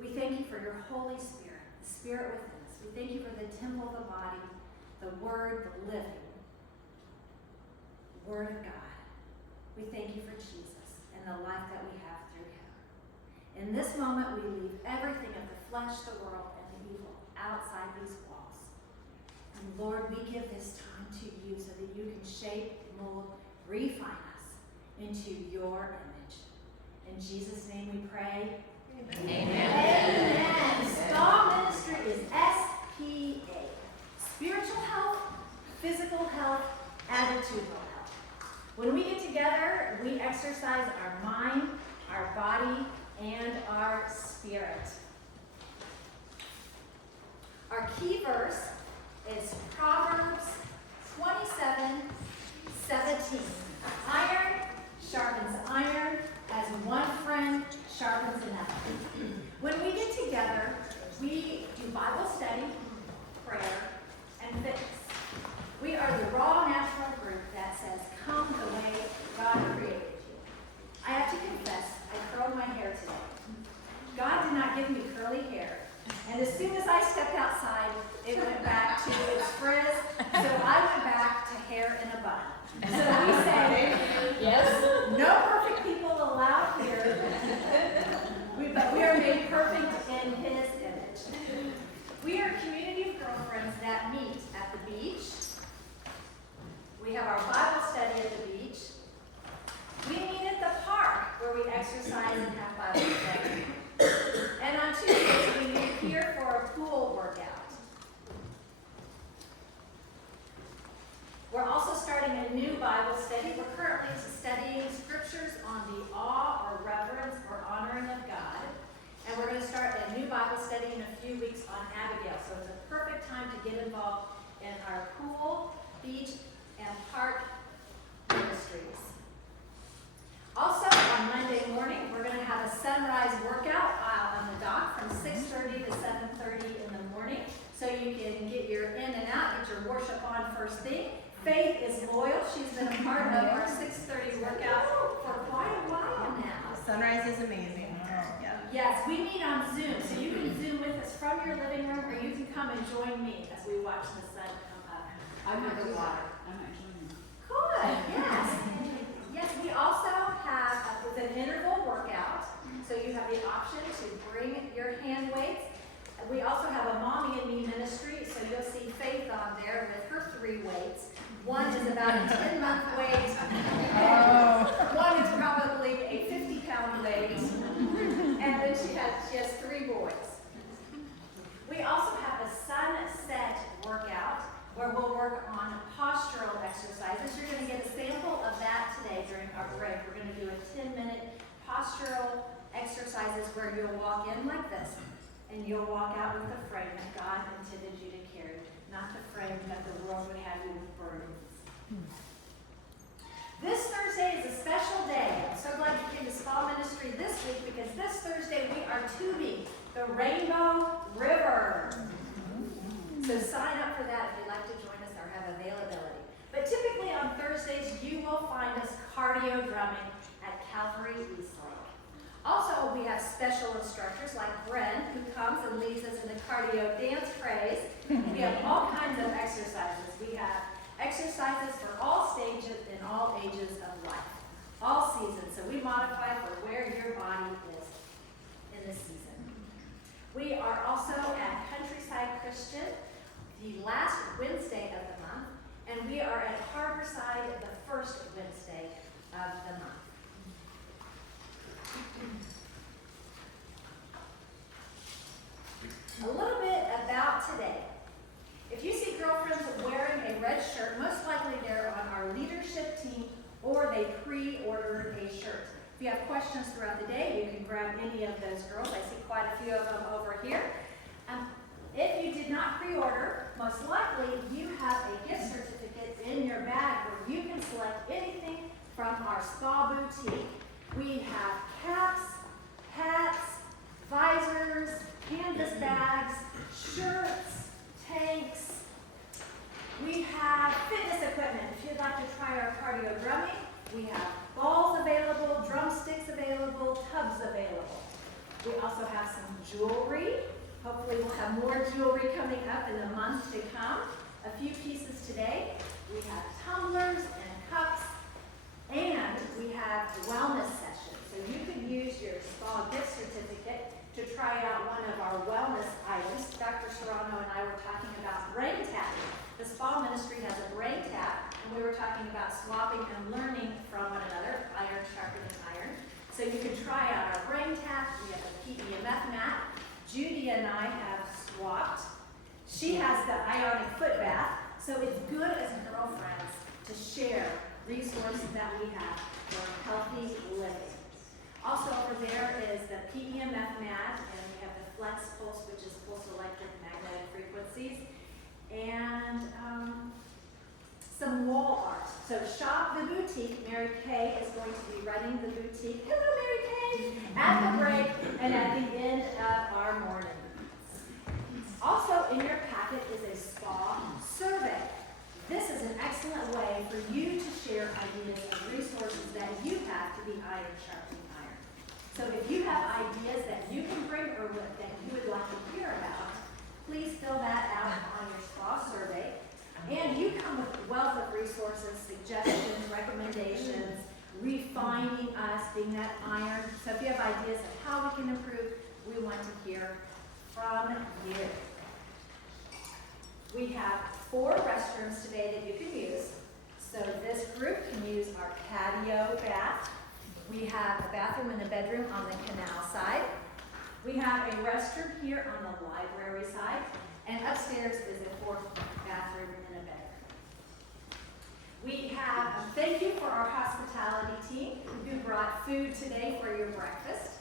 We thank you for your Holy Spirit, the Spirit within us. We thank you for the temple of the body, the Word, the living Word of God. We thank you for Jesus and the life that we have through him. In this moment, we leave everything of the flesh, the world, and the evil outside these walls. And Lord, we give this time to you so that you can shape, mold, refine us into your image. In Jesus' name we pray. Amen. Amen. S.P.A ministry is S.P.A. Spiritual health, physical health, attitudinal health. When we get together, we exercise our mind, our body, and our spirit. Our key verse is Proverbs 27:17. Iron sharpens iron as one friend sharpens another. When we get together, we do Bible study, prayer, and fitness. We are the raw natural group that says, come the way God created you. I have to confess, I curled my hair today. God did not give me curly hair. And as soon as I stepped outside, it went back to its frizz, so I went back to hair in a bun. So we say, yes, no perfect people allowed here, but we are made perfect in his image. We are a community of girlfriends that meet at the beach. We have our Bible study at the beach. We meet at the park where we exercise and have Bible study. And on Tuesdays, we meet here for a pool workout. We're also starting a new Bible study. We're currently studying scriptures on the awe or reverence or honoring of God. And we're going to start a new Bible study in a few weeks on Abigail. So it's a perfect time to get involved in our pool, beach, and park ministries. Also, on Monday morning, we're going to have a sunrise workout on the dock from 6:30 to 7:30 in the morning. So you can get your in and out, get your worship on first thing. Faith is loyal. She's been a part of our 6:30 workout for quite a while now. Sunrise is amazing. Yeah. Yes, we meet on Zoom. So you can Zoom with us from your living room, or you can come and join me as we watch the sun come up under the water. Good, yes. Yes, we also have an interval workout, so you have the option to bring your hand weights. We also have a Mommy and Me ministry, so you'll see Faith on there with her 3 weights. One is about a 10-month weight. One is probably a 50-pound weight. And then she has 3 boys. We also have a sunset workout where we'll work on postural exercises. You're going to get a sample of that today during our break. We're going to do a 10-minute postural exercises where you'll walk in like this, and you'll walk out with the frame that God intended you to carry, not the frame that the world would have you with burdens. This Thursday is a special day. I'm so glad you came to S.P.A Ministry this week, because this Thursday we are tubing the Rainbow River. So sign up for that if you'd like to join us or have availability. But typically on Thursdays, you will find us cardio drumming at Calvary East Lake. Also, we have special instructors like Bren, who comes and leads us in the cardio dance praise. We have all kinds of exercises. We have exercises for all stages and all ages of life, all seasons. So we modify for where your body is in the season. We are also at Countryside Christian the last Wednesday of the month, and we are at Harborside the first Wednesday of the month. A little bit about today. If you see girlfriends wearing a red shirt, most likely they're on our leadership team or they pre-ordered a shirt. If you have questions throughout the day, you can grab any of those girls. I see quite a few of them over here. If you did not pre-order, most likely you have a gift certificate in your bag where you can select anything from our S.P.A boutique. We have caps, hats, visors, canvas bags, shirts, tanks. We have fitness equipment. If you'd like to try our cardio drumming, we have balls available, drumsticks available, tubs available. We also have some jewelry. Hopefully we'll have more jewelry coming up in the months to come. A few pieces today. We have tumblers and cups, and we have a wellness session. So you can use your S.P.A gift certificate to try out one of our wellness items. Dr. Serrano and I were talking about brain tapping. The S.P.A ministry has a brain tap, and we were talking about swapping and learning from one another, iron sharpening iron. So you can try out our brain tap. We have a PEMF mat. Judy and I have swapped. She has the ionic foot bath, so it's good as girlfriends to share resources that we have for healthy living. Also over there is the PEMF mat, and we have the Flex Pulse, which is pulse electric magnetic frequencies, and some wall art. So shop the boutique. Mary Kay is going to be running the boutique. Hello, Mary Kay! At the break and at the end of our morning. Also in your packet is a S.P.A survey. This is an excellent way for you to share ideas and resources that you have to be iron sharpening iron. So if you have ideas that you can bring or that you would like to hear about, please fill that out on your S.P.A survey. And you come with a wealth of resources, suggestions, recommendations, refining us, being that iron. So if you have ideas of how we can improve, we want to hear from you. We have 4 restrooms today that you can use. So this group can use our patio bath. We have a bathroom in the bedroom on the canal side. We have a restroom here on the library side. And upstairs is a 4th bathroom and a bedroom. We have a thank you for our hospitality team who brought food today for your breakfast.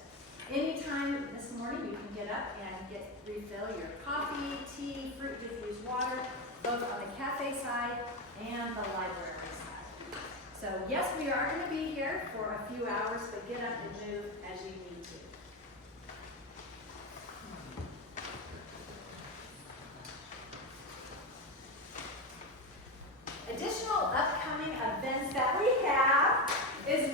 Anytime this morning you can get up and refill your coffee, tea, fruit infused water, both on the cafe side and the library side. So yes, we are going to be here for a few hours, but get up and move as you need to. Additional upcoming events that we have is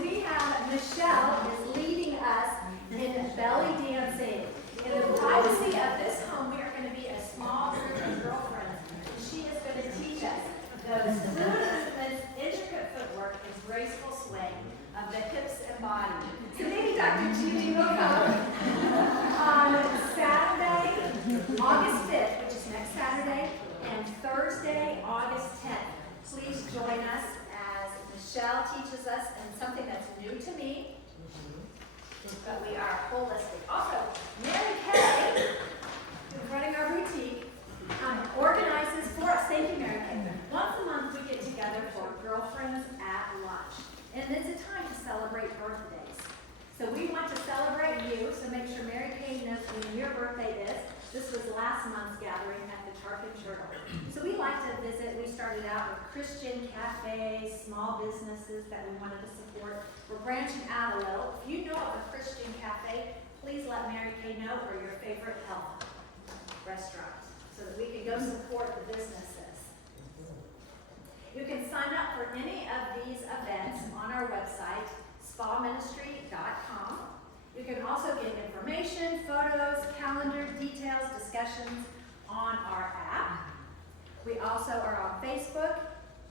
Michelle is leading us in belly dancing. In the privacy of this home, we are going to be a small group of girlfriends. She is going to teach us those fluid, intricate footwork and graceful swing of the hips and body. So maybe Dr. Judy will come on Saturday, August 5th, which is next Saturday, and Thursday, August 10th. Please join us as Michelle teaches us and something that's new to me, but we are holistic. Also, Mary Kay, who's running our boutique, organizes for us. Thank you, Mary Kay. Once a month we get together for girlfriends at lunch, and it's a time to celebrate birthdays. So we want to celebrate you, so make sure Mary Kay knows when your birthday is. This was last month's gathering at the Tarpon Journal. So we like to visit. We started out with Christian cafes, small businesses that we wanted to support. We're branching out a little. If you know of a Christian cafe, please let Mary Kay know, or your favorite health restaurant, so that we can go support the businesses. You can sign up for any of these events on our website, spaministry.com. You can also get information, photos, calendar, details, discussions on our app. We also are on Facebook,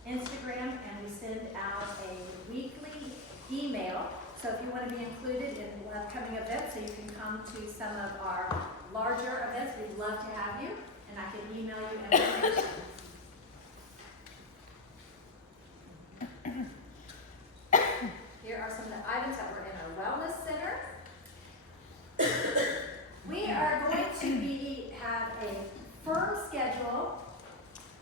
Instagram, and we send out a weekly email. So if you want to be included in upcoming events, so you can come to some of our larger events, we'd love to have you, and I can email you information. Here are some of the items that were in our wellness center. We are going to have a firm schedule,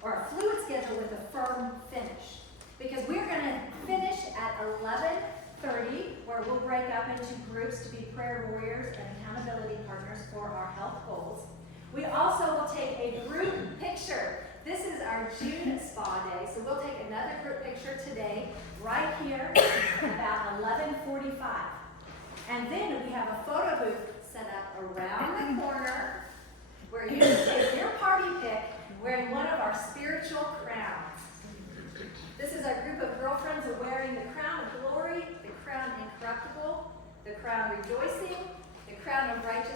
or a fluid schedule with a firm finish, because we're going to finish at 11:30, where we'll break up into groups to be prayer warriors and accountability partners for our health goals. We also will take a group picture. This is our June S.P.A day, so we'll take another group picture today, right here, about 11:45. And then we have a photo booth set up around the corner where you can take your party pic wearing one of our spiritual crowns. This is our group of girlfriends wearing the crown of glory, the crown incorruptible, the crown rejoicing, the crown of righteousness,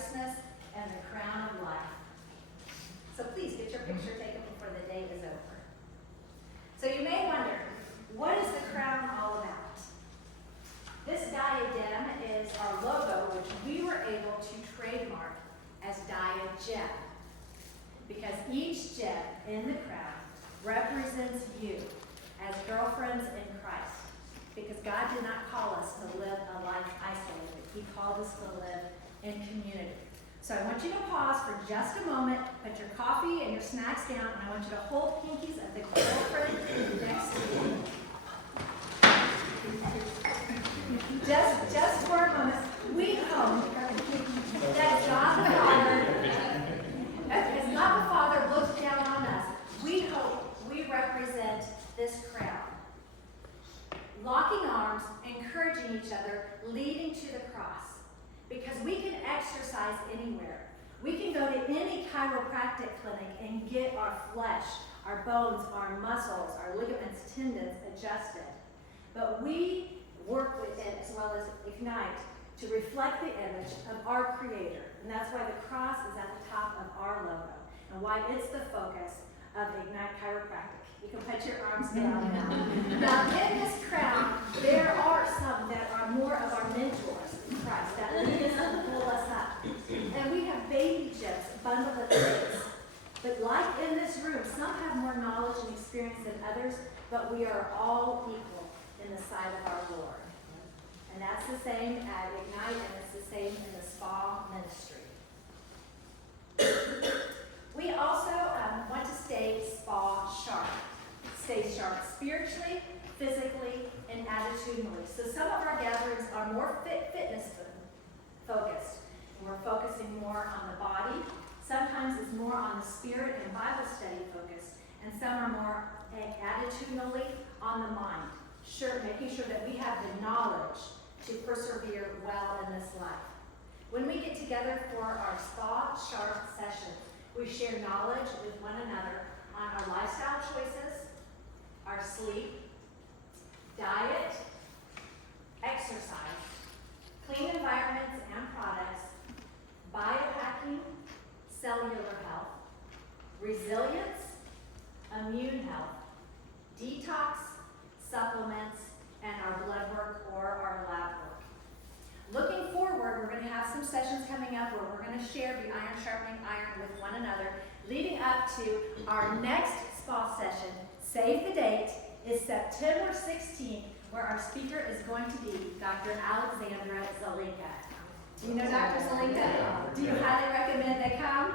die a gem. Because each gem in the crown represents you as girlfriends in Christ. Because God did not call us to live a life isolated. He called us to live in community. So I want you to pause for just a moment, put your coffee and your snacks down, and I want you to hold pinkies of the girlfriend next to you. Just for a moment, we hope that God the Father, as God the Father looks down on us, we hope we represent this crown. Locking arms, encouraging each other, leading to the cross. Because we can exercise anywhere. We can go to any chiropractic clinic and get our flesh, our bones, our muscles, our ligaments, tendons adjusted. But we work with it as well as Ignite to reflect the image of our Creator. And that's why the cross is at the top of our logo and why it's the focus of Ignite Chiropractic. You can put your arms down now. Now, in this crown, there are some that are more of our mentors in Christ that lead us and pull us up. And we have baby chips, bundled of things. But like in this room, some have more knowledge and experience than others, but we are all equal in the sight of our Lord. And that's the same at Ignite, and it's the same in the S.P.A ministry. We also want to stay S.P.A sharp. Stay sharp spiritually, physically, and attitudinally. So some of our gatherings are more fitness focused. And we're focusing more on the body. Sometimes it's more on the spirit and Bible study focused. And some are more attitudinally on the mind. Making sure that we have the knowledge to persevere well in this life. When we get together for our S.P.A sharp sessions, we share knowledge with one another on our lifestyle choices, our sleep, diet, exercise, clean environments and products, biohacking, cellular health, resilience, immune health, detox, supplements, and our blood work or our lab work. Looking forward, we're going to have some sessions coming up where we're going to share the iron sharpening iron with one another, leading up to our next S.P.A session. Save the date, is September 16th, where our speaker is going to be Dr. Alexandra Zelinka. Do you know Dr. Zelinka? Do you highly recommend they come?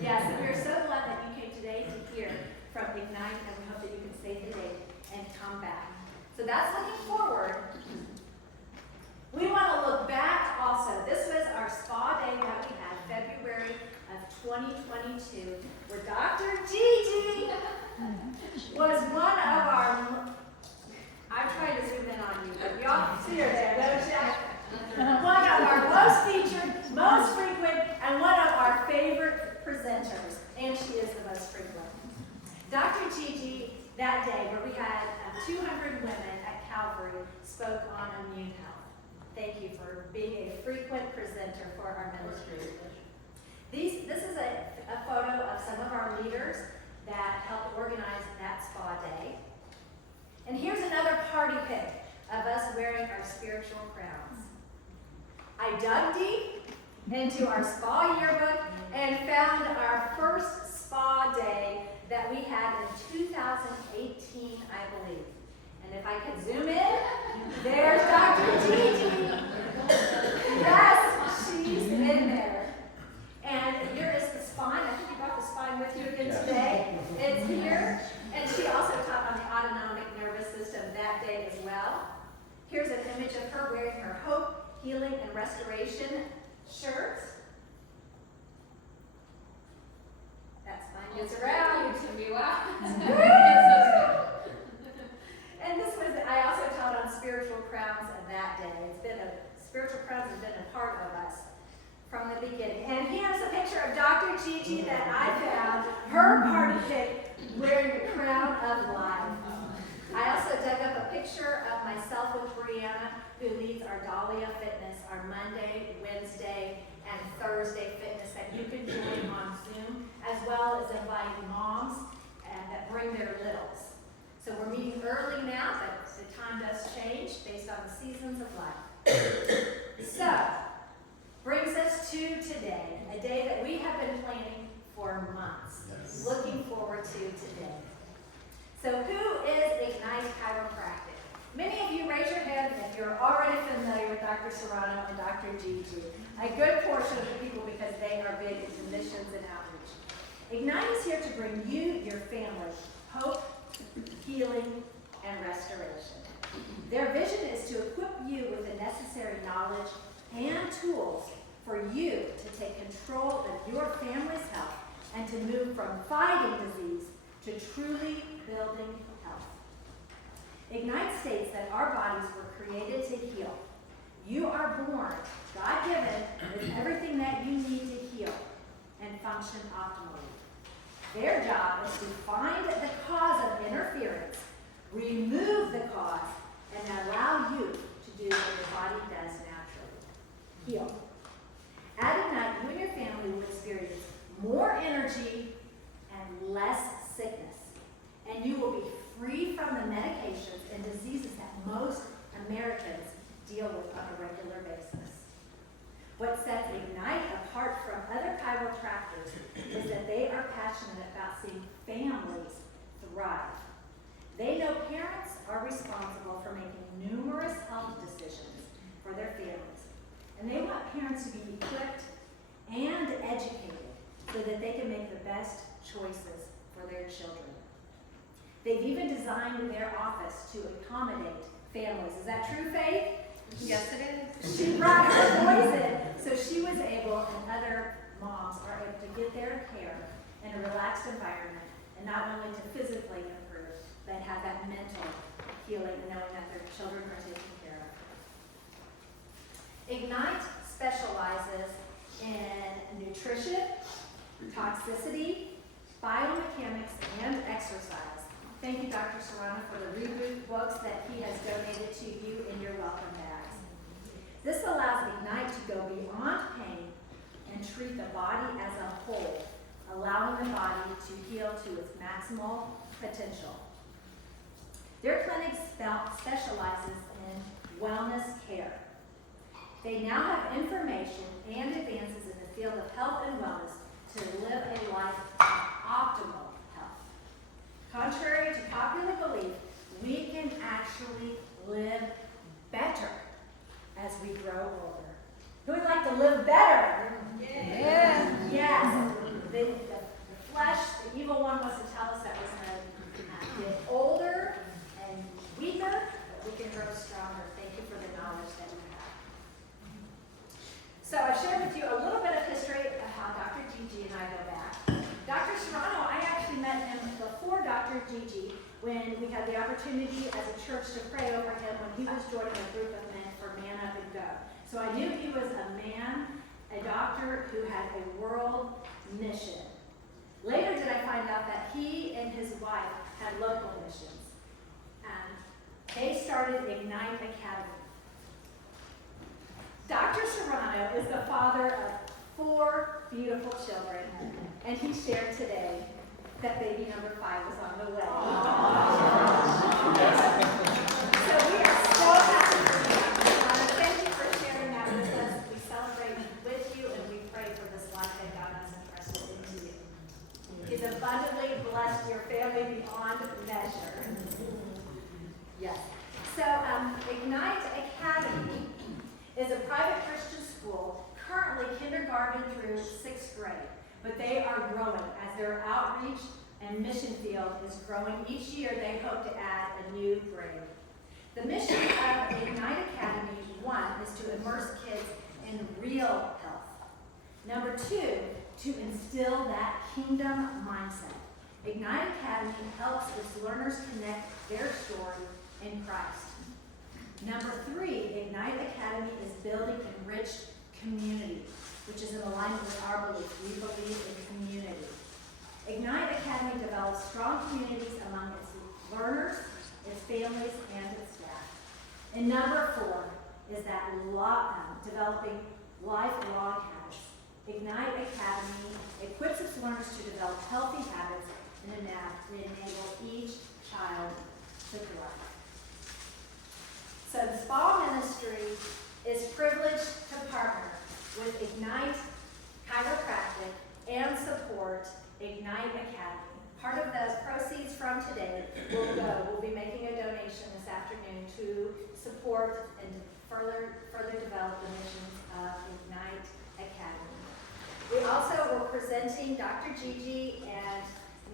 Yes, and we're so glad that you came today to hear from Ignite, and we hope that you can save the date and come back. So that's looking forward. We want to look back also. This was our S.P.A day that we had February of 2022, where Dr. Gigi was one of our, I'm trying to zoom in on you, but y'all see her there, don't you? One of our most featured, most frequent, and one of our favorite presenters, and she is the most frequent. Dr. Gigi, that day where we had 200 women at Calvary, spoke on immune health. Thank you for being a frequent presenter for our ministry. This is a photo of some of our leaders that helped organize that S.P.A day. And here's another party pic of us wearing our spiritual crowns. I dug deep into our S.P.A yearbook and found our first S.P.A day that we had in 2018, I believe. And if I could zoom in, there's Dr. Gigi. Yes, she's in there. And here is the spine. I think you brought the spine with you again today. It's here. And she also taught on the autonomic nervous system that day as well. Here's an image of her wearing her Hope, Healing, and Restoration shirt. That spine gets around. And this was, I also taught on spiritual crowns that day. Spiritual crowns has been a part of us from the beginning. And here's a picture of Dr. Gigi that I found, her party pic, wearing the crown of life. I also dug up a picture of myself with Brianna, who leads our Dahlia Fitness, our Monday, Wednesday, and Thursday fitness that you can join on Zoom, as well as inviting moms that bring their littles. So we're meeting early now, but the time does change based on the seasons of life. So, brings us to today, a day that we have been planning for months. Yes. Looking forward to today. So who is Ignite Chiropractic? Many of you raise your hand if you're already familiar with Dr. Serrano and Dr. Gigi. A good portion of the people because they are big into missions and outreach. Ignite is here to bring you, your family, hope, healing, and restoration. Their vision is to equip you with the necessary knowledge and tools for you to take control of your family's health and to move from fighting disease to truly building health. Ignite states that our bodies were created to heal. You are born, God-given, with everything that you need to heal and function optimally. Their job is to find the cause of interference, remove the cause, and allow you to do what your body does naturally. Heal. At Ignite, you and your family will experience more energy and less sickness. And you will be free from the medications and diseases that most Americans deal with on a regular basis. What sets Ignite apart from other chiropractors is that they are passionate about seeing families thrive. They know parents are responsible for making numerous health decisions for their families. And they want parents to be equipped and educated so that they can make the best choices for their children. They've even designed their office to accommodate families. Is that true, Faith? Yes, it is. She brought her boys in, so she was able, and other moms are able to get their care in a relaxed environment, and not only to physically improve, but have that mental healing and knowing that their children are taken care of. Ignite specializes in nutrition, toxicity, biomechanics, and exercise. Thank you, Dr. Serrano, for the reboot books that he has donated to you in your welcome bags. This allows Ignite to go beyond pain and treat the body as a whole, allowing the body to heal to its maximal potential. Their clinic specializes in wellness care. They now have information and advances in the field of health and wellness to live a life of optimal health. Contrary to popular belief, we can actually live better as we grow older. Who would like to live better? Yeah. Yes. The flesh, the evil one wants to tell us that we're going to get older and weaker, but we can grow stronger. Thank you for the knowledge that you have. So I've shared with you a little bit of history of how Dr. Gigi and I go back. Dr. Serrano, I actually met him before Dr. Gigi when we had the opportunity as a church to pray over him when he was joining a group of men for Man Up and Go. So I knew he was a man, a doctor who had a world mission. Later did I find out that he and his wife had local missions. They started Ignite Academy. Dr. Serrano is the father of 4 beautiful children, and he shared today that baby number 5 was on the way. So we are so happy for you. Thank you for sharing that with us. We celebrate with you, and we pray for this life that God has entrusted into you. He's abundantly blessed your family beyond measure. Yes. So Ignite Academy is a private Christian school, currently kindergarten through 6th grade. But they are growing as their outreach and mission field is growing. Each year they hope to add a new grade. The mission of Ignite Academy, 1, is to immerse kids in real health. Number 2, to instill that kingdom mindset. Ignite Academy helps its learners connect their story in Christ. Number 3, Ignite Academy is building enriched community, which is in alignment with our belief. We believe in community. Ignite Academy develops strong communities among its learners, its families, and its staff. And number 4 is that developing lifelong habits. Ignite Academy equips its learners to develop healthy habits and enable each child to thrive. So the S.P.A. ministry is privileged to partner with Ignite Chiropractic and support Ignite Academy. Part of the proceeds from today we'll be making a donation this afternoon to support and further develop the missions of Ignite Academy. We also were presenting Dr. Gigi and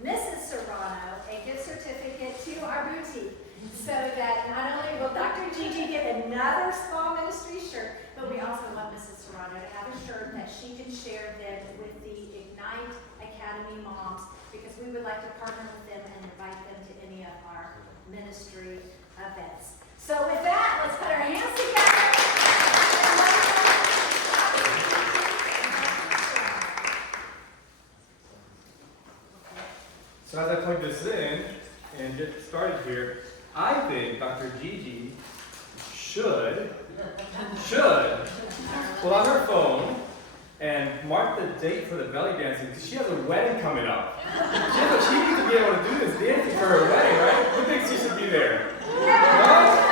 Mrs. Serrano a gift certificate to our boutique, so that not only will Dr. Gigi get another Small Ministry shirt, but we also want Mrs. Serrano to have a shirt that she can share then with the Ignite Academy moms, because we would like to partner with them and invite them to any of our ministry events. So with that, let's put our hands together. So as I plug this in and get started here, I think Dr. Gigi should pull out her phone and mark the date for the belly dancing, because she has a wedding coming up. She needs to be able to do this dancing for her wedding, right? Who thinks she should be there? No?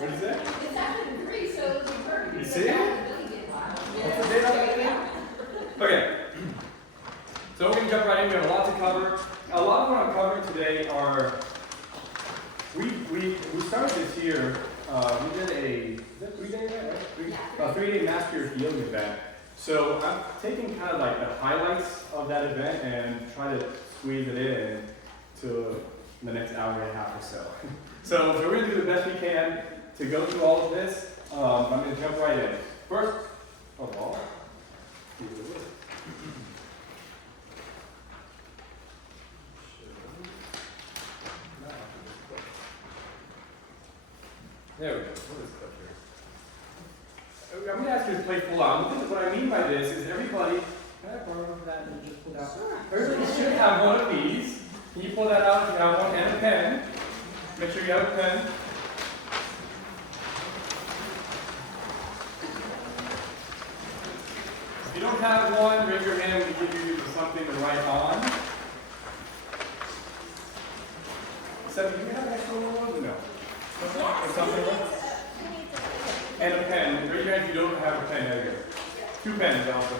What is that? It's happened in Greece, so it would be perfect. You see? What's the date on that again? Okay. So we're going to jump right in. We have a lot to cover. A lot of what I'm covering today are, we started this year, we did is that 3-day event, right? A 3-day Master Your Healing event. So I'm taking kind of like the highlights of that event and trying to squeeze it in to the next hour and a half or so. So we're going to do the best we can to go through all of this. I'm going to jump right in. First of all, there we go. What is clip here? I'm going to ask you to play full on. What I mean by this is everybody, can I borrow that and just pull it out? Sure. Everybody should have one of these. Can you pull that out if you have one, and a pen? Make sure you have a pen. If you don't have one, raise your hand. We give you something to write on. Seven, do you have an extra one or no? Or something else? And a pen. Raise your hand if you don't have a pen. There you go. 2 pens also.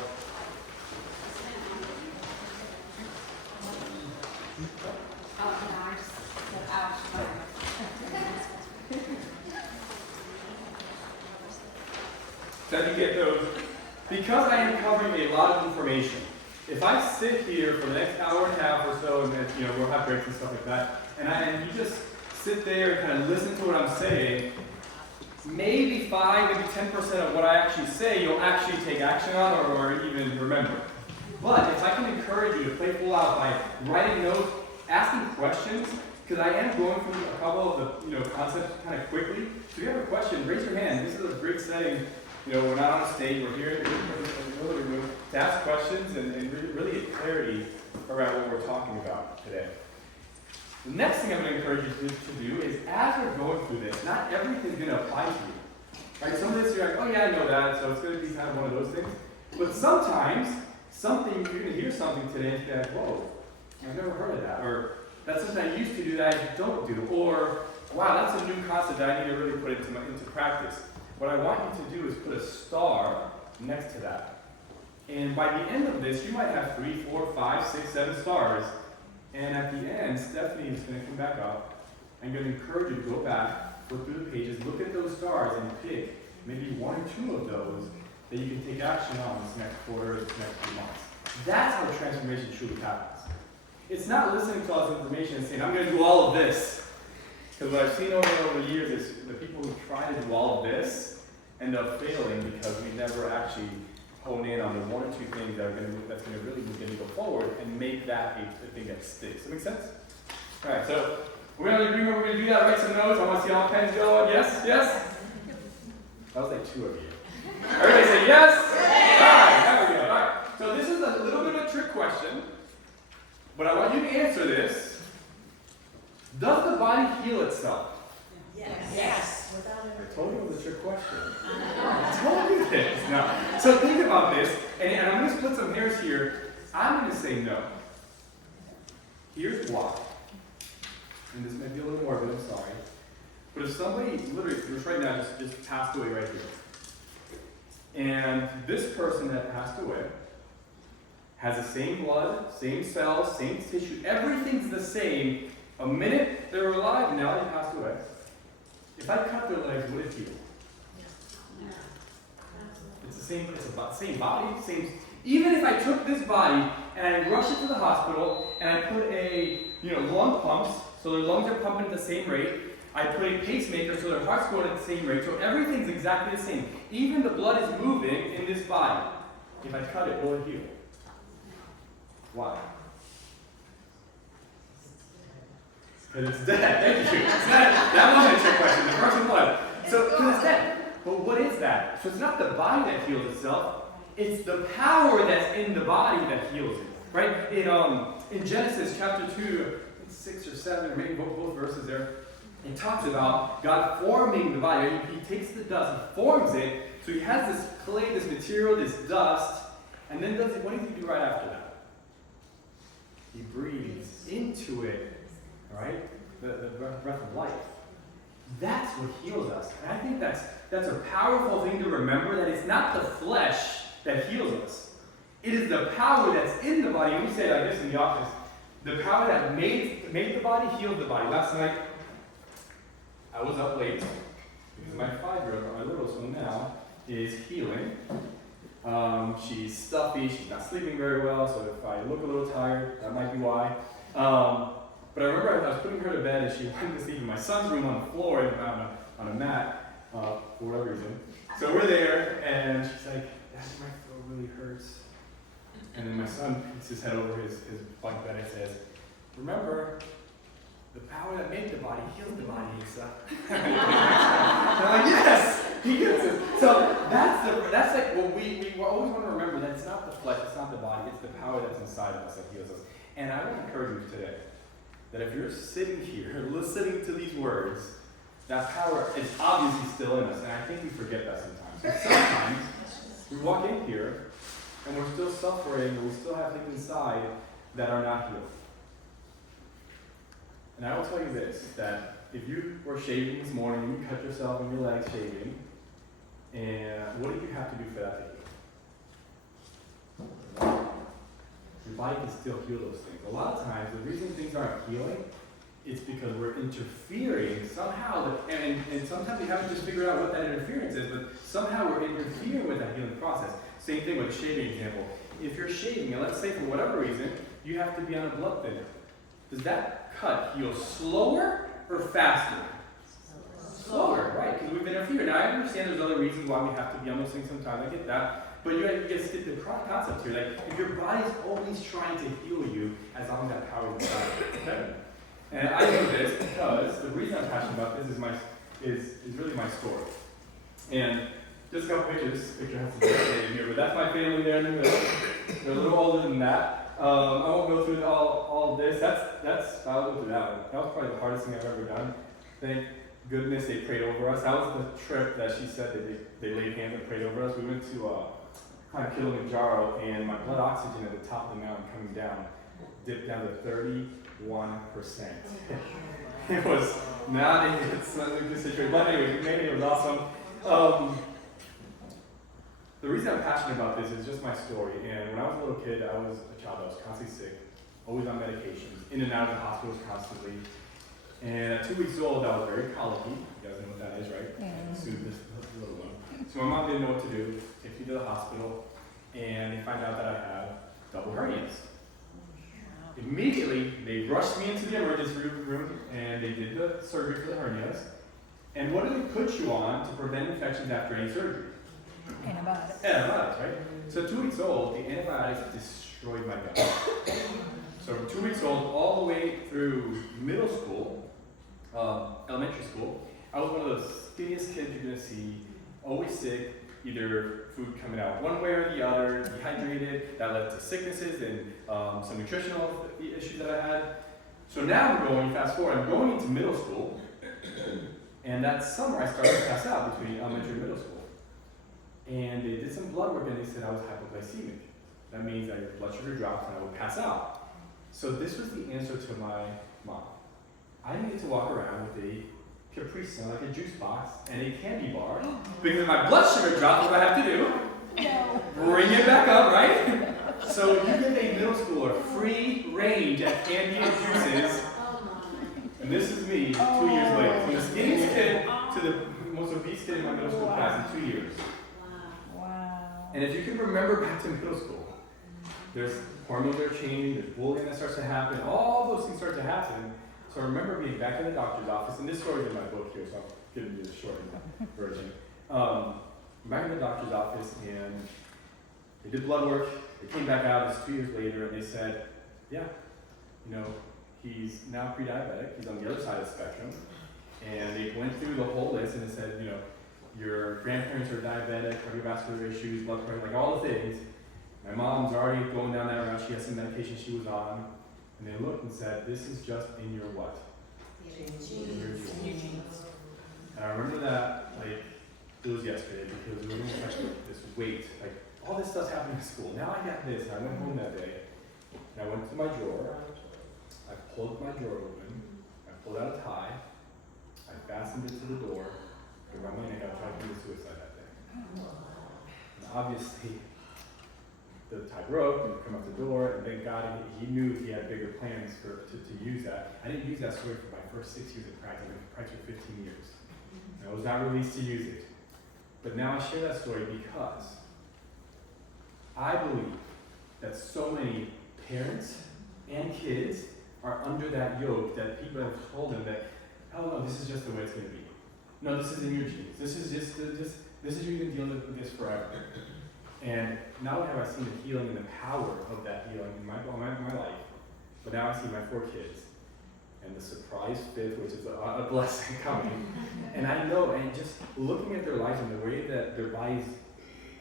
So you get those. Because I am covering a lot of information, if I sit here for the next hour and a half or so, and then, we'll have breaks and stuff like that, and you just sit there and kind of listen to what I'm saying, maybe 5, maybe 10% of what I actually say, you'll actually take action on or even remember. But if I can encourage you to play full out by writing notes, asking questions, because I am going through a couple of the concepts kind of quickly. So if you have a question, raise your hand. This is a great setting. We're not on a stage. We're here in the living room to ask questions and really get clarity around what we're talking about today. The next thing I'm going to encourage you to do is, as we're going through this, not everything's going to apply to you. Right? Some of this you're like, oh yeah, I know that, so it's going to be kind of one of those things. But sometimes, you're going to hear something today and be like, whoa, I've never heard of that. Or that's something I used to do that I don't do. Or, wow, that's a new concept that I need to really put into practice. What I want you to do is put a star next to that. And by the end of this, you might have 3, 4, 5, 6, 7 stars. And at the end, Stephanie is going to come back up. I'm going to encourage you to go back, flip through the pages, look at those stars, and pick maybe 1 or 2 of those that you can take action on this next quarter, this next few months. That's how the transformation truly happens. It's not listening to all this information and saying, I'm going to do all of this. Because what I've seen over the years is the people who try to do all of this end up failing because we never actually hone in on the 1 or 2 things that's going to really move the needle forward and make that a thing that sticks. Does that make sense? All right, so we're going to agree we're going to do that. Write some notes. I want to see all pens going. Yes? Yes? That was like 2 of you. Everybody say yes? All right, there we go. All right. So this is a little bit of a trick question, but I want you to answer this. Does the body heal itself? Yes. I told you it was a trick question. I told you this. No. So think about this, and I'm going to split some hairs here. I'm going to say no. Here's why. And this might be a little morbid, I'm sorry. But if somebody literally, just right now, just passed away right here. And this person that passed away has the same blood, same cells, same tissue, everything's the same. A minute they were alive, now they passed away. If I cut their legs, would it heal? It's the same, it's about the same body, same. Even if I took this body and I rushed it to the hospital and I put a, lung pumps, so their lungs are pumping at the same rate. I put a pacemaker so their heart's going at the same rate, so everything's exactly the same. Even the blood is moving in this body. If I cut it, will it heal? Why? Because it's dead. Thank you. It's not, that wasn't a trick question. The person was. So, because it's dead. But what is that? So it's not the body that heals itself. It's the power that's in the body that heals it. Right? In Genesis chapter 2, 6 or 7, or maybe both verses there, it talks about God forming the body. He takes the dust, he forms it, so he has this clay, this material, this dust, and then what does he do right after that? He breathes into it, right? The breath of life. That's what heals us. And I think that's a powerful thing to remember, that it's not the flesh that heals us. It is the power that's in the body. And we say it like this in the office. The power that made the body healed the body. Last night, I was up late because my 5-year-old, my littlest one now, is healing. She's stuffy, she's not sleeping very well, so if I look a little tired, that might be why. But I remember I was putting her to bed and she wanted to sleep in my son's room on the floor and on a mat, for whatever reason. So we're there and she's like, Dad, my throat really hurts. And then my son puts his head over his bunk bed and says, remember, the power that made the body heals the body, Lisa. And I'm like, yes, he gets it. So that's like what we always want to remember, that it's not the flesh, it's not the body, it's the power that's inside of us that heals us. And I want to encourage you today that if you're sitting here listening to these words, that power is obviously still in us, and I think we forget that sometimes. But sometimes we walk in here and we're still suffering, or we still have things inside that are not healed. And I will tell you this, that if you were shaving this morning, you cut yourself in your legs shaving, and what do you have to do for that to heal? Your body can still heal those things. A lot of times, the reason things aren't healing is because we're interfering somehow, and sometimes we haven't just figured out what that interference is, but somehow we're interfering with that healing process. Same thing with the shaving example. If you're shaving, and let's say for whatever reason, you have to be on a blood thinner, does that cut heal slower or faster? Slower, right? Because we've interfered. Now I understand there's other reasons why we have to be on those things sometimes. I get that. But you guys get the concept here. Like, if your body's always trying to heal you, as long as that power is inside, okay? And I know this because the reason I'm passionate about this is really my story. And just a couple pictures. Picture has to be updated here, but that's my family there in the middle. They're a little older than that. I won't go through all this. I'll go through that one. That was probably the hardest thing I've ever done. Thank goodness they prayed over us. That was the trip that she said that they laid hands and prayed over us. We went to Kilimanjaro, and my blood oxygen at the top of the mountain coming down dipped down to 31%. It was not a good situation. But anyway, maybe it was awesome. The reason I'm passionate about this is just my story. And when I was a little kid, I was a child. I was constantly sick, always on medications, in and out of the hospitals constantly. And at 2 weeks old, I was very colicky. You guys know what that is, right? Yeah. Soon this little one. So my mom didn't know what to do. Take me to the hospital, and they find out that I have double hernias. Immediately, they rushed me into the emergency room, and they did the surgery for the hernias. And what do they put you on to prevent infections after any surgery? Antibiotics. Antibiotics, right? So 2 weeks old, the antibiotics destroyed my gut. So from 2 weeks old all the way through middle school, elementary school, I was one of the skinniest kids you're gonna see, always sick, either food coming out one way or the other, dehydrated, that led to sicknesses and some nutritional issues that I had. So now fast forward, I'm going into middle school, and that summer I started to pass out between elementary and middle school. And they did some blood work and they said I was hypoglycemic. That means that your blood sugar drops and I would pass out. So this was the answer to my mom. I needed to walk around with a Capri Sun, like a juice box, and a candy bar, because if my blood sugar drops, what do I have to do? Bring it back up, right? So you give a middle schooler free range at candy and juices, and this is me 2 years later. From the skinniest kid to the most obese kid in my middle school class in 2 years. Wow. And if you can remember back to middle school, there's hormones that are changing, there's bullying that starts to happen, all those things start to happen. So I remember being back in the doctor's office, and this story's in my book here, so I'm giving you the short version. Back in the doctor's office, and they did blood work. They came back out, it was 2 years later, and they said, yeah, you know, he's now pre-diabetic, he's on the other side of the spectrum. And they went through the whole list, and it said, you know, your grandparents are diabetic, cardiovascular issues, blood pressure, like all the things. My mom's already going down that route, she has some medication she was on. And they looked and said, this is just in your what? In your genes. And I remember that, like, it was yesterday, because it was almost like this weight, like, all this stuff's happening in school. Now I got this, and I went home that day, and I went to my drawer, I pulled my drawer open, I pulled out a tie, I fastened it to the door, around my neck, I tried to commit suicide that day. And obviously, the tie broke and come up the door, and thank God he knew he had bigger plans to use that. I didn't use that story for my first 6 years of practice. I practiced for 15 years. And I was not released to use it. But now I share that story because I believe that so many parents and kids are under that yoke that people have told them that, oh no, this is just the way it's going to be. No, this is in your genes. This is you're going to deal with this forever. And not only have I seen the healing and the power of that healing in my life, but now I see my 4 kids and the surprise 5th, which is a blessing coming. And I know, and just looking at their lives and the way that their bodies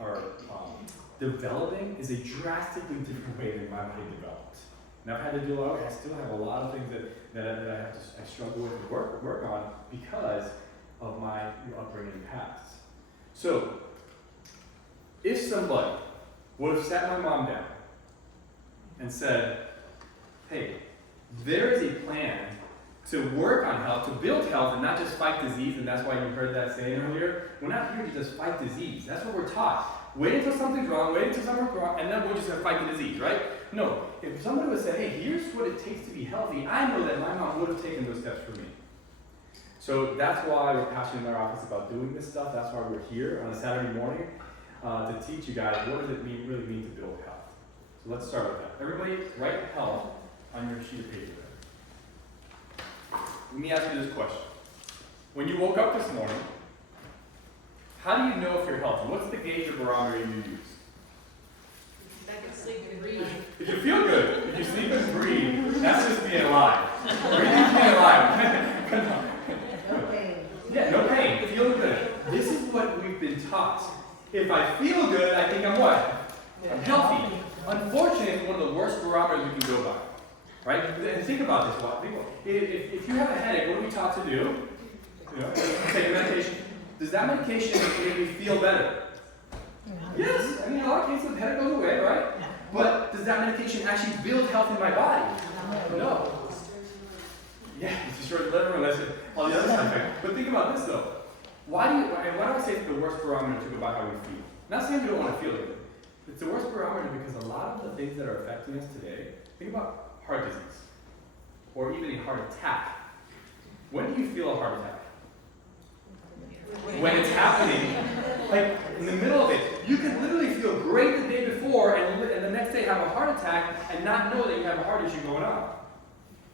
are developing is a drastically different way than my body developed. And I've had to do I still have a lot of things that I struggle with and work on because of my upbringing and past. So, if somebody would have sat my mom down and said, hey, there is a plan to work on health, to build health, and not just fight disease, and that's why you heard that saying earlier. We're not here to just fight disease. That's what we're taught. Wait until something's wrong, and then we're just going to fight the disease, right? No, if somebody would have said, hey, here's what it takes to be healthy, I know that my mom would have taken those steps for me. So that's why we're passionate in our office about doing this stuff. That's why we're here on a Saturday morning. To teach you guys what does it really mean to build health. So let's start with that. Everybody write health on your sheet of paper. Let me ask you this question. When you woke up this morning, how do you know if you're healthy? What's the gauge or barometer you use? I can sleep and breathe. If you feel good, if you sleep and breathe, that's just being alive. Breathing's being alive. No pain. Yeah, no pain. Feel good. This is what we've been taught. If I feel good, I think I'm what? I'm healthy. Unfortunately, it's one of the worst barometers we can go by. Right? And think about this. If you have a headache, what are we taught to do? You know, take a medication. Does that medication make me feel better? Yes. I mean, in a lot of cases, the headache goes away, right? But does that medication actually build health in my body? No. Yeah, it's destroyed the liver, unless all the other side effects. But think about this, though. Why do I say it's the worst barometer to go by how we feel? Not saying we don't want to feel good. It's the worst barometer because a lot of the things that are affecting us today, think about heart disease, or even a heart attack. When do you feel a heart attack? When it's happening, like in the middle of it. You can literally feel great the day before and the next day have a heart attack and not know that you have a heart issue going on.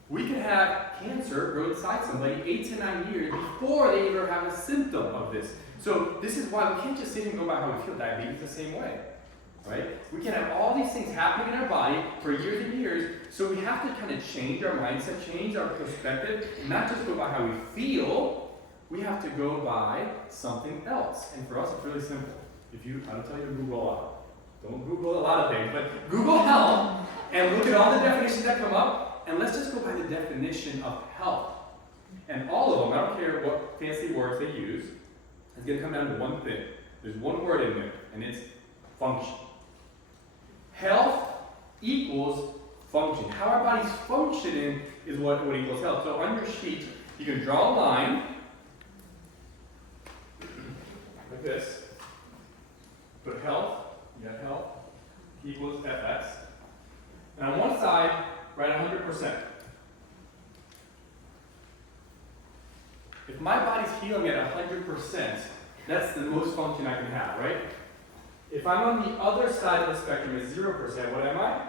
We can have cancer grow inside somebody 8 to 9 years before they ever have a symptom of this. So this is why we can't just sit here and go by how we feel. Diabetes the same way, right? We can have all these things happening in our body for years and years, so we have to kind of change our mindset, change our perspective, and not just go by how we feel. We have to go by something else. And for us, it's really simple. I don't tell you to Google a lot. Don't Google a lot of things, but Google health and look at all the definitions that come up, and let's just go by the definition of health. And all of them, I don't care what fancy words they use, it's going to come down to one thing. There's one word in there, and it's function. Health equals function. How our body's functioning is what equals health. So on your sheet, you can draw a line like this. Put health, you have health, equals FX. And on one side, write 100%. If my body's healing at 100%, that's the most function I can have, right? If I'm on the other side of the spectrum at 0%, what am I?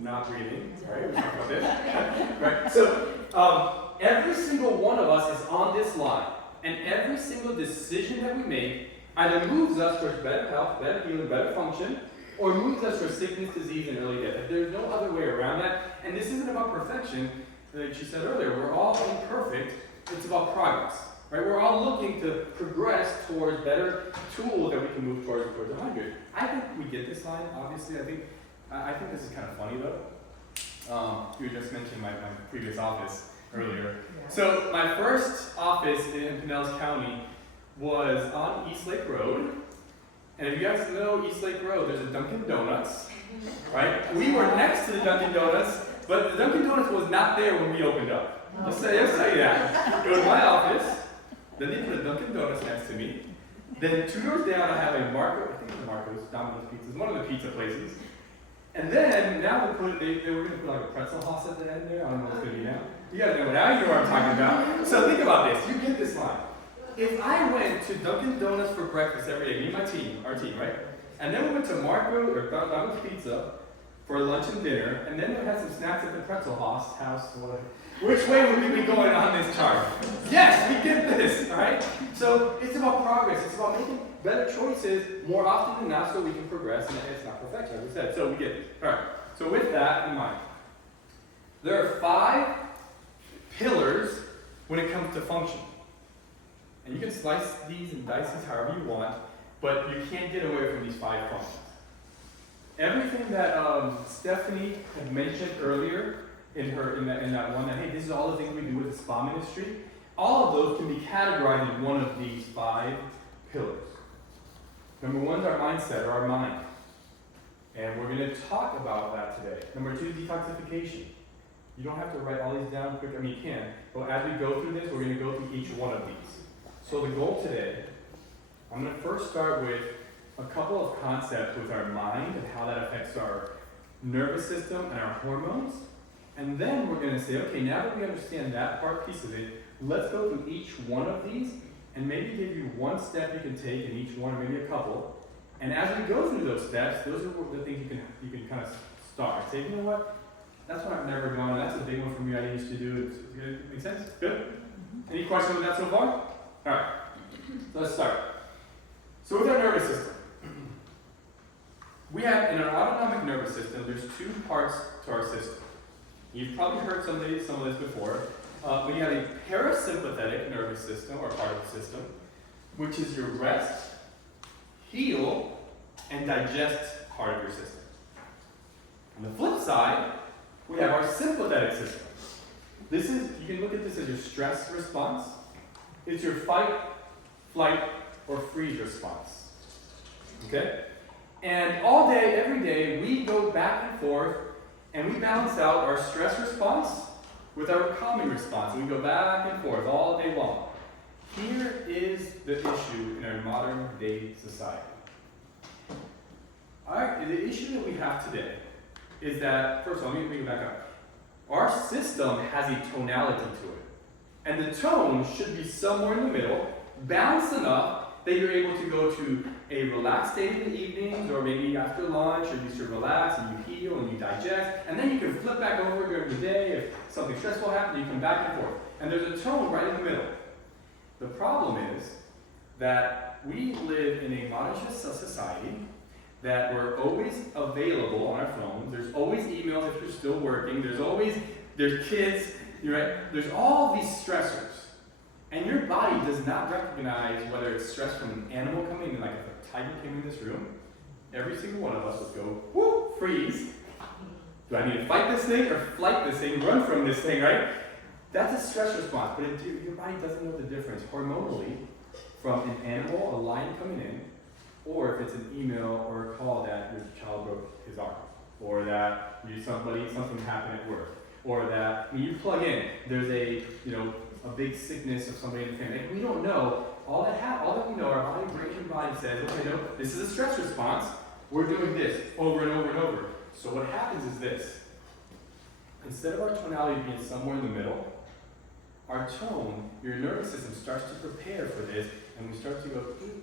Not breathing, right? We talked about this. Right? So every single one of us is on this line. And every single decision that we make either moves us towards better health, better healing, better function, or moves us towards sickness, disease, and early death. There's no other way around that. And this isn't about perfection. Like she said earlier, we're all imperfect. It's about progress. Right? We're all looking to progress towards better tools that we can move towards 100. I think we get this line, obviously. I think this is kind of funny, though. You just mentioned my previous office earlier. So my first office in Pinellas County was on East Lake Road. And if you guys know East Lake Road, there's a Dunkin' Donuts, right? We were next to the Dunkin' Donuts, but the Dunkin' Donuts was not there when we opened up. Let's say that. Go to my office. Then they put a Dunkin' Donuts next to me. Then 2 doors down, I have a Marco, I think it's a Marco's, Domino's Pizzas, one of the pizza places. And then, now they were going to put like a pretzel sauce at the end there. I don't know what's going to be now. You guys know, now you know what I'm talking about. So think about this. You get this line. If I went to Dunkin' Donuts for breakfast every day, me and my team, our team, right? And then we went to Marco or Domino's Pizza for lunch and dinner, and then we had some snacks at the pretzel house, whatever. Which way would we be going on this chart? Yes, we get this, all right? So it's about progress. It's about making better choices more often than not so we can progress, and it's not perfection, as we said. So we get it. All right, so with that in mind, there are 5 pillars when it comes to function. And you can slice these and dice these however you want, but you can't get away from these 5 functions. Everything that Stephanie had mentioned earlier in that one, that hey, this is all the things we do with the SPA ministry, all of those can be categorized in one of these 5 pillars. Number 1 is our mindset, or our mind. And we're going to talk about that today. Number 2 is detoxification. You don't have to write all these down quick. I mean, you can. But as we go through this, we're going to go through each one of these. So the goal today, I'm going to first start with a couple of concepts with our mind and how that affects our nervous system and our hormones. And then we're going to say, okay, now that we understand that piece of it, let's go through each one of these and maybe give you one step you can take in each one, or maybe a couple. And as we go through those steps, those are the things you can kind of start. Say, you know what? That's what I've never done. That's a big one for me I used to do. It's good. Make sense? Good? Any questions with that so far? All right. So let's start. So with our nervous system, we have, in our autonomic nervous system, there's 2 parts to our system. You've probably heard some of this before. But you have a parasympathetic nervous system, or part of the system, which is your rest, heal, and digest part of your system. On the flip side, we have our sympathetic system. You can look at this as your stress response. It's your fight, flight, or freeze response. Okay? And all day, every day, we go back and forth, and we balance out our stress response with our calming response. We go back and forth all day long. Here is the issue in our modern day society. The issue that we have today is that, first of all, let me go back up. Our system has a tonality to it. And the tone should be somewhere in the middle, balanced enough that you're able to go to a relaxed state in the evenings, or maybe after lunch, or you should relax and you heal and you digest, and then you can flip back over during the day. If something stressful happens, you come back and forth. And there's a tone right in the middle. The problem is that we live in a modern society that we're always available on our phones. There's always emails if you're still working. There's kids, right? There's all these stressors. And your body does not recognize whether it's stress from an animal coming in, like if a tiger came in this room, every single one of us would go, whoo, freeze. Do I need to fight this thing or flight this thing, run from this thing, right? That's a stress response, but your body doesn't know the difference hormonally from an animal, a lion coming in, or if it's an email or a call that your child broke his arm. or that something happened at work, or that when you plug in, there's a big sickness of somebody in the family. Like, we don't know. All that we know, our body, brain, and body says, okay, no, this is a stress response. We're doing this over and over and over. So what happens is this. Instead of our tonality being somewhere in the middle, our tone, your nervous system starts to prepare for this, and we start to go doop,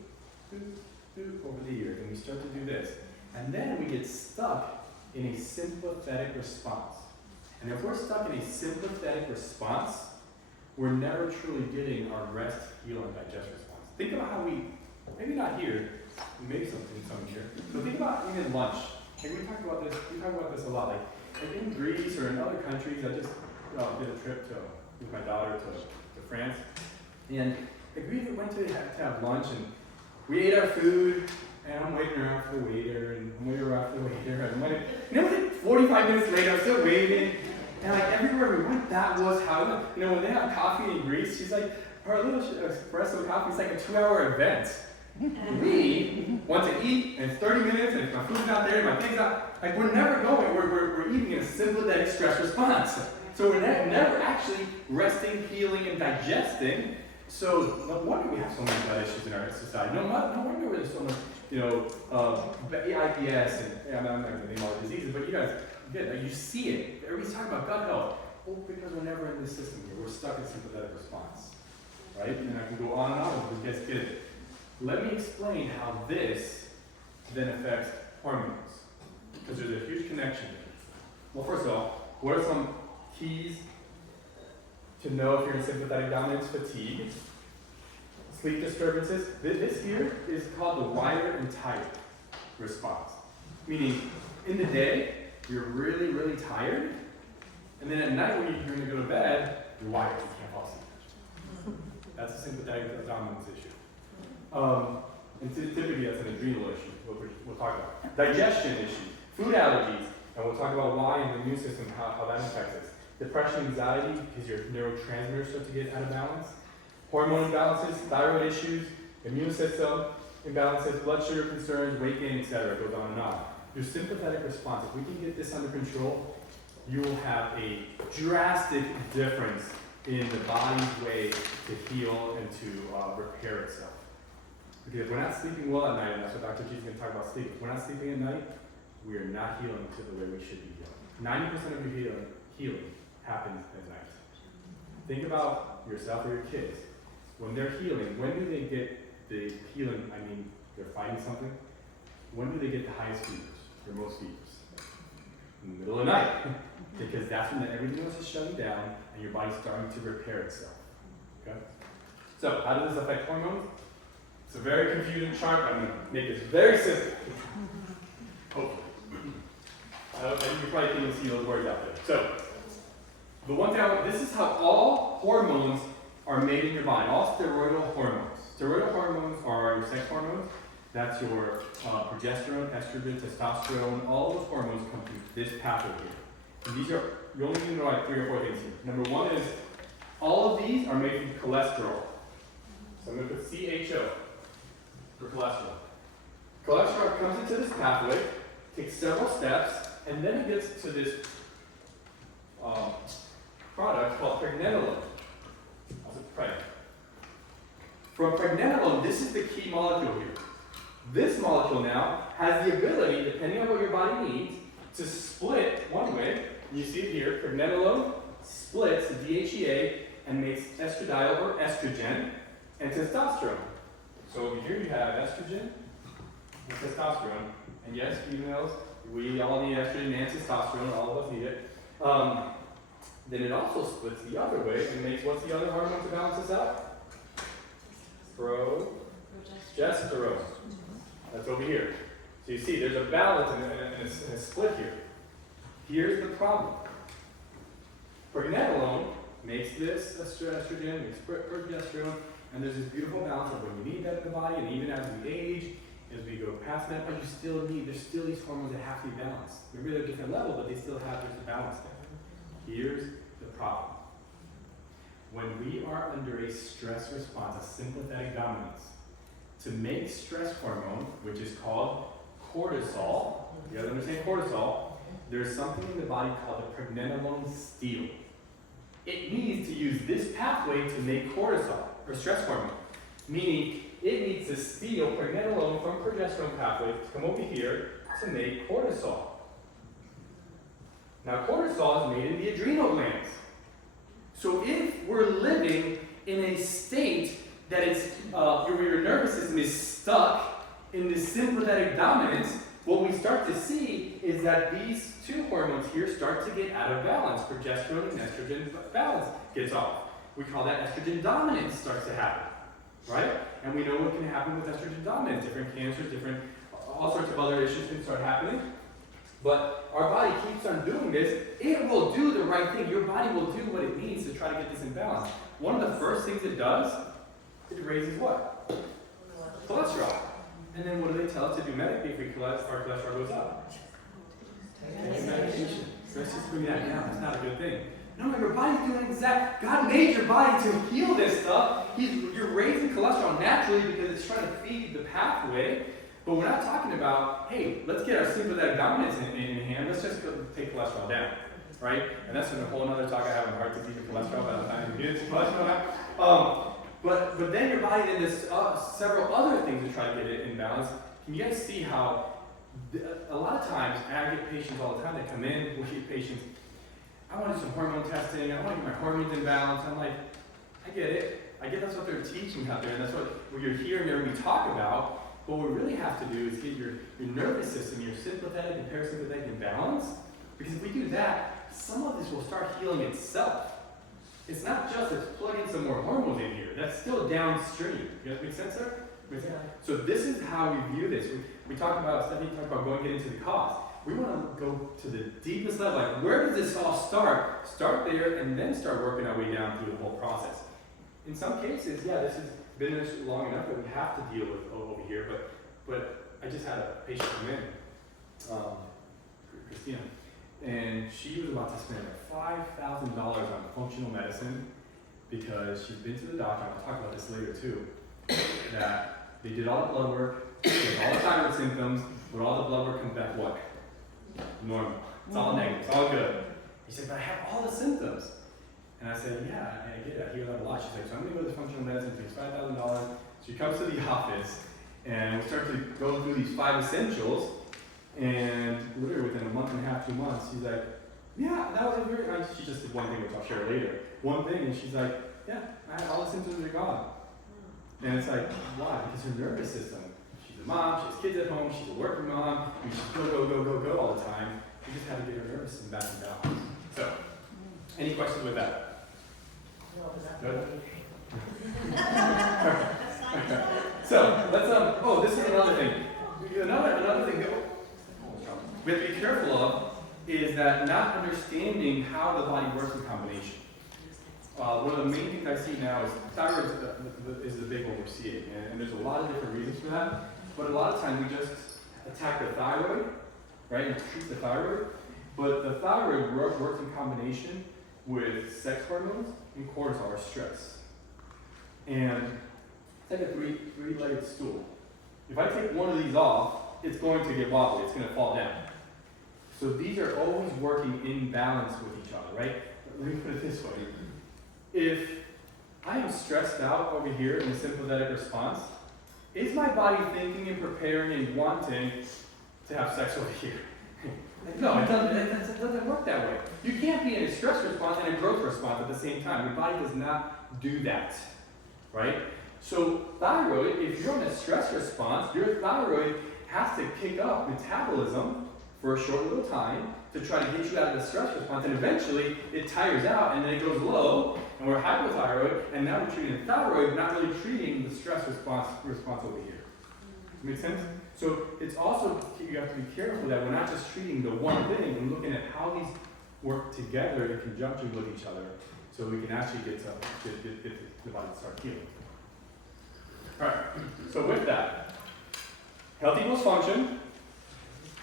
doop, doop over the ears, and we start to do this. And then we get stuck in a sympathetic response. And if we're stuck in a sympathetic response, we're never truly getting our rest, heal, and digest response. Think about how maybe not here, maybe some here, but think about even lunch. Like we talk about this a lot. Like in Greece or in other countries, I just did a trip with my daughter to France, and like we went to have lunch, and we ate our food, and I'm waiting around for the waiter, and I'm waiting around for the waiter, and I'm waiting. And it was like 45 minutes later, I'm still waiting, and like everywhere we went, that was how it went. When they have coffee in Greece, she's like, her little espresso coffee is like a 2-hour event. We want to eat, and it's 30 minutes, and if my food's not there, and my thing's not, like we're never going, we're eating in a sympathetic stress response. So we're never actually resting, healing, and digesting. So no wonder we have so many gut issues in our society. No wonder there's so much, IPS, and I'm not going to name all the diseases, but you guys get it. You see it. Everybody's talking about gut health. Well, because we're never in this system here. We're stuck in sympathetic response, right? And I can go on and on with you guys get it. Let me explain how this then affects hormones, because there's a huge connection here. Well, first of all, what are some keys to know if you're in sympathetic dominance? Fatigue, sleep disturbances. This here is called the wired and tired response. Meaning, in the day, you're really, really tired, and then at night when you're going to go to bed, you're wired, you can't fall asleep. That's a sympathetic dominance issue. And typically that's an adrenal issue, what we'll talk about. Digestion issue, food allergies, and we'll talk about why in the immune system, how that affects us. Depression, anxiety, because your neurotransmitters start to get out of balance. Hormone imbalances, thyroid issues, immune system imbalances, blood sugar concerns, weight gain, etc. It goes on and on. Your sympathetic response, if we can get this under control, you will have a drastic difference in the body's way to heal and to repair itself. Because if we're not sleeping well at night, and that's what Dr. G is going to talk about sleep, if we're not sleeping at night, we are not healing to the way we should be healing. 90% of your healing happens at night. Think about yourself or your kids. When they're healing, when do they get the healing? I mean, they're fighting something. When do they get the highest fevers, or most fevers? In the middle of the night. Because that's when everything else is shutting down and your body's starting to repair itself. Okay? So, how does this affect hormones? It's a very confusing chart. I'm going to make this very simple. Hopefully. And you probably can't even see those words out there. So, the one thing, this is how all hormones are made in your body. All steroidal hormones. Steroidal hormones are your sex hormones. That's your progesterone, estrogen, testosterone. All those hormones come through this pathway here. And these are, you only need to know like 3 or 4 things here. Number one is, all of these are made from cholesterol. So I'm going to put CHO for cholesterol. Cholesterol comes into this pathway, takes several steps, and then it gets to this product called pregnenolone. From pregnenolone, this is the key molecule here. This molecule now has the ability, depending on what your body needs, to split one way. You see it here, pregnenolone splits the DHEA and makes estradiol or estrogen and testosterone. So over here you have estrogen and testosterone. And yes, females, we all need estrogen and testosterone, all of us need it. Then it also splits the other way and makes, what's the other hormone to balance this out? Progesterone. That's over here. So you see, there's a balance and a split here. Here's the problem. Pregnenolone makes this estrogen, makes progesterone, and there's this beautiful balance of when you need that in the body, and even as we age, as we go past that, but there's still these hormones that have to be balanced. They're really at a different level, but they still have, there's a balance there. Here's the problem. When we are under a stress response, a sympathetic dominance, to make stress hormone, which is called cortisol, you guys understand cortisol, there's something in the body called the pregnenolone steal. It needs to use this pathway to make cortisol, or stress hormone. Meaning, it needs to steal pregnenolone from progesterone pathway to come over here to make cortisol. Now, cortisol is made in the adrenal glands. So if we're living in a state that is, your nervous system is stuck in this sympathetic dominance, what we start to see is that these two hormones here start to get out of balance. Progesterone and estrogen balance gets off. We call that estrogen dominance starts to happen, right? And we know what can happen with estrogen dominance. Different cancers, all sorts of other issues can start happening. But our body keeps on doing this. It will do the right thing. Your body will do what it needs to try to get this in balance. One of the first things it does, it raises what? Cholesterol. And then what do they tell us to do medically if our cholesterol goes up? Take medication. So let's just bring that down. It's not a good thing. No, your body's doing God made your body to heal this stuff. You're raising cholesterol naturally because it's trying to feed the pathway. But we're not talking about, hey, let's get our sympathetic dominance in hand. Let's just go take cholesterol down, right? And that's a whole other talk I have on heart disease and cholesterol by the time you get to cholesterol. But then your body then does several other things to try to get it in balance. Can you guys see how a lot of times, and I get patients all the time that come in, we get patients, I want to do some hormone testing, I want to get my hormones in balance. I'm like, I get it. I get that's what they're teaching out there, and that's what you're hearing everybody talk about. What we really have to do is get your nervous system, your sympathetic and parasympathetic in balance. Because if we do that, some of this will start healing itself. It's not just let's plug in some more hormones in here. That's still downstream. You guys make sense there? So this is how we view this. We talk about, Stephanie talked about going into the cause. We want to go to the deepest level. Like, where does this all start? Start there and then start working our way down through the whole process. In some cases, yeah, this has been this long enough that we have to deal with over here. But I just had a patient come in, Christina, and she was about to spend like $5,000 on functional medicine because she's been to the doctor, and I'll talk about this later too, that they did all the blood work, did all the thyroid symptoms, but all the blood work comes back what? Normal. It's all negative, it's all good. He said, but I have all the symptoms. And I said, yeah, I get it, I hear that a lot. She's like, so I'm gonna go to functional medicine, it takes $5,000. She comes to the office, and we start to go through these 5 essentials, and literally within a month and a half, 2 months, she's like, yeah, that was a very nice. She just did one thing, which I'll share later. One thing, and she's like, yeah, all the symptoms are gone. And it's like, why? Because her nervous system, she's a mom, she has kids at home, she's a working mom, and she's go all the time. We just have to get her nervous system back in balance. So, any questions with that? Good? So, let's, this is another thing. Another thing that we have to be careful of is that not understanding how the body works in combination. One of the main things I see now is thyroid is the big one we're seeing, and there's a lot of different reasons for that. But a lot of times we just attack the thyroid, right, and treat the thyroid. But the thyroid works in combination with sex hormones and cortisol, or stress. And it's like a three-legged stool. If I take one of these off, it's going to get wobbly, it's going to fall down. So these are always working in balance with each other, right? Let me put it this way. If I am stressed out over here in a sympathetic response, is my body thinking and preparing and wanting to have sex over here? No, it doesn't work that way. You can't be in a stress response and a growth response at the same time. Your body does not do that, right? So thyroid, if you're in a stress response, your thyroid has to kick up metabolism for a short little time to try to get you out of the stress response, and eventually it tires out and then it goes low, and we're hypothyroid, and now we're treating the thyroid, not really treating the stress response over here. Make sense? So it's also, you have to be careful that we're not just treating the one thing and looking at how these work together in conjunction with each other, so we can actually get the body to start healing. All right, so with that, health equals function.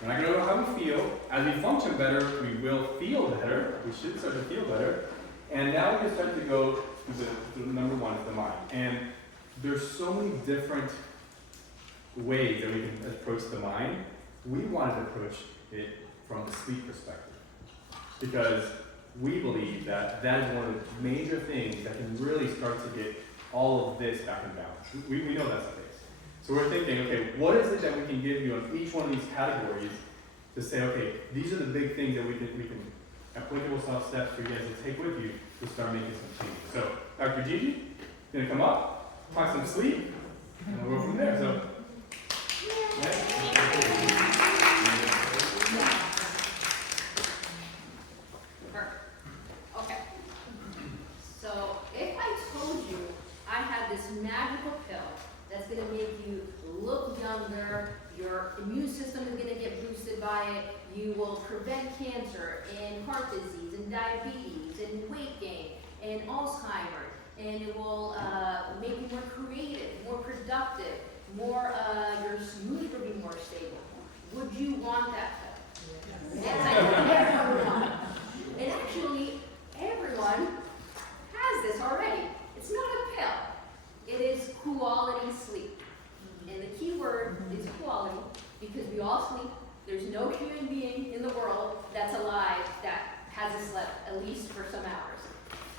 We're not going to know how we feel. As we function better, we will feel better. We should start to feel better. And now we can start to go to the number one, is the mind. And there's so many different ways that we can approach the mind. We want to approach it from the sleep perspective. Because we believe that that is one of the major things that can really start to get all of this back in balance. We know that's the case. So we're thinking, okay, what is it that we can give you on each one of these categories to say, okay, these are the big things that we can applicable steps for you guys to take with you to start making some changes. So Dr. Gigi, gonna come up, talk some sleep, and we'll go from there. So, Perfect. Okay. So if I told you I had this magical pill that's gonna make you look younger, your immune system is gonna get boosted by it, you will prevent cancer and heart disease and diabetes and weight gain and Alzheimer's, and it will make you more creative, more productive, your mood will be more stable. Would you want that pill? Yes, I think everyone. And actually, everyone has this already. It's not a pill. It is quality sleep. And the key word is quality, because we all sleep. There's no human being in the world that's alive that hasn't slept at least for some hours.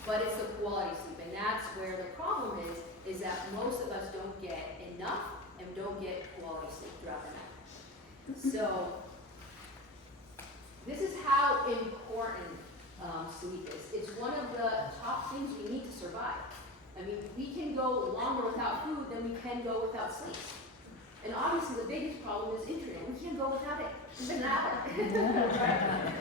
But it's the quality sleep, and that's where the problem is that most of us don't get enough and don't get quality sleep throughout the night. So this is how important sleep is. It's one of the top things we need to survive. I mean, we can go longer without food than we can go without sleep. And obviously the biggest problem is internet. We can't go without it even an hour. Right?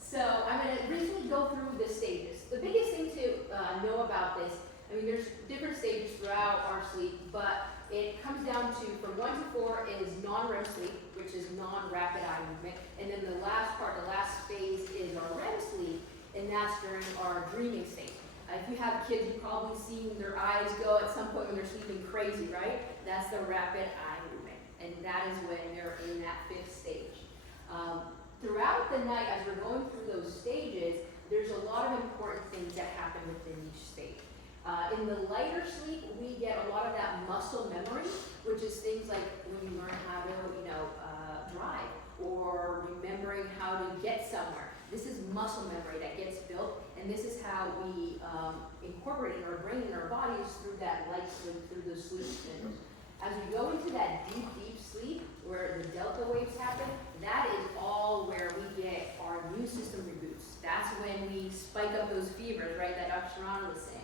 So I'm going to briefly go through the stages. The biggest thing to know about this, I mean, there's different stages throughout our sleep, but it comes down to from 1 to 4 is non-REM sleep, which is non-rapid eye movement. And then the last part, the last phase is our REM sleep, and that's during our dreaming state. If you have kids, you've probably seen their eyes go at some point when they're sleeping crazy, right? That's the rapid eye movement, and that is when they're in that 5th stage. Throughout the night, as we're going through those stages, there's a lot of important things that happen within each stage. In the lighter sleep, we get a lot of that muscle memory, which is things like when you learn how to, drive, or remembering how to get somewhere. This is muscle memory that gets built, and this is how we incorporate in our brain and our bodies through that light sleep, through those sleep cycles. As we go into that deep, deep sleep, where the delta waves happen, that is all where we get our immune system reboots. That's when we spike up those fevers, right, that Dr. Sharon was saying.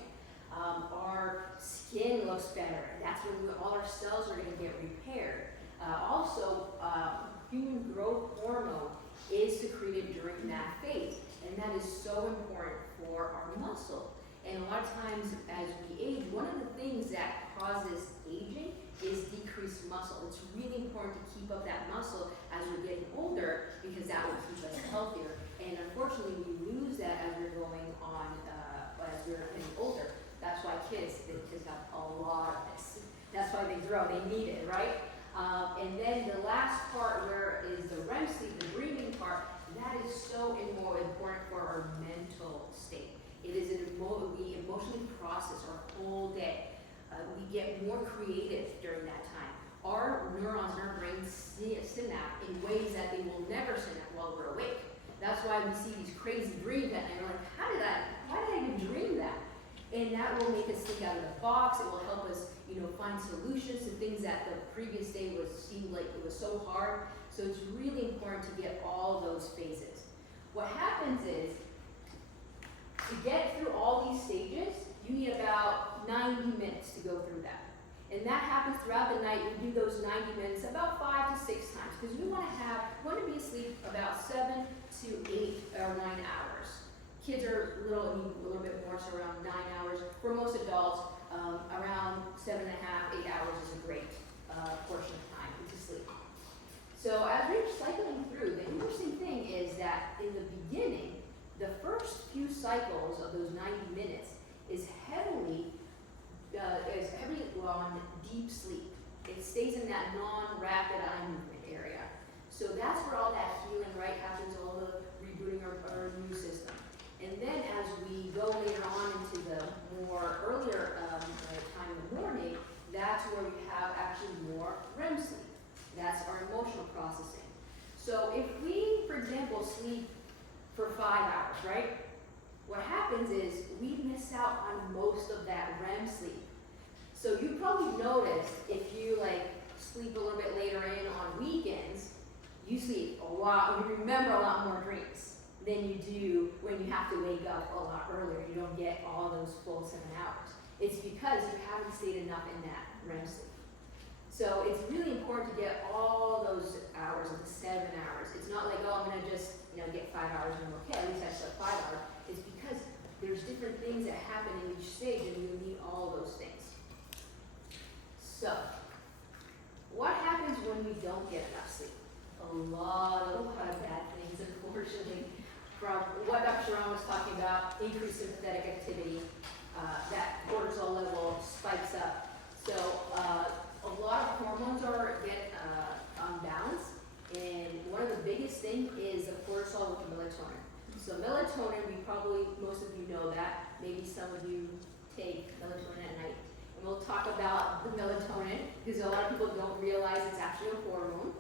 Our skin looks better. That's when all our cells are going to get repaired. Also, human growth hormone is secreted during that phase, and that is so important for our muscle. And a lot of times as we age, one of the things that causes aging is decreased muscle. It's really important to keep up that muscle as we're getting older, because that will keep us healthier. And unfortunately, we lose that as we're going on, as we're getting older. That's why kids have a lot of this. That's why they grow, they need it, right? And then the last part, where is the REM sleep, the dreaming part, that is so important for our mental state. It is we emotionally process our whole day. We get more creative during that time. Our neurons in our brain synapse in ways that they will never synapse while we're awake. That's why we see these crazy dreams at night. We're like, why did I even dream that? And that will make us think out of the box. It will help us, find solutions to things that the previous day seemed like it was so hard. So it's really important to get all those phases. What happens is, to get through all these stages, you need about 90 minutes to go through that. And that happens throughout the night. We do those 90 minutes about 5 to 6 times, because we want to be asleep about 7 to 8 or 9 hours. Kids are need a little bit more, so around 9 hours. For most adults, around 7.5, 8 hours is a great portion of time to sleep. So as we're cycling through, the interesting thing is that in the beginning, the first few cycles of those 90 minutes is heavily on deep sleep. It stays in that non-rapid eye movement area. So that's where all that healing, right, happens, all the rebooting our immune system. And then as we go later on into the more earlier time in the morning, that's where we have actually more REM sleep. That's our emotional processing. So if we, for example, sleep for 5 hours, right? What happens is we miss out on most of that REM sleep. So you probably noticed if you like sleep a little bit later in on weekends, you sleep a lot, you remember a lot more dreams than you do when you have to wake up a lot earlier. You don't get all those full 7 hours. It's because you haven't stayed enough in that REM sleep. So it's really important to get all those hours of the 7 hours. It's not like, oh, I'm gonna just, get 5 hours and I'm okay, at least I slept 5 hours. It's because there's different things that happen in each stage and you need all those things. So, what happens when we don't get enough sleep? A lot of bad things, unfortunately. From what Dr. Sharon was talking about, increased sympathetic activity, that cortisol level spikes up. So, a lot of hormones get unbalanced, and one of the biggest things is the cortisol with melatonin. So melatonin, most of you know that, maybe some of you take melatonin at night. And we'll talk about the melatonin, because a lot of people don't realize it's actually a hormone.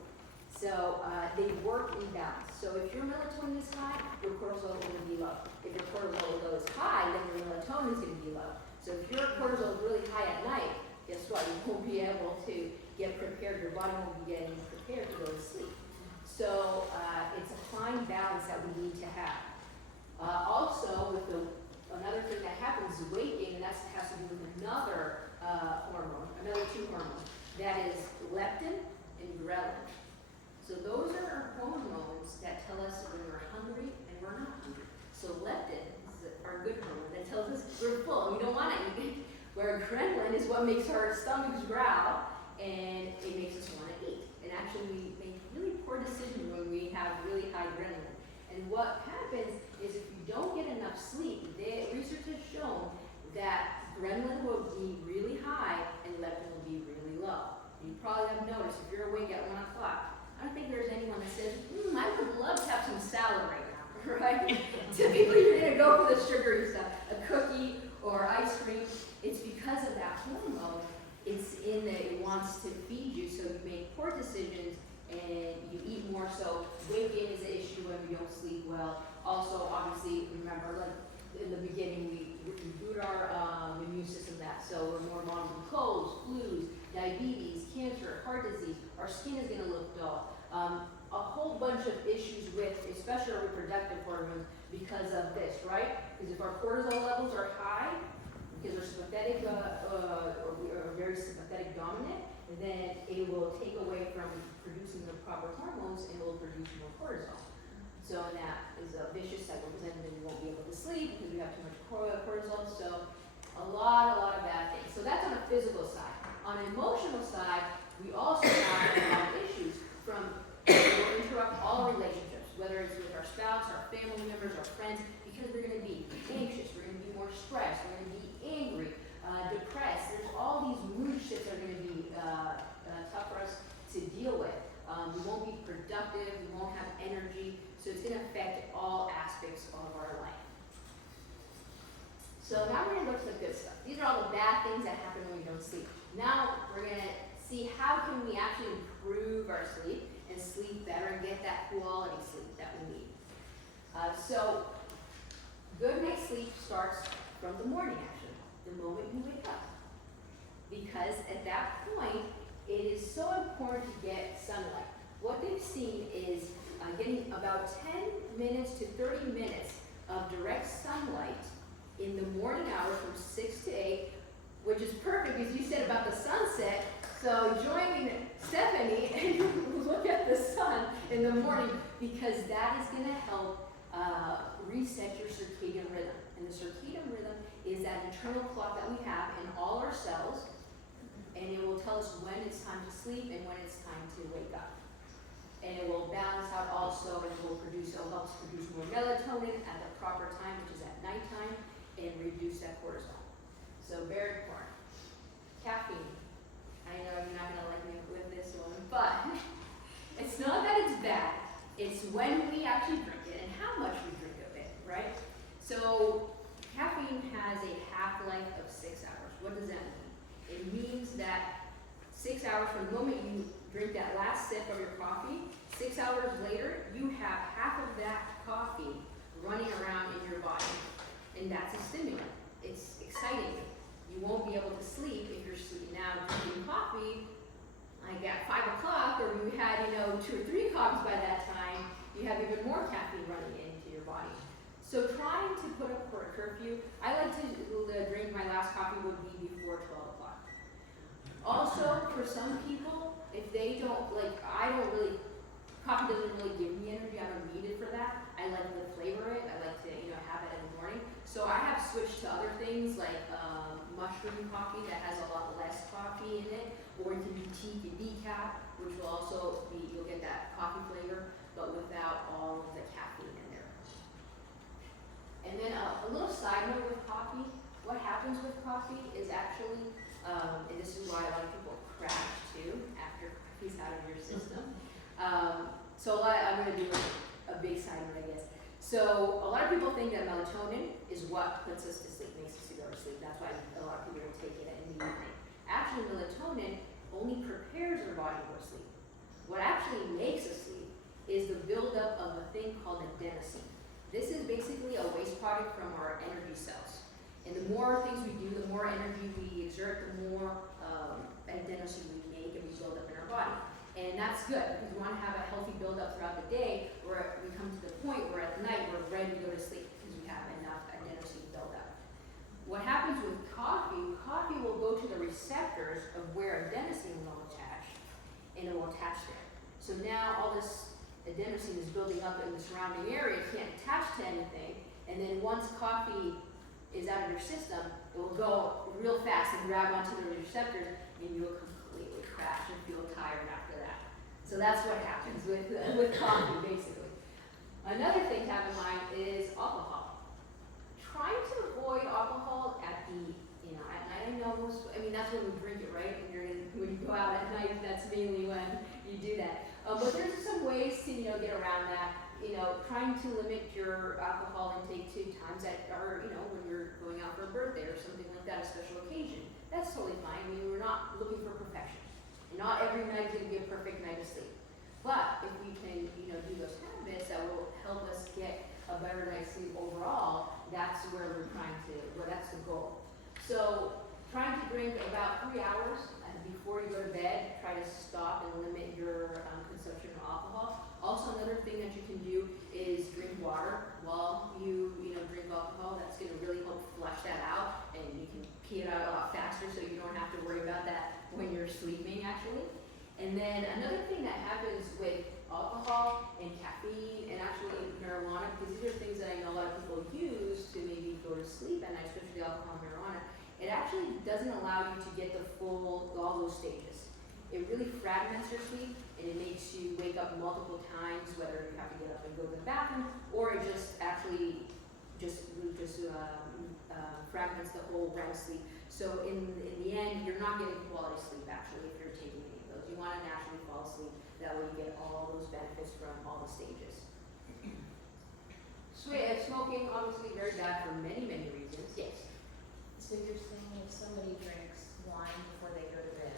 So they work in balance. So if your melatonin is high, your cortisol is going to be low. If your cortisol is high, then your melatonin is going to be low. So if your cortisol is really high at night, guess what? You won't be able to get prepared. Your body won't be getting prepared to go to sleep. So it's a fine balance that we need to have. Also, with another thing that happens is weight gain, and that has to do with another hormone, another two hormones. That is leptin and ghrelin. So those are our hormones that tell us when we're hungry and we're not hungry. So leptin is our good hormone that tells us we're full and we don't want to eat. Where ghrelin is what makes our stomachs growl and it makes us want to eat. And actually we make really poor decisions when we have really high ghrelin. And what happens is if you don't get enough sleep, research has shown that ghrelin will be really high and leptin will be really low. You probably have noticed if you're awake at 1 o'clock, I don't think there's anyone that says, I would love to have some salad right now, right? Typically you're gonna go for the sugary stuff, a cookie or ice cream. It's because of that hormone. It's in that it wants to feed you, so you make poor decisions and you eat more. So weight gain is an issue when we don't sleep well. Also, obviously, remember, like in the beginning, we reboot our immune system so we're more vulnerable to colds, flus, diabetes, cancer, heart disease. Our skin is going to look dull. A whole bunch of issues with, especially our reproductive hormones, because of this, right? Because if our cortisol levels are high, because we're sympathetic, or we are very sympathetic dominant, then it will take away from producing the proper hormones and will produce more cortisol. So that is a vicious cycle, because then we won't be able to sleep because we have too much cortisol. So a lot of bad things. So that's on a physical side. On an emotional side, we also have a lot of issues from interrupt all relationships, whether it's with our spouse, our family members, our friends, because we're going to be anxious, we're going to be more stressed, we're going to be angry, depressed. There's all these mood shifts that are going to be tough for us to deal with. We won't be productive, we won't have energy, so it's going to affect all aspects of our life. So now we're going to go to the good stuff. These are all the bad things that happen when we don't sleep. Now we're going to see how can we actually improve our sleep and sleep better and get that quality sleep that we need. So good night's sleep starts from the morning, actually, the moment you wake up. Because at that point, it is so important to get sunlight. What they've seen is getting about 10 minutes to 30 minutes of direct sunlight in the morning hours from 6 to 8, which is perfect because you said about the sunset. So join Stephanie and look at the sun in the morning, because that is going to help reset your circadian rhythm. And the circadian rhythm is that internal clock that we have in all our cells, and it will tell us when it's time to sleep and when it's time to wake up. And it will balance out also, and it will help us produce more melatonin at the proper time, which is at nighttime, and reduce that cortisol. So very important. Caffeine. I know you're not going to like me with this one, but it's not that it's bad. It's when we actually drink it and how much we drink of it, right? So caffeine has a half-life of 6 hours. What does that mean? It means that 6 hours from the moment you drink that last sip of your coffee, 6 6 hours later, you have half of that coffee running around in your body. And that's a stimulant. It's exciting. You won't be able to sleep if you're sleeping now drinking coffee like at 5 o'clock, or you had, 2 or 3 coffees by that time, you have even more caffeine running into your body. So trying to put up for a curfew, I like to drink my last coffee would be before 12 o'clock. Also, for some people, if they don't, coffee doesn't really give me energy, I don't need it for that. I like to flavor it, I like to, have it in the morning. So I have switched to other things like mushroom coffee that has a lot less coffee in it, or you can do tea and decaf, which will also be, you'll get that coffee flavor, but without all of the caffeine in there. And then a little side note with coffee, what happens with coffee is actually, and this is why a lot of people crash too after coffee's out of your system. I'm going to do a big side note, I guess. So a lot of people think that melatonin is what puts us to sleep, makes us to go to sleep. That's why a lot of people don't take it in the evening. Actually, melatonin only prepares our body for sleep. What actually makes us sleep is the buildup of a thing called adenosine. This is basically a waste product from our energy cells. And the more things we do, the more energy we exert, the more adenosine we make and we build up in our body. And that's good because we want to have a healthy buildup throughout the day where we come to the point where at night we're ready to go to sleep because we have enough adenosine buildup. What happens with coffee will go to the receptors of where adenosine will attach, and it will attach there. So now all this adenosine is building up in the surrounding area, can't attach to anything, and then once coffee is out of your system, it will go real fast and grab onto the receptors, and you will completely crash and feel tired after that. So that's what happens with coffee, basically. Another thing to have in mind is alcohol. Trying to avoid alcohol at the, at night. I know that's when we drink it, right? When you go out at night, that's mainly when you do that. But there's some ways to, get around that. Trying to limit your alcohol intake to times that are, when you're going out for a birthday or something like that, a special occasion. That's totally fine. We're not looking for perfection. And not every night is going to be a perfect night of sleep. But if we can, do those habits that will help us get a better night's sleep overall, that's where that's the goal. So trying to drink about 3 hours before you go to bed, try to stop and limit your consumption of alcohol. Also, another thing that you can do is drink water while you drink alcohol. That's going to really help flush that out, and you can pee it out a lot faster, so you don't have to worry about that when you're sleeping, actually. And then another thing that happens with alcohol and caffeine and actually marijuana, because these are things that I know a lot of people use to maybe go to sleep at night, especially alcohol and marijuana, it actually doesn't allow you to get all those stages. It really fragments your sleep, and it makes you wake up multiple times, whether you have to get up and go to the bathroom, or it just actually fragments the whole REM sleep. So in the end, you're not getting quality sleep actually if you're taking any of those. You want to naturally fall asleep. That way you get all those benefits from all the stages. Smoking, obviously very bad for many, many reasons. Yes. So you're saying if somebody drinks wine before they go to bed,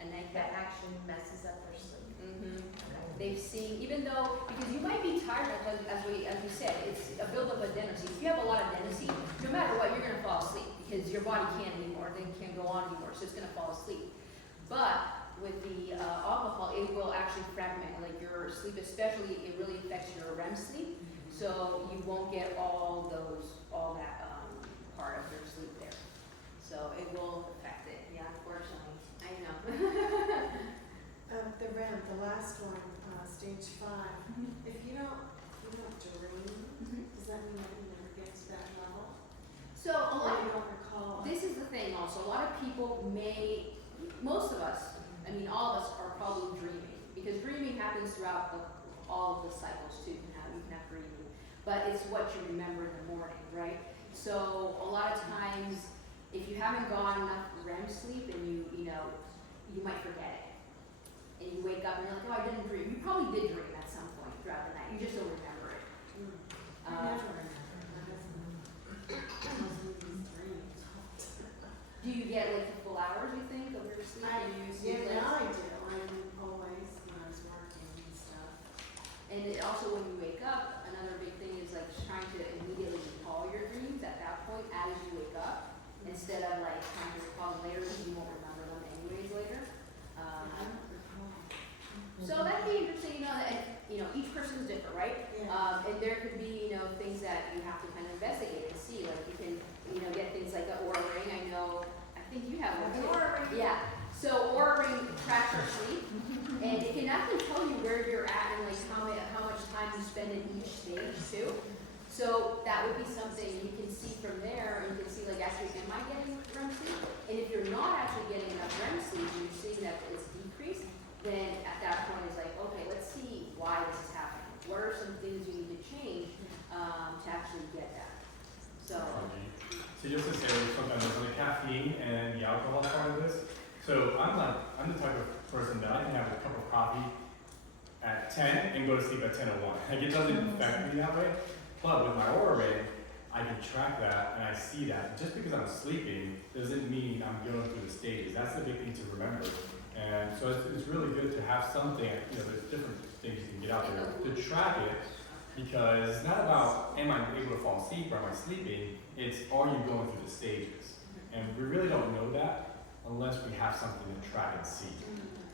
and that actually messes up their sleep? Mm-hmm. Okay. They've seen, even though, because you might be tired, as we said, it's a buildup of adenosine. If you have a lot of adenosine, no matter what, you're going to fall asleep because your body can't anymore, then can't go on anymore, so it's going to fall asleep. But with the alcohol, it will actually fragment, like your sleep, especially, it really affects your REM sleep, so you won't get all that part of your sleep there. So it will affect it, yeah, unfortunately. I know. The REM, the last one, stage 5. If you don't dream, does that mean that you never get to that level? So a lot. Or you don't recall? This is the thing also, a lot of people most of us, all of us are probably dreaming, because dreaming happens throughout all of the cycles too. You can have dreaming, but it's what you remember in the morning, right? So a lot of times, if you haven't gotten enough REM sleep and you might forget it. And you wake up and you're like, oh, I didn't dream. You probably did dream at some point throughout the night. You just don't remember it. I never remember. My husband dreams. Do you get like the full hours, you think, of your sleep? Do you sleep less? Now I do. I'm always, when I was working and stuff. it also, when you wake up, another big thing is like trying to immediately recall your dreams at that point as you wake up, instead of like trying to recall them later because you won't remember them anyways later. So that'd be interesting, each person's different, right? Yeah. And there could be, things that you have to kind of investigate and see, like you can, get things like an Oura ring. I think you have one too. Oura ring. Yeah. So Oura ring tracks your sleep, and it can actually tell you where you're at and like how much time you spend in each stage too. So that would be something you can see from there, and you can see like, actually, am I getting REM sleep? And if you're not actually getting enough REM sleep, and you're seeing that it's decreased, then at that point it's like, okay, let's see why this is happening. What are some things you need to change to actually get that? So just to say something on the caffeine and the alcohol part of this. So I'm the type of person that I can have a cup of coffee at 10 and go to sleep at 10:01. Like it doesn't affect me that way. But with my Oura ring, I can track that and I see that. Just because I'm sleeping doesn't mean I'm going through the stages. That's the big thing to remember. And so it's really good to have something, there's different things you can get out there to track it, because it's not about am I able to fall asleep or am I sleeping, it's are you going through the stages. And we really don't know that unless we have something to track and see,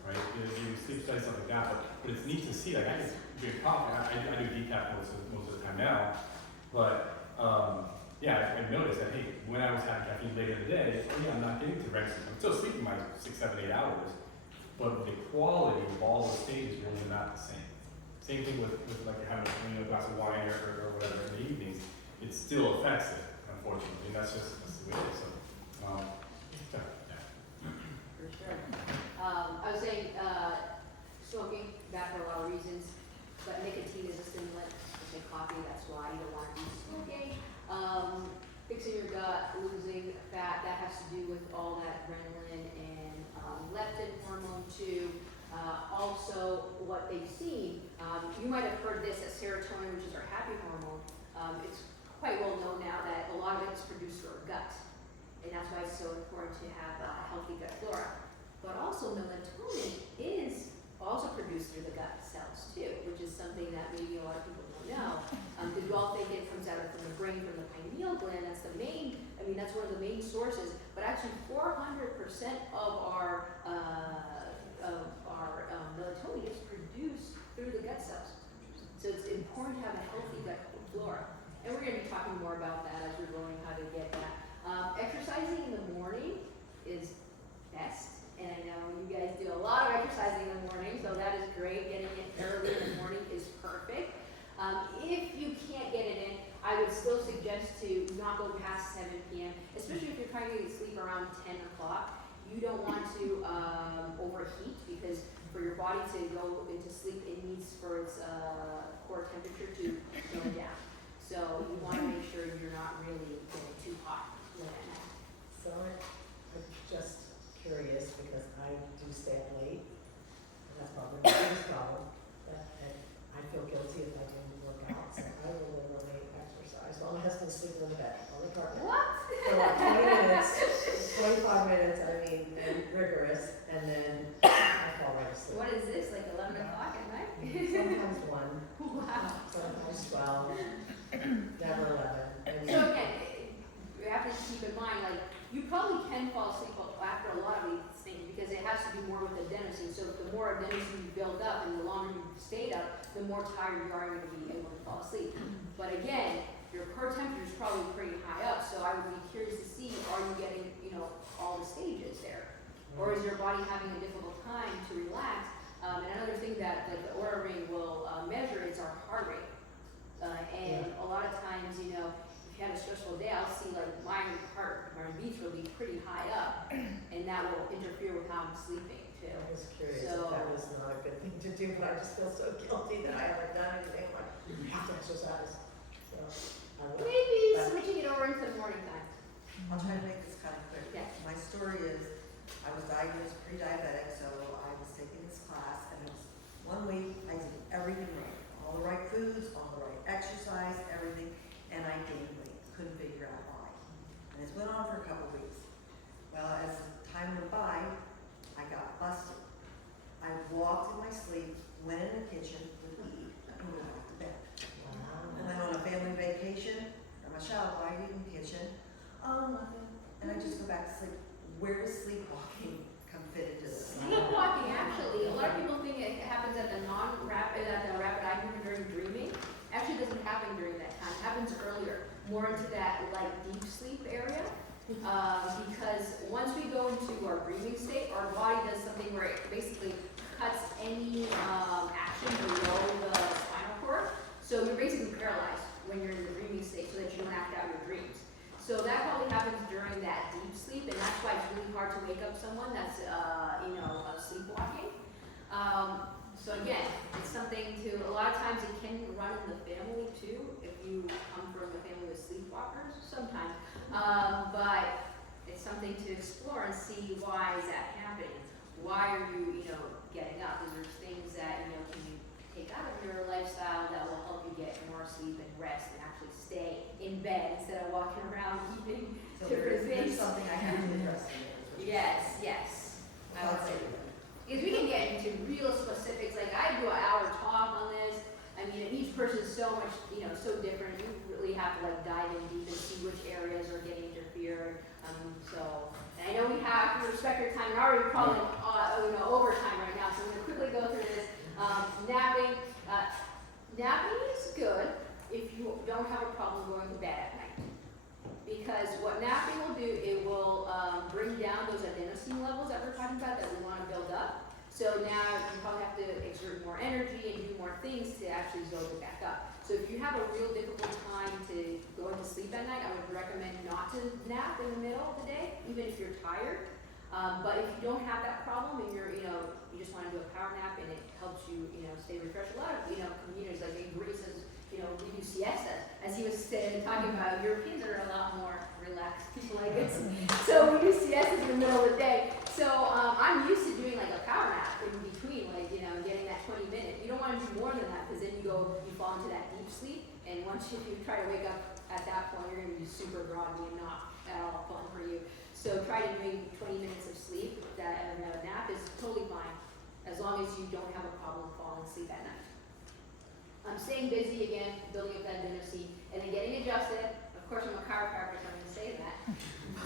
right? You sleep studies, stuff like that, but it's neat to see, like I can drink coffee, I do decaf most of the time now, but I noticed that, hey, when I was having caffeine later in the day, I'm not getting to REM sleep. I'm still sleeping my 6, 7, 8 hours, but the quality of all the stages really not the same. Same thing with like having a glass of wine or whatever in the evenings. It still affects it, unfortunately. And that's the way it is. So, for sure. I was saying, smoking, bad for a lot of reasons, but nicotine is a stimulant. Just like coffee, that's why you don't want to be smoking. Fixing your gut, losing fat, that has to do with all that adrenaline and leptin hormone too. Also, what they've seen, you might have heard this as serotonin, which is our happy hormone. It's quite well known now that a lot of it is produced through our gut, and that's why it's so important to have a healthy gut flora. But also, melatonin is also produced through the gut cells too, which is something that maybe a lot of people don't know. Because we all think it comes out from the brain, from the pineal gland. That's the main. That's one of the main sources. But actually, 400% of our melatonin is produced through the gut cells. So it's important to have a healthy gut flora. And we're going to be talking more about that as we're learning how to get that. Exercising in the morning is best. And I know you guys do a lot of exercising in the morning, so that is great. Getting it early in the morning is perfect. If you can't get it in, I would still suggest to not go past 7 p.m., especially if you're trying to get sleep around 10 o'clock. You don't want to overheat, because for your body to go into sleep, it needs for its core temperature to go down. So you want to make sure you're not really getting too hot when at night. So I'm just curious because I do stay up late, and that's probably my biggest problem. And I feel guilty if I didn't work out, so I will literally exercise while my husband's sleeping in the bed on the carpet. What? For like 20 minutes, 25 minutes, rigorous, and then I fall right asleep. What is this, like 11 o'clock at night? Sometimes 1, Wow. sometimes 12, never 11. So again, you have to keep in mind, like, you probably can fall asleep after a lot of these things, because it has to do more with adenosine. So the more adenosine you build up and the longer you stayed up, the more tired you are going to be able to fall asleep. But again, your core temperature is probably pretty high up, so I would be curious to see, are you getting, all the stages there? Or is your body having a difficult time to relax? And another thing that like the Oura ring will measure is our heart rate. And a lot of times, if you had a stressful day, I'll see like my beats will be pretty high up, and that will interfere with how I'm sleeping too. I was curious So- if that was not a good thing to do, but I just feel so guilty that I haven't done anything. I'm like, you have to exercise. So I will. Maybe switching it over into the morning time. I'll try to make this kind of quick. Yeah. My story is, I was diagnosed pre-diabetic, so I was taking this class, and it was 1 week, I did everything right. All the right foods, all the right exercise, everything, and I gained weight. Couldn't figure out why. And this went on for a couple weeks. Well, as time went by, I got busted. I walked in my sleep, went in the kitchen with weed, and was like, where does sleepwalking come fit into this? Sleepwalking, actually, a lot of people think it happens at the rapid eye movement during dreaming. Actually, doesn't happen during that time. It happens earlier, more into that like deep sleep area. Because once we go into our breathing state, our body does something where it basically cuts any action below the spinal cord. So you're basically paralyzed when you're in the dreaming state, so that you don't act out your dreams. So that probably happens during that deep sleep, and that's why it's really hard to wake up someone that's sleepwalking. So again, it's something to, a lot of times it can run in the family too, if you come from a family with sleepwalkers, sometimes. But it's something to explore and see, why is that happening? Why are you, getting up? Because there's things that, can you take out of your lifestyle that will help you get more sleep and rest and actually stay in bed instead of walking around eating So different there's things. something I have to address in there. is what you're Yes, saying. yes. I would That's say. it. Because we can get into real specifics, like I do an hour talk on this. I mean, each person is so much, so different. You really have to like dive in deep and see which areas are getting interfered. And I know we have to respect your time. We're already probably, overtime right now, so I'm gonna quickly go through this. Napping, napping is good if you don't have a problem going to bed at night. Because what napping will do, it will bring down those adenosine levels that we're talking about that we want to build up. So now you probably have to exert more energy and do more things to actually build it back up. So if you have a real difficult time to go into sleep at night, I would recommend not to nap in the middle of the day, even if you're tired. But if you don't have that problem and you're, you just want to do a power nap and it helps you, stay refreshed. A lot of, communities like in Greece, we do siestas. As he was talking about, Europeans are a lot more relaxed people like this. So we do siestas in the middle of the day. So I'm used to doing like a power nap in between, like, getting that 20 minutes. You don't want to do more than that, because then you fall into that deep sleep. And once you try to wake up at that point, you're going to be super groggy and not at all fun for you. So try to do 20 minutes of sleep. That a nap is totally fine, as long as you don't have a problem falling asleep at night. Staying busy again, building up that adenosine, and then getting adjusted. Of course, I'm a chiropractor, so I'm going to say that.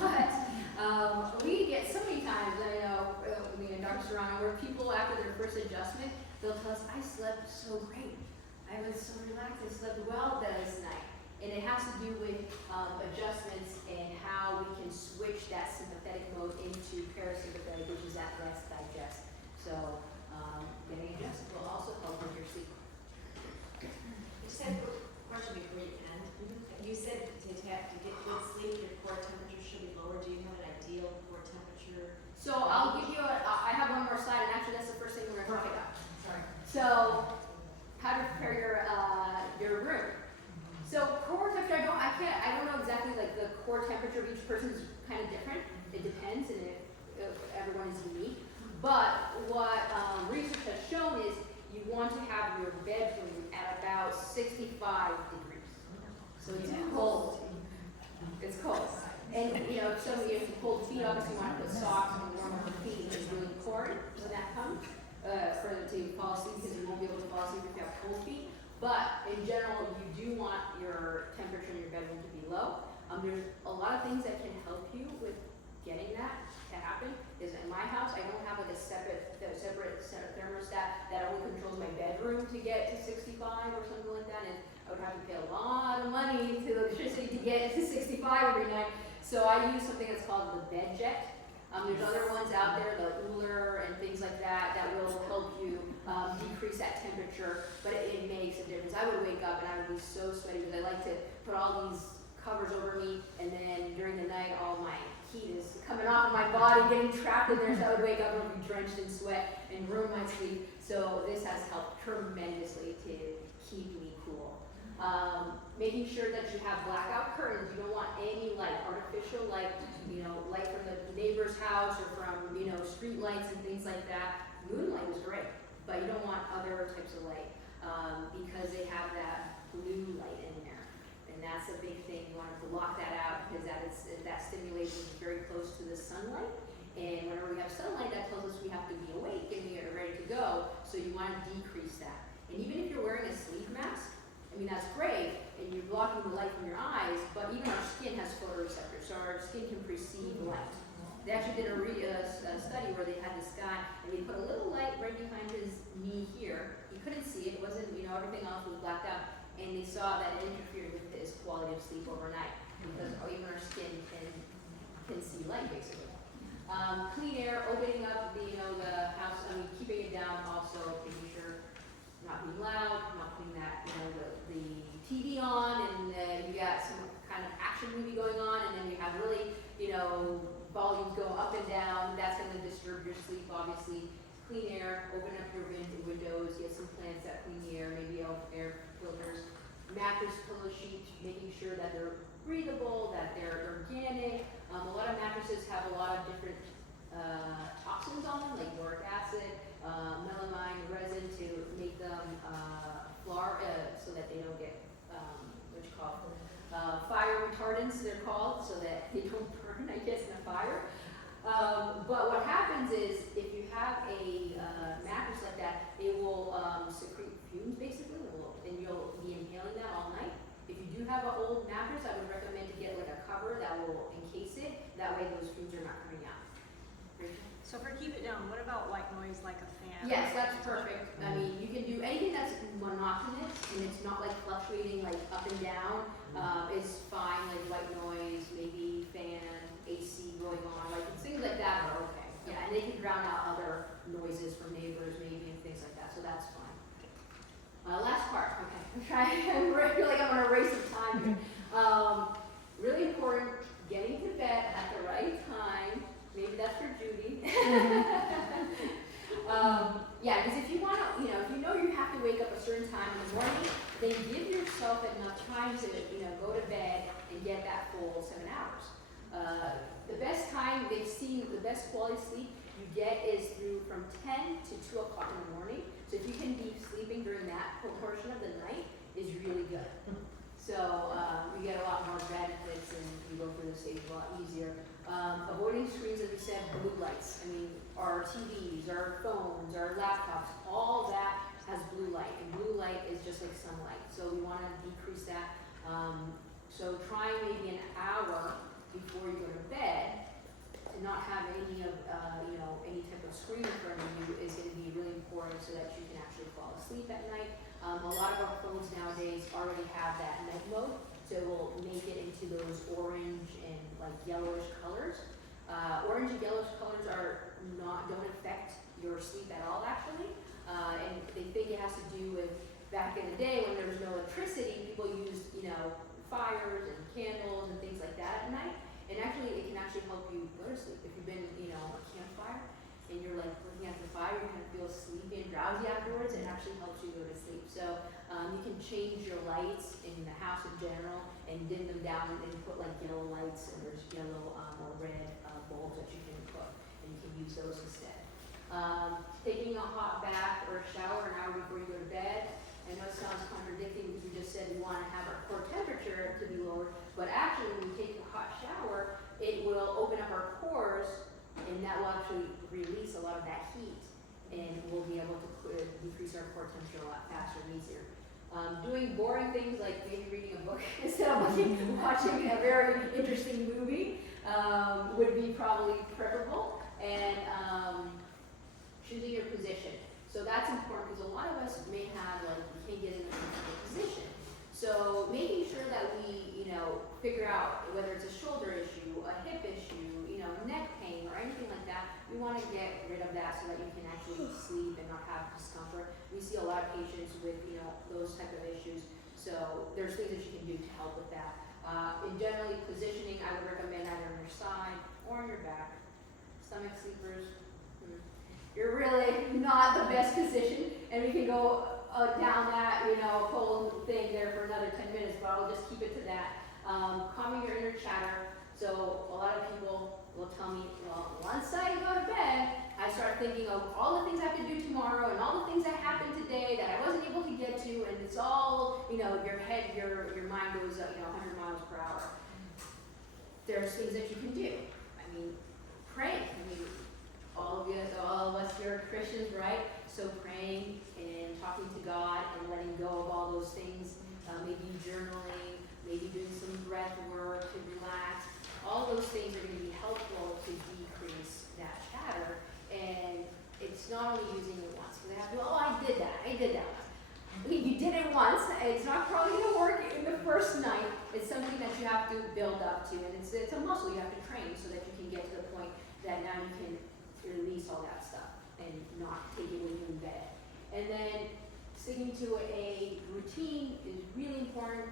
But we get so many times, I know, me and Dr. Serrano, where people after their first adjustment, they'll tell us, I slept so great. I was so relaxed, I slept well this night. And it has to do with adjustments and how we can switch that sympathetic mode into parasympathetic, which is that rest digest. So getting adjusted will also help with your sleep. I just had a quick question before you end. You said to get good sleep, your core temperature should be lower. Do you have an ideal core temperature? So I'll give you I have one more slide, and actually that's the first thing we're going to talk about. Sorry. So how to prepare your room. So core temperature, I don't know exactly like the core temperature of each person is kind of different. It depends, and everyone is unique. But what research has shown is you want to have your bedroom at about 65 degrees. So it's cold. It's cold. And if somebody has cold feet, obviously you want to put socks and warm up your feet. It's really important when that comes for them to fall asleep, because you won't be able to fall asleep if you have cold feet. But in general, you do want your temperature in your bedroom to be low. There's a lot of things that can help you with getting that to happen. Is in my house, I don't have like a separate thermostat that only controls my bedroom to get to 65 or something like that. And I would have to pay a lot of money to electricity to get to 65 every night. So I use something that's called the bed jet. There's other ones out there, the Uller and things like that, that will help you decrease that temperature, but it makes a difference. I would wake up and I would be so sweaty, because I like to put all these covers over me, and then during the night all my heat is coming off of my body, getting trapped in there, so I would wake up and be drenched in sweat and ruin my sleep. So this has helped tremendously to keep me cool. Making sure that you have blackout curtains. You don't want any light, artificial light, light from the neighbor's house or from, street lights and things like that. Moonlight is great, but you don't want other types of light because they have that blue light in there. And that's a big thing. You want to block that out, because that stimulation is very close to the sunlight. And whenever we have sunlight, that tells us we have to be awake and we are ready to go. So you want to decrease that. And even if you're wearing a sleep mask, that's great, and you're blocking the light from your eyes, but even our skin has photoreceptors, so our skin can perceive light. They actually did a study where they had this guy, and they put a little light right behind his knee here. He couldn't see it. It wasn't, everything else was blacked out. And they saw that it interfered with his quality of sleep overnight because even our skin can see light, basically. Clean air, opening up the house, keeping it down, also making sure not being loud, not putting that, the TV on, and you got some kind of action movie going on, and then you have really, volumes go up and down. That's going to disturb your sleep, obviously. Clean air, open up your windows, get some plants that clean the air, maybe air filters. Mattress, pillow sheets, making sure that they're breathable, that they're organic. A lot of mattresses have a lot of different toxins on them, like boric acid, melamine, resin to make them so that they don't get fire retardants, they're called, so that they don't burn, I guess, in a fire. But what happens is, if you have a mattress like that, it will secrete fumes, basically, and you'll be inhaling that all night. If you do have an old mattress, I would recommend to get like a cover that will encase it. That way those fumes are not coming out. Rachel? So for keep it down, what about white noise like a fan? Yes, that's perfect. I mean, you can do anything that's monotonous and it's not like fluctuating like up and down. Is fine, like white noise, maybe fan, AC going on, like things like that are okay. Yeah, and they can drown out other noises from neighbors maybe and things like that, so that's fine. Last part, okay. I feel like I'm on a race of time here. Really important, getting to bed at the right time. Maybe that's for Judy. Yeah, because if you want to, if you know you have to wake up a certain time in the morning, then give yourself enough time to, go to bed and get that full 7 hours. The best time they've seen, the best quality sleep you get is from 10 to 2 o'clock in the morning. So if you can be sleeping during that portion of the night, is really good. So we get a lot more benefits and we go through the stage a lot easier. Avoiding screens, as we said, blue lights. I mean, our TVs, our phones, our laptops, all that has blue light. And blue light is just like sunlight. So we want to decrease that. So try maybe an hour before you go to bed to not have any of, any type of screen in front of you is going to be really important so that you can actually fall asleep at night. A lot of our phones nowadays already have that night mode, so it will make it into those orange and like yellowish colors. Orange and yellowish colors don't affect your sleep at all, actually. And they think it has to do with back in the day when there was no electricity, people used, fires and candles and things like that at night. And actually, it can actually help you go to sleep. If you've been, a campfire and you're like looking at the fire, you kind of feel sleepy and drowsy afterwards, it actually helps you go to sleep. So you can change your lights in the house in general and dim them down and put like yellow lights, and there's yellow or red bulbs that you can put, and you can use those instead. Taking a hot bath or a shower an hour before you go to bed. I know it sounds contradicting because we just said we want to have our core temperature to be lower, but actually when we take a hot shower, it will open up our pores, and that will actually release a lot of that heat, and we'll be able to decrease our core temperature a lot faster and easier. Doing boring things like maybe reading a book instead of watching a very interesting movie would be probably preferable, and choosing your position. So that's important because a lot of us may have, we can't get in a comfortable position. So making sure that we, figure out whether it's a shoulder issue, a hip issue, neck pain or anything like that, we want to get rid of that so that you can actually sleep and not have discomfort. We see a lot of patients with, those type of issues. So there's things that you can do to help with that. In generally positioning, I would recommend either on your side or on your back. Stomach sleepers, you're really not the best position, and we can go down that, whole thing there for another 10 minutes, but I'll just keep it to that. Calming your inner chatter. So a lot of people will tell me, well, once I go to bed, I start thinking of all the things I have to do tomorrow and all the things that happened today that I wasn't able to get to, and it's all, your head, your mind goes up, 100 miles per hour. There's things that you can do. I mean, pray. All of us here are Christians, right? So praying and talking to God and letting go of all those things, maybe journaling, maybe doing some breath work to relax. All those things are going to be helpful to decrease also you have to train so that you can get to the point that now you can release all that stuff and not take it when you're in bed. And then sticking to a routine is really important.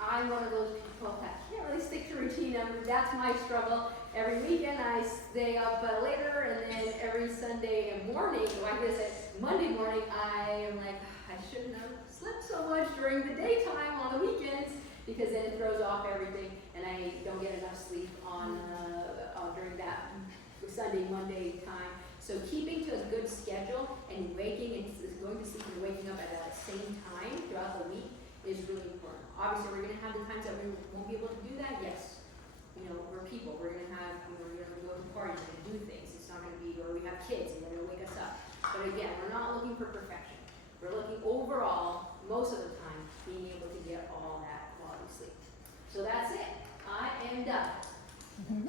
I'm one of those people that can't really stick to routine. That's my struggle. Every weekend I stay up later, and then every Sunday morning, like I said, Monday morning, I am like, I shouldn't have slept so much during the daytime on the weekends, because then it throws off everything, and I don't get enough sleep on during that Sunday, Monday time. So keeping to a good schedule and waking and going to sleep and waking up at the same time throughout the week is really important. Obviously, we're going to have the times that we won't be able to do that. Yes, you know, we're people. We're going to have, you know, we're going to go to parties and do things. It's not going to be where we have kids and they're going to wake us up. But again, we're not looking for perfection. We're looking overall, most of the time, being able to get all that quality sleep. So that's it. I am done. On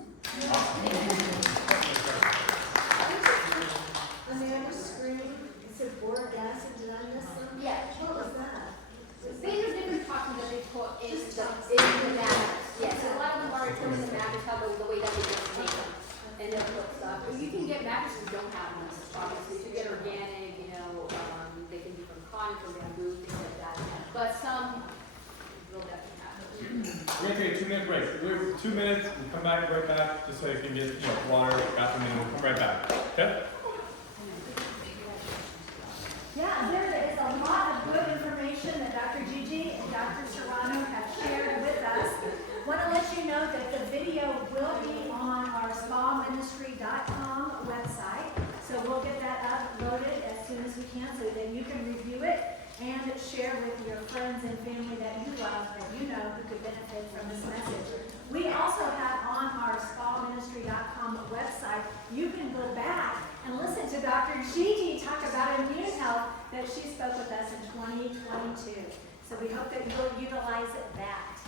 the other screen, it said boric acid, did I miss them? Yeah. What was that? These are different toxins that they put in the mattress. Yes, a lot of them are put in the mattress, how the way that they just make them. And they'll put stuff. You can get mattresses that don't have them, obviously. If you get organic, you know, they can be from cotton, from bamboo, things like that. But some will definitely have them. We're gonna take a 2-minute break. We're 2 minutes, we'll come back right back, just so you can get, you know, water, bathroom, and we'll come right back. Okay? Yeah, there is a lot of good information that Dr. Gigi and Dr. Serrano have shared with us. Want to let you know that the video will be on our SPAministry.com website. So we'll get that uploaded as soon as we can so that you can review it and share with your friends and family that you love, that you know who could benefit from this message. We also have on our SPAministry.com website, you can go back and listen to Dr. Gigi talk about immune health that she spoke with us in 2022. So we hope that you'll utilize that.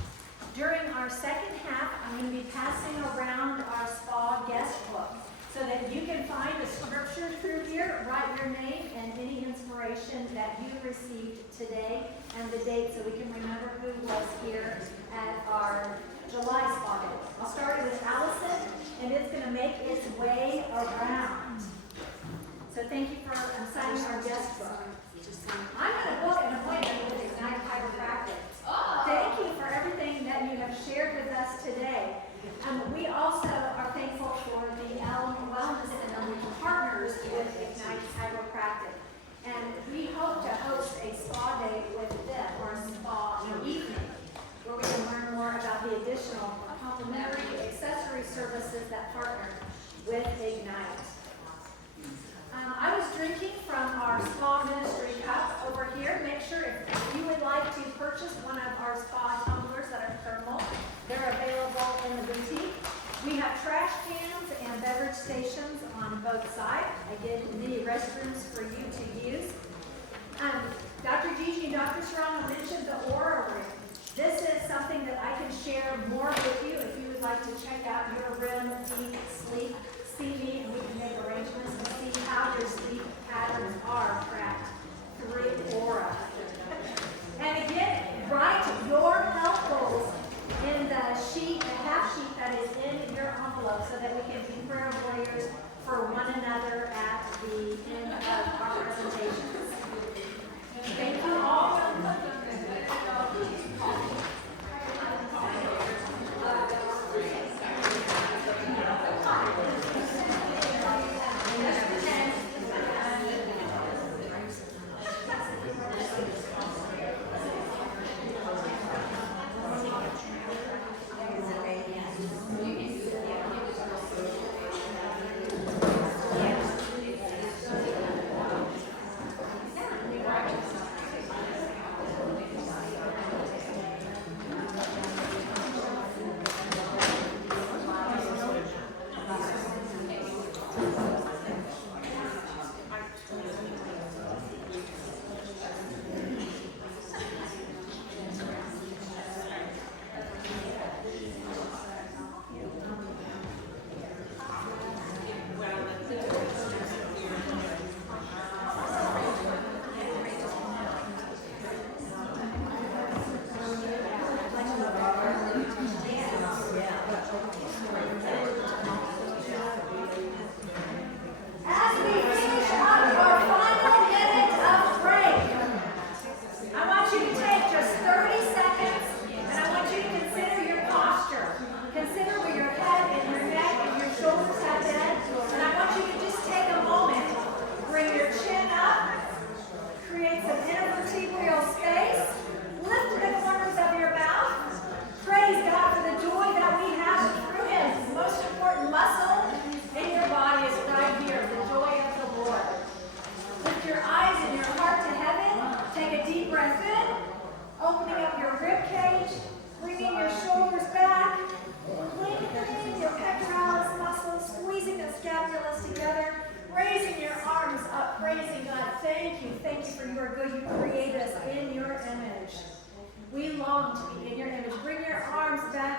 During our second half, I'm going to be passing around our SPA guest book so that you can find a scripture through here, write your name and any inspiration that you received today and the date so we can remember who was here at our July SPA day. I'll start with Allison, and it's going to make its way around. So thank you for signing our guest book. I'm going to book an appointment with Ignite Chiropractic. Thank you for everything that you have shared with us today. We also are thankful for the Elm Wellness Center, which partners with Ignite Chiropractic. And we hope to host a spa day with them, or a spa evening, where we can learn more about the additional complimentary accessory services that partner with Ignite. I was drinking from our Spa Ministry cup over here. Make sure if you would like to purchase one of our spa tumblers that are thermal, they're available in the boutique. We have trash cans and beverage stations on both sides. I did the restrooms for you to use. Dr. Gigi and Dr. Serrano mentioned the Aura Room. This is something that I can share more with you if you would like to check out your REM deep sleep. See me and we can make arrangements to see how your sleep patterns are tracked through Aura. And again, write your health goals in the sheet, the half sheet that is in your envelope so that we can be prayer warriors for one another at the end of our presentations. Thank you all.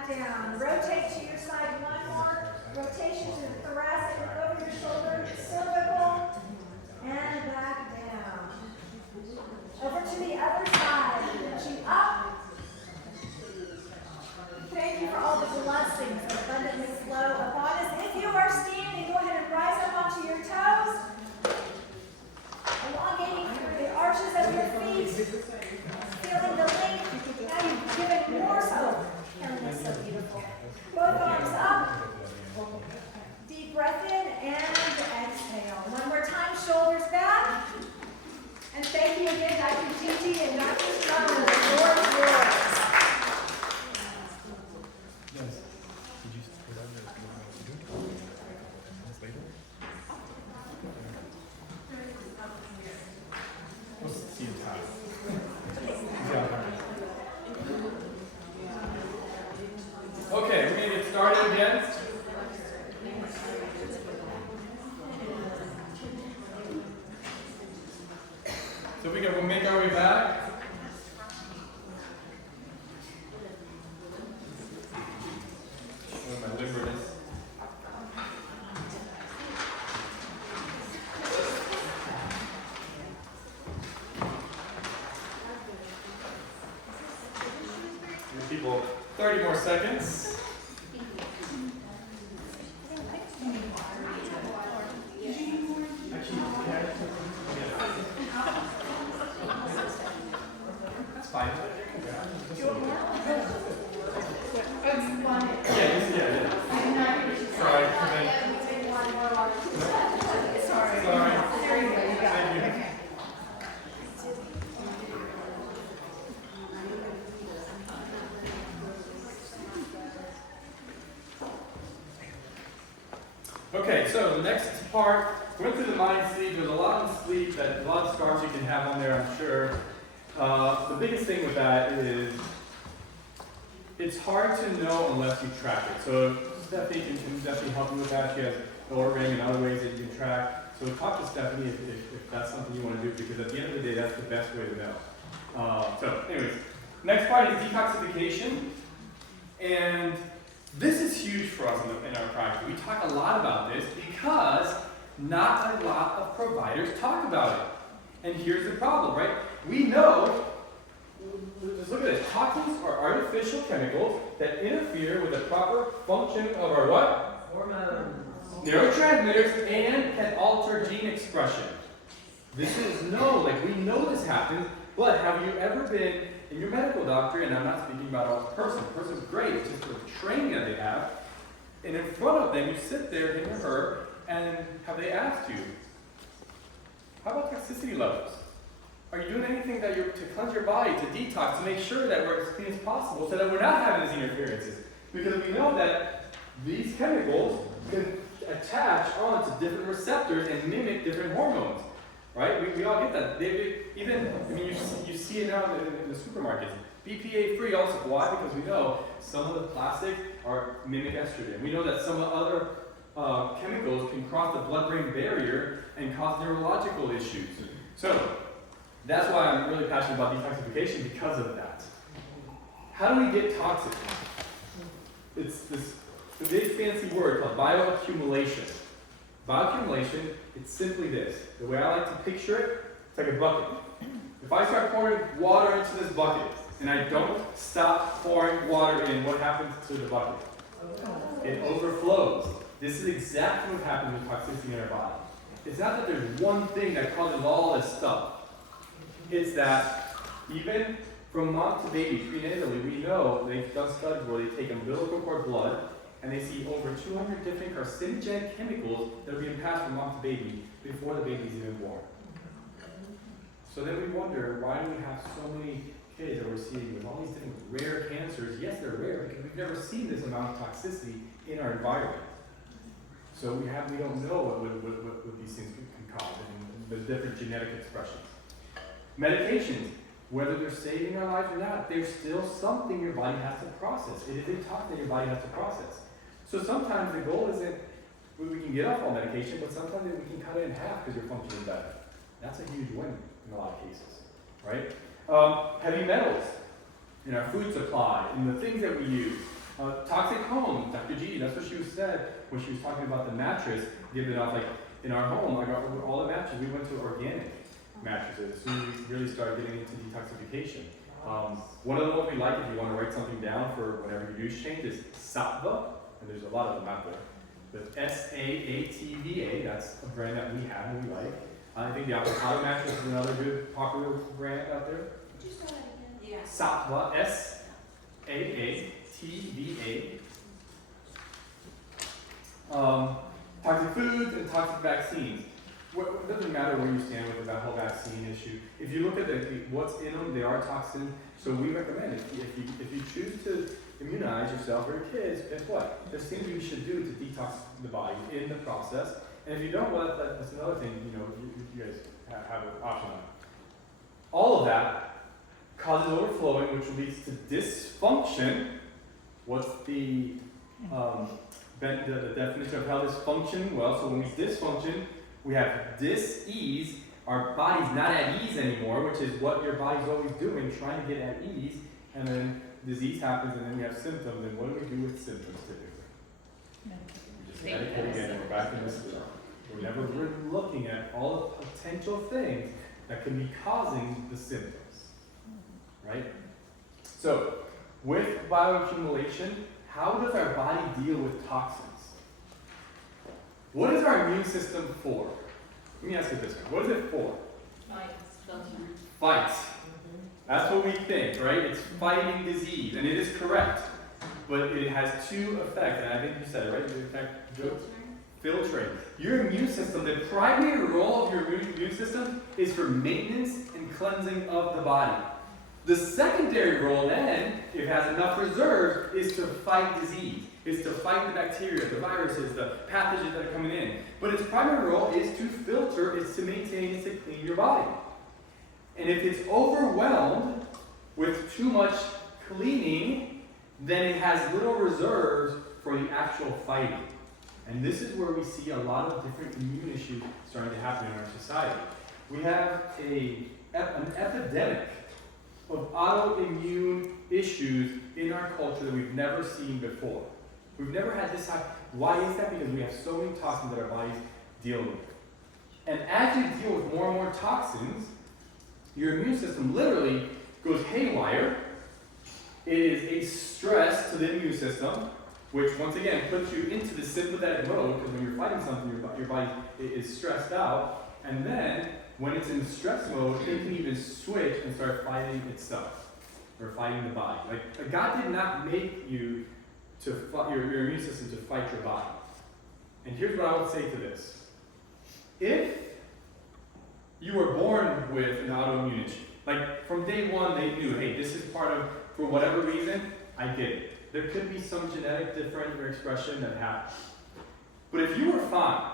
back down. Rotate to your side, one more. Rotation to the thoracic, over your shoulder, cervical, and back down. Over to the other side, reaching up. Thank you for all the blessings that abundantly flow upon us. If you are standing, go ahead and rise up onto your toes. Elongating through the arches of your feet. Feeling the length. Now you've given more so. Karen is so beautiful. Both arms up. Deep breath in and exhale. One more time, shoulders back. And thank you again, Dr. Gigi and Dr. Strummer. The floor is yours. Yes. Did you put on your We'll see you time. Okay, we're going to get started again. So we'll make our way back. Where my liver is. Give people 30 more seconds. That's fine. Yeah. Sorry. Sorry. There you go, you got it. Thank you. Okay. Okay, so the next part, we went through the mind sleep. There's a lot in sleep, a lot of scars you can have on there, I'm sure. The biggest thing with that is it's hard to know unless you track it. So Stephanie can definitely help you with that. She has the Oura Ring and other ways that you can track. So talk to Stephanie if that's something you want to do, because at the end of the day, that's the best way to know. So anyways, next part is detoxification. And this is huge for us in our practice. We talk a lot about this because not a lot of providers talk about it. And here's the problem, right? We know, just look at this, toxins are artificial chemicals that interfere with the proper function of our what? Hormones. Neurotransmitters and can alter gene expression. This is we know this happens, but have you ever been in your medical doctor, and I'm not speaking about a person, the person's great, it's just the training that they have, and in front of them, you sit there, him or her, and have they asked you, how about toxicity levels? Are you doing anything to cleanse your body, to detox, to make sure that we're as clean as possible, so that we're not having these interferences? Because we know that these chemicals can attach onto different receptors and mimic different hormones, right? We all get that. You see it now in the supermarkets. BPA free also. Why? Because we know some of the plastic mimic estrogen. We know that some of the other chemicals can cross the blood-brain barrier and cause neurological issues. So that's why I'm really passionate about detoxification, because of that. How do we get toxic? It's this big fancy word called bioaccumulation. Bioaccumulation, it's simply this. The way I like to picture it, it's like a bucket. If I start pouring water into this bucket, and I don't stop pouring water in, what happens to the bucket? It overflows. This is exactly what happens with toxicity in our body. It's not that there's one thing that causes all this stuff. It's that even from mom to baby, prenatally, we know they've done studies where they take umbilical cord blood and they see over 200 different carcinogenic chemicals that are being passed from mom to baby before the baby's even born. So then we wonder, why do we have so many kids that we're seeing with all these different rare cancers? Yes, they're rare because we've never seen this amount of toxicity in our environment. So we don't know what these things can cause and the different genetic expressions. Medications, whether they're saving our lives or not, there's still something your body has to process. It is a toxin that your body has to process. So sometimes the goal isn't we can get off all medication, but sometimes we can cut it in half because you're functioning better. That's a huge win in a lot of cases, right? Heavy metals in our food supply and the things that we use. Toxic home, Dr. G, that's what she said when she was talking about the mattress given off, like, in our home, I got all the mattresses, we went to organic mattresses as soon as we really started getting into detoxification. One of the ones we like, if you want to write something down for whenever your use change, is S.P.A, and there's a lot of them out there. But S.A.A.T.V.A, that's a brand that we have and we like. I think the avocado mattress is another good popular brand out there. Could you spell that again? Yeah. S.P.A, S.A.A.T.V.A. Toxic foods and toxic vaccines. It doesn't matter where you stand with the whole vaccine issue. If you look at what's in them, they are toxins. So we recommend if you choose to immunize yourself or your kids, guess what? There's things you should do to detox the body in the process. And if you don't, well, that's another thing. You know, you guys have an option on. All of that causes overflowing, which leads to dysfunction. What's the definition of how dysfunction? Well, so when we dysfunction, we have dis-ease. Our body's not at ease anymore, which is what your body's always doing, trying to get at ease. And then disease happens, and then we have symptoms. And what do we do with symptoms typically? We just medicate again, and we're back in this. We're never really looking at all the potential things that can be causing the symptoms, right? So, with bioaccumulation, how does our body deal with toxins? What is our immune system for? Let me ask you this one. What is it for? Fight. That's what we think, right? It's fighting disease, and it is correct. But it has two effects, and I think you said it, right? The effect, filtering. Your immune system, the primary role of your immune system is for maintenance and cleansing of the body. The secondary role then, if it has enough reserves, is to fight disease. Is to fight the bacteria, the viruses, the pathogens that are coming in. But its primary role is to filter, is to maintain, is to clean your body. And if it's overwhelmed with too much cleaning, then it has little reserves for the actual fighting. And this is where we see a lot of different immune issues starting to happen in our society. We have an epidemic of autoimmune issues in our culture that we've never seen before. We've never had this happen. Why is that? Because we have so many toxins that our bodies deal with. And as you deal with more and more toxins, your immune system literally goes haywire. It is a stress to the immune system, which once again puts you into the sympathetic mode, because when you're fighting something, your body is stressed out. And then, when it's in stress mode, it can even switch and start fighting itself, or fighting the body. Like God did not make you to fight your immune system to fight your body. And here's what I would say to this. If you were born with an autoimmune issue, like from day one they knew, hey, this is part of, for whatever reason, I get it. There could be some genetic difference or expression that happens. But if you were fine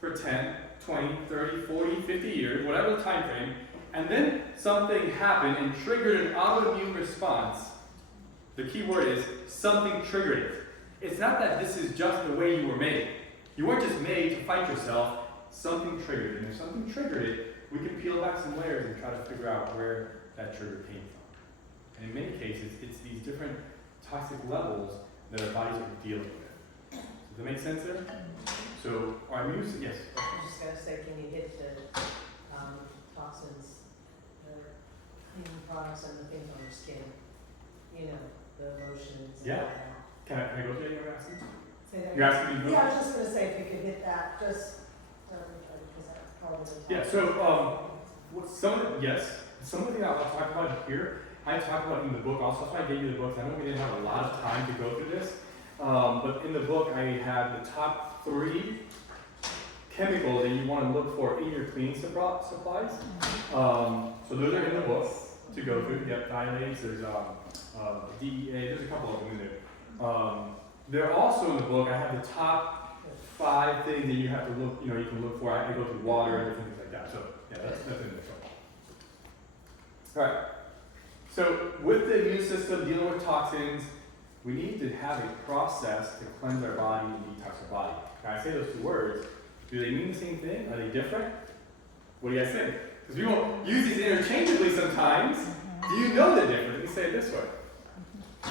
for 10, 20, 30, 40, 50 years, whatever the time frame, and then something happened and triggered an autoimmune response, the key word is something triggered it. It's not that this is just the way you were made. You weren't just made to fight yourself. Something triggered it. And if something triggered it, we can peel back some layers and try to figure out where that trigger came from. And in many cases, it's these different toxic levels that our bodies are dealing with. Does that make sense there? So our immune system, yes? I was just gonna say, can you hit the toxins, the cleaning products and the things on your skin? You know, the lotions and Yeah. all that. Can I go through your asking? Say that You're again. asking me? Yeah, I was just gonna say, if you could hit that, just, because that's probably the. Yeah, so some of the things I'll talk about here, I talk about in the book also. That's why I gave you the books. I know we didn't have a lot of time to go through this, but in the book I have the top 3 chemicals that you want to look for in your cleaning supplies. So those are in the book to go through. You have dilates, there's DEA, there's a couple of them in there. They're also in the book. I have the top 5 things that you have to look, you can look for. I go through water and different things like that. So yeah, that's in there. All right. So with the immune system dealing with toxins, we need to have a process to cleanse our body and detox our body. Now I say those 2 words. Do they mean the same thing? Are they different? What do you guys think? Because we will use these interchangeably sometimes. Do you know the difference? Let me say it this way. I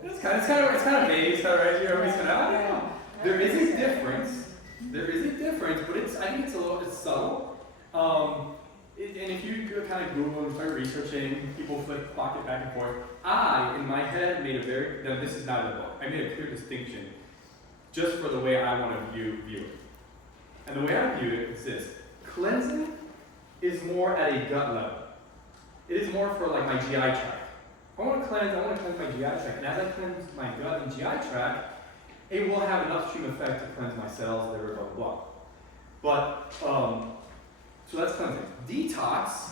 think It's it's kind of vague, it's kind of right, you're always kind of, I don't know. There is a difference, but I think it's subtle. And if you kind of Google and start researching, people clock it back and forth. I, in my head, now this is not in the book, I made a clear distinction just for the way I want to view it. And the way I view it is this: cleansing is more at a gut level. It is more for like my GI tract. I want to cleanse my GI tract, and as I cleanse my gut and GI tract, it will have an upstream effect to cleanse my cells, liver, blah, blah, blah. But, so that's cleansing. Detox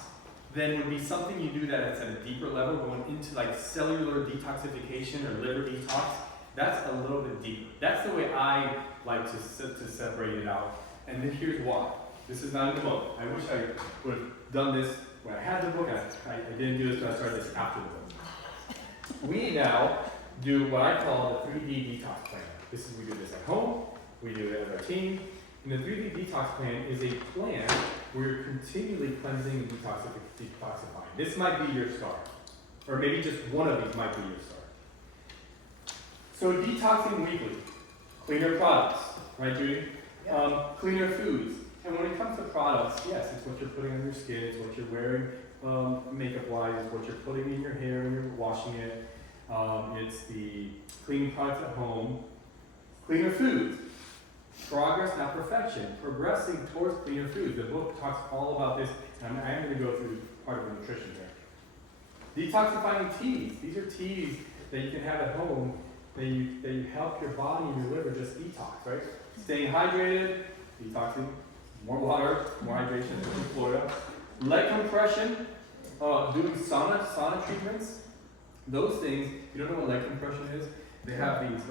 then would be something you do that's at a deeper level, going into like cellular detoxification or liver detox. That's a little bit deeper. That's the way I like to separate it out. And then here's why. This is not in the book. I wish I would have done this when I had the book. I didn't do this, but I started this after the book. We now do what I call the 3D detox plan. We do this at home, we do it as our team. And the 3D detox plan is a plan where you're continually cleansing and detoxifying. This might be your start. Or maybe just one of these might be your start. So detoxing weekly, cleaner products, right, Judy? Cleaner foods. And when it comes to products, yes, it's what you're putting on your skin, it's what you're wearing makeup-wise, it's what you're putting in your hair when you're washing it. It's the cleaning products at home. Cleaner foods. Progress, not perfection. Progressing towards cleaner foods. The book talks all about this, and I am going to go through part of the nutrition here. Detoxifying teas. These are teas that you can have at home that you help your body and your liver just detox, right? Staying hydrated, detoxing, more water, more hydration, in Florida. Leg compression, doing sauna treatments. Those things, you don't know what leg compression is? They have these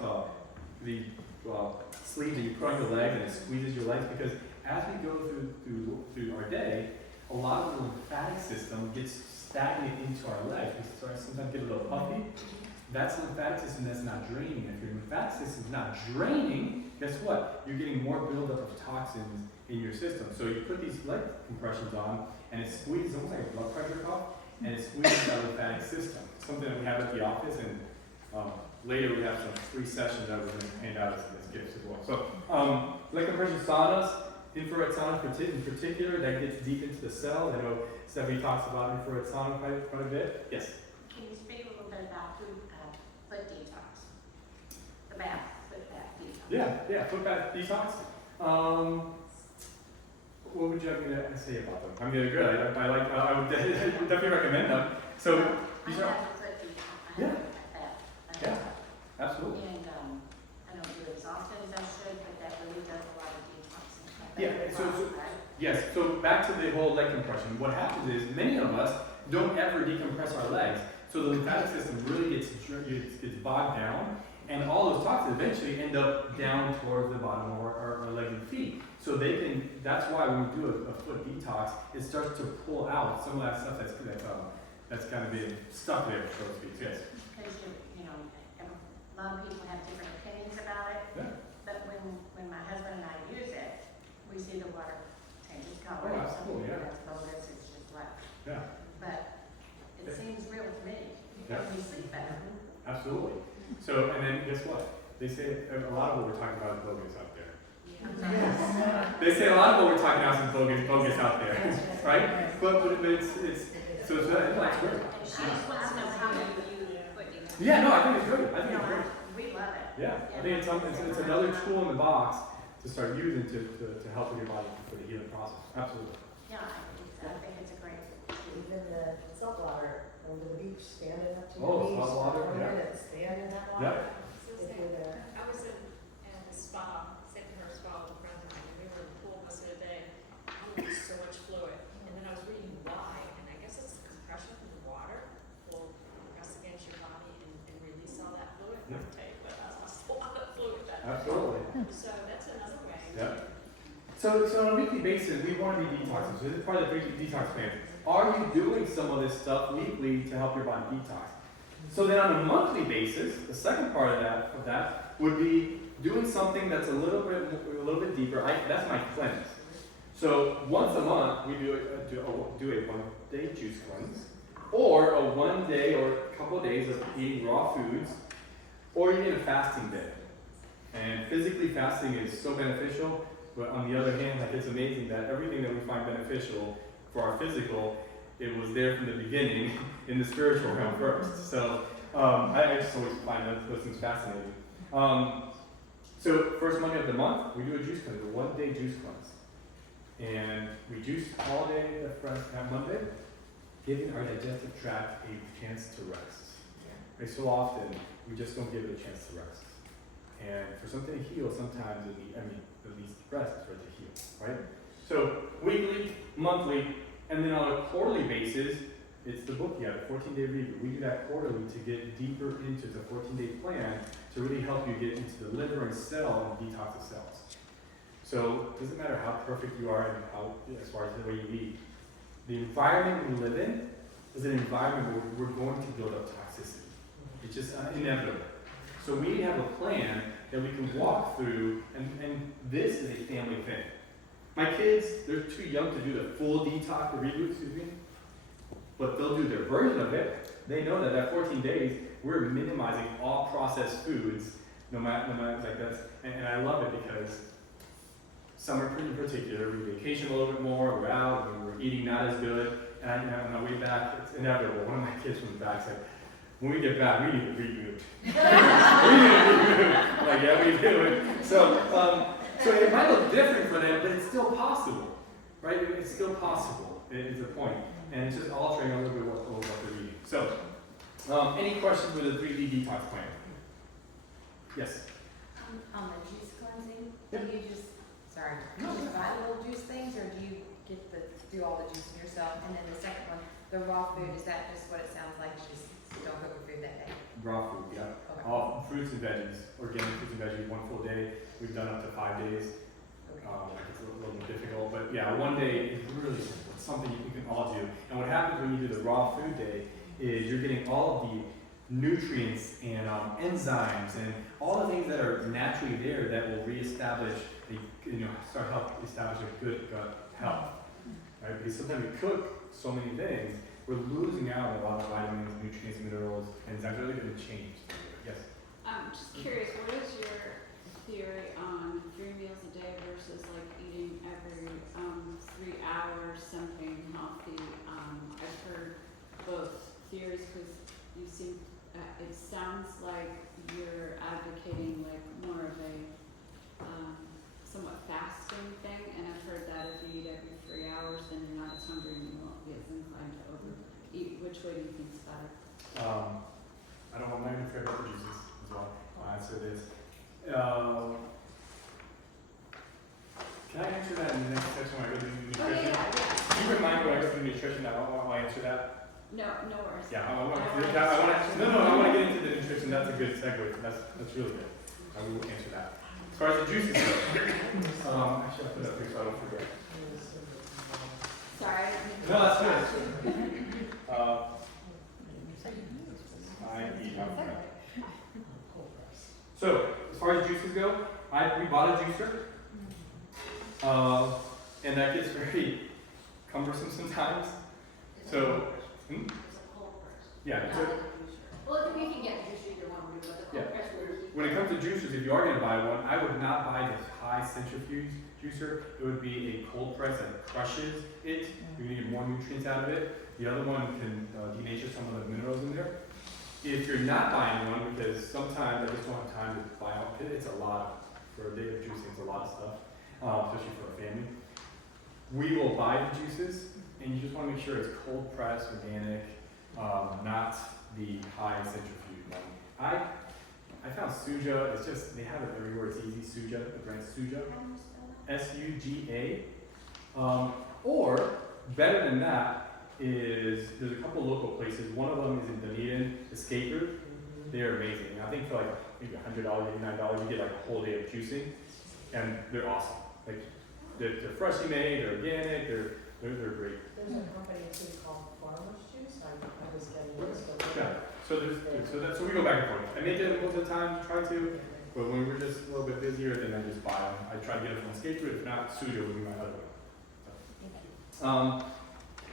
sleeve that you put on your leg and it squeezes your legs, because as we go through our day, a lot of the lymphatic system gets stagnant into our legs. We sometimes get a little puffy. That's the lymphatic system that's not draining. If your lymphatic system is not draining, guess what? You're getting more buildup of toxins in your system. So you put these leg compressions on and it squeezes, almost like a blood pressure cuff, and it squeezes that lymphatic system. Something that we have at the office, and later we have some free sessions that we're going to hand out as gifts as well. So, leg compression saunas, infrared saunas in particular, that gets deep into the cells. I know Stephanie talks about infrared sauna quite a bit. Yes? Can you speak a little bit about foot detox? The foot bath detox. Yeah, foot bath detox. What would you have me to say about them? I mean, they're good. I would definitely recommend them. So, I these are. have a foot detox. Yeah. I Yeah, have absolutely. And I don't do it as often as I should, but that really does a lot of detoxing. Yeah, so right? yes, so back to the whole leg compression. What happens is many of us don't ever decompress our legs, so the lymphatic system really gets bogged down, and all those toxins eventually end up down towards the bottom of our legs and feet. So that's why when we do a foot detox, it starts to pull out some of that stuff that's kind of been stuck there, so to speak. Yes. Because a lot of people have different opinions about it. Yeah. But when my husband and I use it, we see the water changes color. Oh, absolutely, yeah. That's bogus, it's just black. Yeah. But it seems real to me. Yeah. We sleep better. Absolutely. So, and then guess what? They say a lot of what we're talking about is bogus out there. They say a lot of what we're talking about is bogus out there, right? But it's so it's great. And she just wants to know how you foot detox. Yeah, no, I think it's good. I think it's great. We love it. Yeah, I think it's another tool in the box to start using to help with your body for the healing process. Absolutely. Yeah, I think it's a great. Even the salt water under the beach, standing up to Oh, your knees salt water, for 20 yeah. minutes, stand in that water. Yeah. If you're there. I was at a spa, Sycamore Spa with a friend of mine, and we were in the pool most of the day. I was so much fluid, and then I was reading why, and I guess it's the compression from the water will press against your body and release all that fluid. Yeah. I'll tell you, but I lost a lot of fluid that day. Absolutely. So that's another way. Yeah. So on a weekly basis, we want to be detoxing. So this is part of the detox plan. Are you doing some of this stuff weekly to help your body detox? So then on a monthly basis, the second part of that would be doing something that's a little bit deeper. That's my cleanse. So once a month, we do a 1-day juice cleanse, or a 1 day or a couple of days of eating raw foods, or even a fasting day. And physically fasting is so beneficial, but on the other hand, like it's amazing that everything that we find beneficial for our physical, it was there from the beginning in the spiritual realm first. So I just always find those things fascinating. So first Monday of the month, we do a juice cleanse, a 1-day juice cleanse. And we juice all day that Monday, giving our digestive tract a chance to rest. Right? So often, we just don't give it a chance to rest. And for something to heal, sometimes it needs rest for it to heal, right? So weekly, monthly, and then on a quarterly basis, it's the book, the 14-day review. We do that quarterly to get deeper into the 14-day plan to really help you get into the liver and cell and detox the cells. So it doesn't matter how perfect you are and how, as far as the way you eat. The environment we live in is an environment where we're going to build up toxicity. It's just inevitable. So we have a plan that we can walk through, and this is a family thing. My kids, they're too young to do the full detox, the reboot, but they'll do their version of it. They know that at 14 days, we're minimizing all processed foods, no matter like this. And I love it because summer in particular, we vacation a little bit more, we're out, and we're eating not as good. And on my way back, it's inevitable. One of my kids from the back said, when we get back, we need to reboot. We need to reboot. I'm like, yeah, we do. So it might look different for them, but it's still possible, right? It's still possible, is the point. And it's just altering a little bit what they're eating. So, any questions with the 3D detox plan? Yes? On the juice cleansing, Yep. do you just provide little juice things, or do you do all the juicing yourself? And then the second one, the raw food, is that just what it sounds like? Just don't cook the food that day? Raw food, yeah. Okay. All fruits and veggies, organic fruits and veggies, 1 full day. We've done up to 5 days. Okay. Like it's a little bit difficult, but yeah, 1 day is really simple. It's something you can all do. And what happens when you do the raw food day is you're getting all of the nutrients and enzymes and all the things that are naturally there that will reestablish, help establish a good gut health, right? Because sometimes we cook so many things, we're losing out on a lot of vitamins, nutrients, minerals, enzymes. Really going to change. Yes. I'm just curious, what is your theory on 3 meals a day versus like eating every 3 hours something healthy? I've heard both theories because you seem, it sounds like you're advocating like more of a somewhat fasting thing, and I've heard that if you eat every 3 hours, then you're not as hungry and you won't be as inclined to overeat. Which way do you think is better? I don't want my favorite juices as well. I'll answer this. Can I answer that in the next section when I go to nutrition? Oh, yeah. Can you remind me when I go to nutrition that I'll answer that? No worries. Yeah, I want to get into the nutrition. That's a good segue. That's really good. I will answer that. As far as the juices go, actually I'll put it up here so I don't forget. Sorry. No, that's good. I eat out. So, as far as juices go, we bought a juicer. And that gets very cumbersome sometimes. So, yeah. Well, I think we can get the juicer either one, but the cold press would keep. When it comes to juicers, if you are going to buy one, I would not buy the high centrifuge juicer. It would be a cold press that crushes it. You're going to get more nutrients out of it. The other one can denature some of the minerals in there. If you're not buying one, because sometimes I just don't have time to buy one, it's a lot for a day of juicing. It's a lot of stuff, especially for a family. We will buy the juices, and you just want to make sure it's cold pressed, organic, not the high centrifuge one. I found Suja. It's just they have it everywhere. It's easy. Suja, the brand Suja, S-U-G-A. Or better than that is there's a couple local places. One of them is in Dunedin, Escape Route. They're amazing. I think for like maybe $100, $89, you get like a whole day of juicing, and they're awesome. Like they're freshly made, they're organic, they're great. There's a company too called Farmer's Juice. I was getting this, but Yeah. So we go back and forth. I make it most of the time, try to, but when we're just a little bit busier, then I just buy them. I try to get them from Escape Route. If not, Suja would be my other one.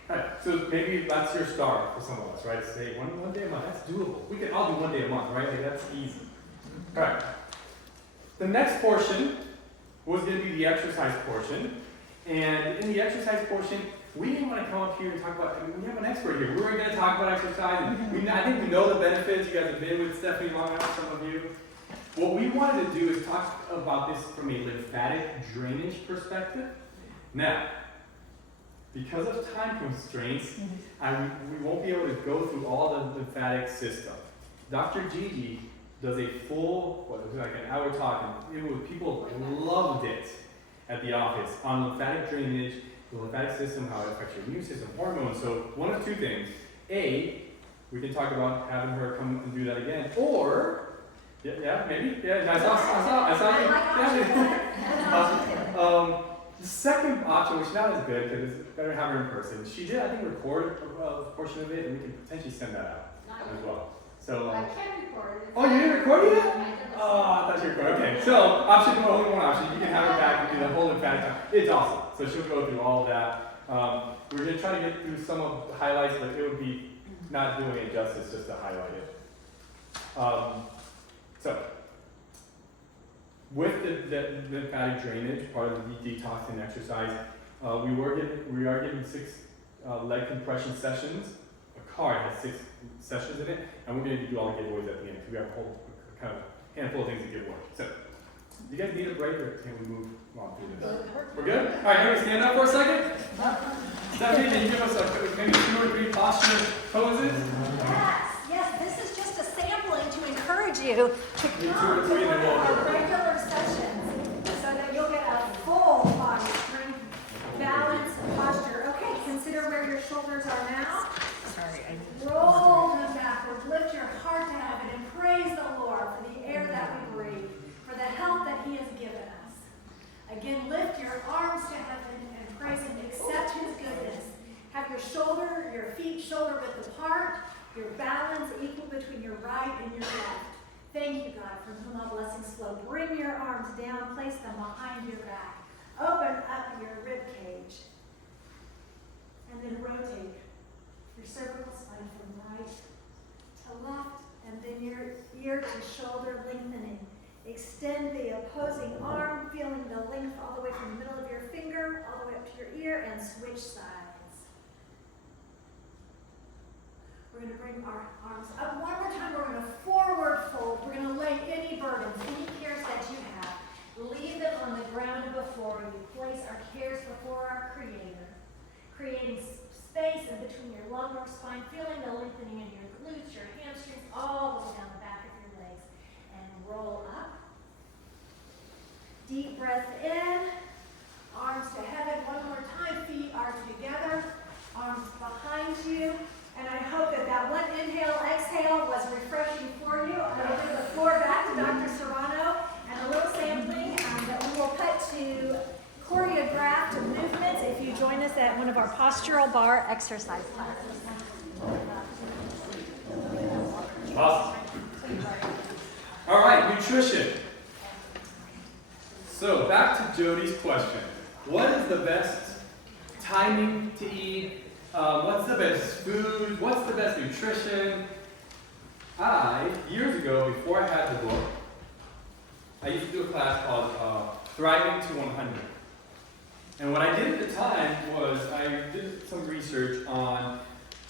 Alright, so maybe that's your start for some of us, right? Say one day a month, that's doable. We can all do 1 day a month, right? Like that's easy. Alright. The next portion was going to be the exercise portion. And in the exercise portion, we didn't want to come up here and talk about, I mean, we have an expert here. We were going to talk about exercise. And I think we know the benefits. You guys have been with Stephanie long enough, some of you. What we wanted to do is talk about this from a lymphatic drainage perspective. Now, because of time constraints, we won't be able to go through all the lymphatic system. Dr. Gigi does a full, what was it, like an hour talking. People loved it at the office on lymphatic drainage, the lymphatic system, how it affects your immune system, hormones. So one of two things. A, we can talk about having her come and do that again. Or, maybe. Yeah, I saw you. The second option, which is not as good because it's better to have her in person. She did, I think, record a portion of it, and we can potentially send that out as well. So, I can record it. oh, you didn't record it yet? Oh, I thought you recorded. Okay, so only one option. You can have her back and do the whole lymphatic time. It's awesome. So she'll go through all of that. We're gonna try to get through some of the highlights, but it would be not doing it justice just to highlight it. So, with the lymphatic drainage, part of the detoxing exercise, we are giving 6 leg compression sessions. A card has 6 sessions in it, and we're going to do all the giveaways at the end because we have a whole kind of handful of things to give away. So, do you guys need a break, or can we move on through this? We're good? All right, everybody stand up for a second. Stephanie, can you give us maybe 2 or 3 posture poses? Yes, this is just a sampling to encourage you to Maybe 2 or come 3 to and then one of we'll our regular sessions so that you'll get a full body strength, balance, posture. Okay, consider where your shoulders are now. Roll them backwards, lift your heart to heaven, and praise the Lord for the air that we breathe, for the health that He has given us. Again, lift your arms to heaven and praise Him, accept His goodness. Have your feet shoulder width apart, your balance equal between your right and your left. Thank you, God, from whom all blessings flow. Bring your arms down, place them behind your back. Open up your rib cage, and then rotate your cervical spine from right to left, and then your ear to shoulder lengthening. Extend the opposing arm, feeling the length all the way from the middle of your finger, all the way up to your ear, and switch sides. We're going to bring our arms up one more time. We're going to forward fold. We're going to lay any burdens, any cares that you have. Leave them on the ground before you. Place our cares before our Creator, creating space in between your lumbar spine, feeling the lengthening in your glutes, your hamstrings, all the way down the back of your legs. And roll up. Deep breath in. Arms to heaven. One more time. Feet are together. Arms behind you. And I hope that one inhale, exhale was refreshing for you. I'm going to give the floor back to Dr. Serrano and a little sampling that we will put to choreographed movements if you join us at one of our postural bar exercise classes. Awesome. All right, nutrition. So back to Jody's question. What is the best timing to eat? What's the best food? What's the best nutrition? Years ago, before I had the book, I used to do a class called Thriving to 100. And what I did at the time was I did some research on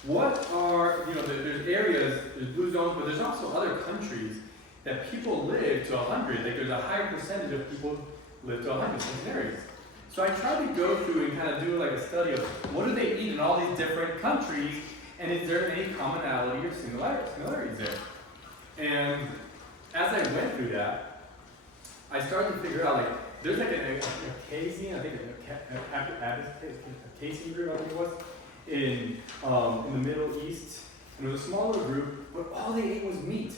what are, there's areas, there's blue zones, but there's also other countries that people live to 100. Like there's a higher percentage of people live to 100 in certain areas. So I tried to go through and kind of do like a study of what do they eat in all these different countries, and is there any commonality or similarities there? And as I went through that, I started to figure out like there's like a casein, I think a casein group, I think it was, in the Middle East, and it was a small little group, but all they ate was meat.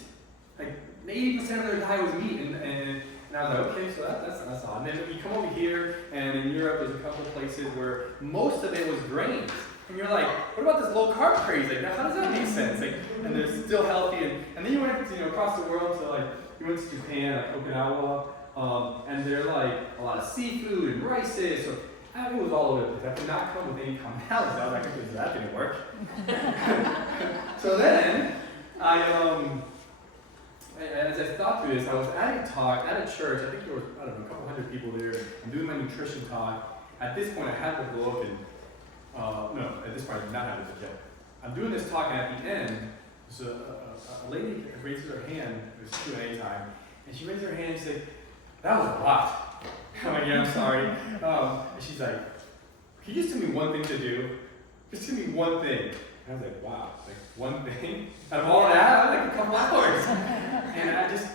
Like 80% of their diet was meat, and I was like, okay, so that's odd. And then you come over here, and in Europe, there's a couple of places where most of it was grains. And you're like, what about this low carb craze? Like, how does that make sense? Like, and they're still healthy. And then you went, across the world to like, you went to Japan, like Okinawa, and they're like a lot of seafood and rices. So it was all over the place. I could not come with any commonalities. I was like, okay, that didn't work. So then I as I thought through this, I was at a talk at a church. I think there was, I don't know, a couple hundred people there. I'm doing my nutrition talk. At this point, I had the book, and no, at this point, I did not have the book yet. I'm doing this talk, and at the end, there's a lady raises her hand. It was Q&A time, and she raises her hand and she said, "That was a lot." I'm like, "Yeah, I'm sorry." And she's like, "Can you just tell me one thing to do? Just tell me one thing." And I was like, "Wow, like one thing out of all that, like a couple hours." And I just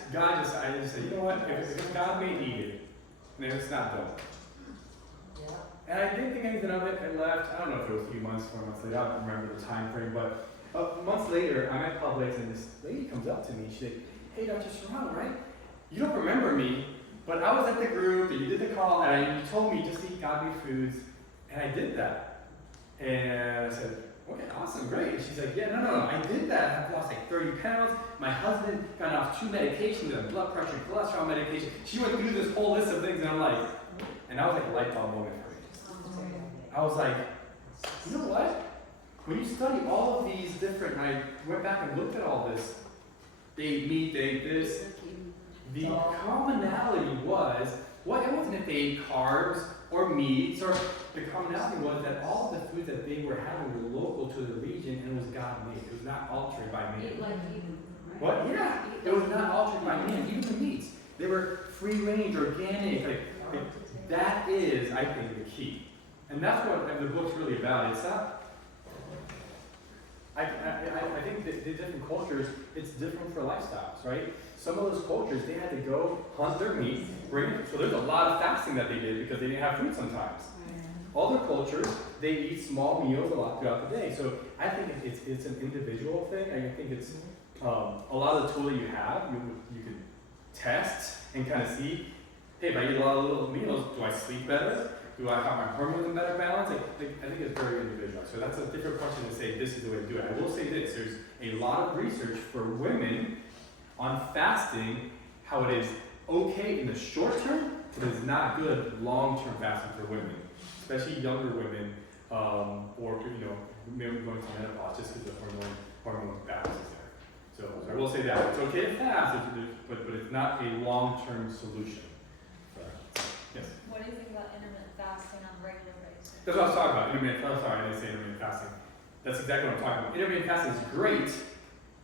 said, "You know what? If God made Eden, and if it's not done." Yeah. And I didn't think anything of it. I left. I don't know if it was a few months, 4 months later. I don't remember the time frame, but months later, I'm at Publix, and this lady comes up to me. She's like, "Hey, Dr. Serrano, right? You don't remember me, but I was at the group, and you did the call, and you told me just eat godly foods, and I did that." And I said, "Okay, awesome, great." And she's like, "Yeah, no, I did that. I've lost like 30 pounds. My husband got off 2 medications, and blood pressure, cholesterol medication." She went through this whole list of things, and I'm like, and that was like a light bulb moment for me. I was like, you know what? When you study all of these different, and I went back and looked at all this, they ate meat, they ate this, the commonality was, it wasn't if they ate carbs or meats, or the commonality was that all of the foods that they were having were local to the region, and it was God-made. It was not altered by man. Eat like Eden, right? What? Yeah, it was not altered by man. Even the meats, they were free range, organic. Like that is, I think, the key, and that's what the book's really about. It's not. I think that the different cultures, it's different for lifestyles, right? Some of those cultures, they had to go hunt their meat, bring it. So there's a lot of fasting that they did because they didn't have food sometimes. Other cultures, they eat small meals a lot throughout the day. So I think it's an individual thing. I think it's a lot of the tool that you have, you can test and kind of see, hey, if I eat a lot of little meals, do I sleep better? Do I have my hormones in better balance? I think it's very individual. So that's a different question to say this is the way to do it. I will say this, there's a lot of research for women on fasting, how it is okay in the short term, but it's not good long-term fasting for women, especially younger women, or maybe going to menopause just because the hormone balance is there. So I will say that it's okay to fast, but it's not a long-term solution. Yes. What do you think about intermittent fasting on a regular basis? That's what I was talking about. I didn't say intermittent fasting. That's exactly what I'm talking about. Intermittent fasting is great.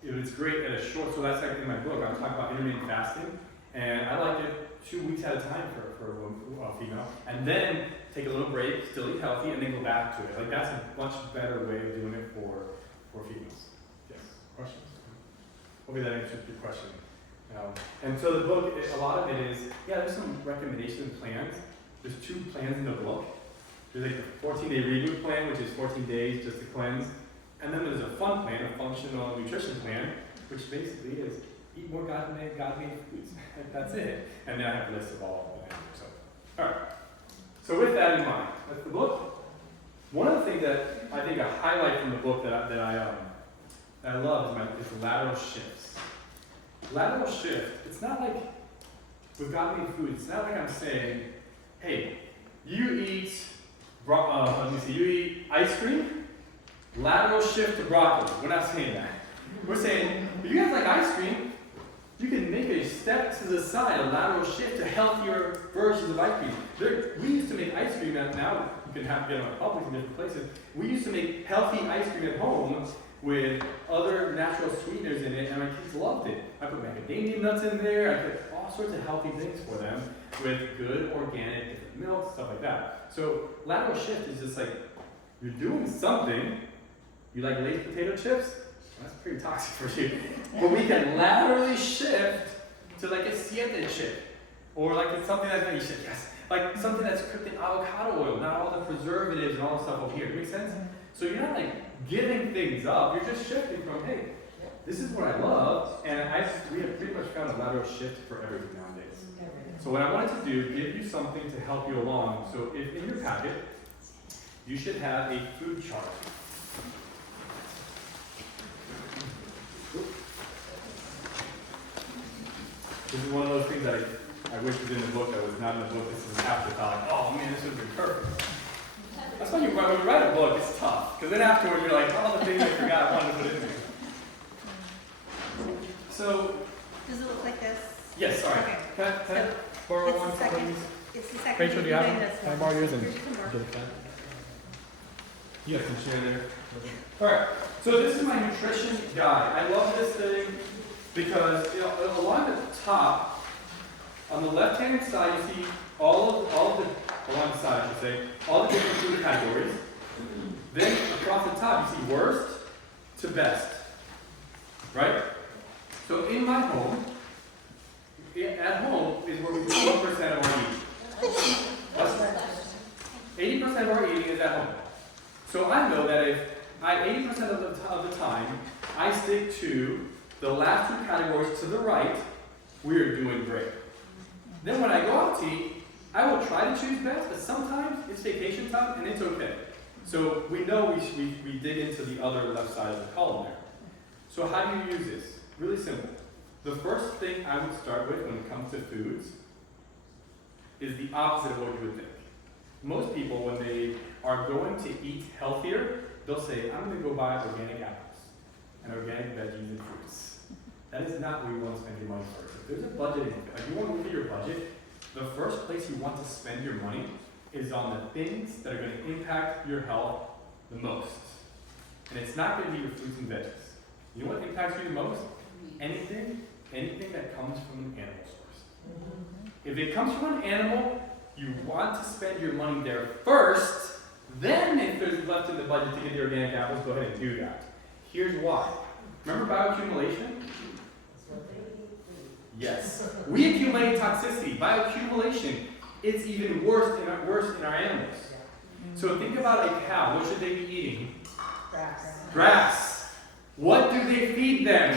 It's great at a short, so that's like in my book. I'm talking about intermittent fasting, and I like it 2 weeks at a time for a female, and then take a little break, still eat healthy, and then go back to it. Like that's a much better way of doing it for females. Yes. Questions? Hopefully that answers your question. And so the book, a lot of it is, there's some recommendation plans. There's 2 plans in the book. There's like the 14-day reboot plan, which is 14 days just to cleanse. And then there's a fun plan, a functional nutrition plan, which basically is eat more God-made foods. That's it. And then I have a list of all of them. So, all right. So with that in mind, that's the book. One of the things that I think a highlight from the book that I love is lateral shifts. Lateral shift, it's not like, with God-made food, it's not like I'm saying, hey, you eat ice cream, lateral shift to broccoli. We're not saying that. We're saying, if you guys like ice cream, you can make a step to the side, a lateral shift to healthier versions of ice cream. We used to make ice cream, and now you can get them at Publix in different places. We used to make healthy ice cream at home with other natural sweeteners in it, and my kids loved it. I put macadamia nuts in there, I put all sorts of healthy things for them with good organic different milk, stuff like that. So lateral shift is just like, you're doing something. You like Lay's potato chips? That's pretty toxic for you. But we can laterally shift to like a siete chip, or like it's something that's maybe like something that's cooked in avocado oil, not all the preservatives and all the stuff over here. Make sense? So you're not like giving things up, you're just shifting from, hey, this is what I love, and we have pretty much found a lateral shift for everything nowadays. So what I wanted to do, give you something to help you along. So if in your packet, you should have a food chart. This is one of those things that I wish was in the book that was not in the book. This is an afterthought. Oh man, this would have been perfect. That's when you write a book, it's tough. Because then afterward you're like, all the things I forgot I wanted to put in there. So Does it look like this? Yes, sorry. Okay. Can I So, borrow it's one the from second, these? it's the second. Rachel, do you have doing them? this Can I one. borrow yours and Here's some more. get it back? You guys can share there. Alright, so this is my nutrition guide. I love this thing because, you know, along the top, on the left-hand side, you see all of the, along the side, I should say, all the different food categories. Then across the top, you see worst to best. Right? So in my home, at home is where we do 1% of our eating. 80% of our eating is at home. So I know that if 80% of the time, I stick to the last two categories to the right, we're doing great. Then when I go out to eat, I will try to choose best, but sometimes it's vacation time and it's okay. So we know we dig into the other left side of the column there. So how do you use this? Really simple. The first thing I would start with when it comes to foods is the opposite of what you would think. Most people, when they are going to eat healthier, they'll say, I'm going to go buy organic apples and organic veggies and fruits. That is not where you want to spend your money first. If there's a budget, if you want to look at your budget, the first place you want to spend your money is on the things that are going to impact your health the most. And it's not going to be your fruits and veggies. You know what impacts you the most? Anything that comes from an animal source. If it comes from an animal, you want to spend your money there first, then if there's left in the budget to get the organic apples, go ahead and do that. Here's why. Remember bioaccumulation? Yes. We accumulate toxicity. Bioaccumulation, it's even worse in our animals. So think about a cow. What should they be eating? Grass. What do they feed them?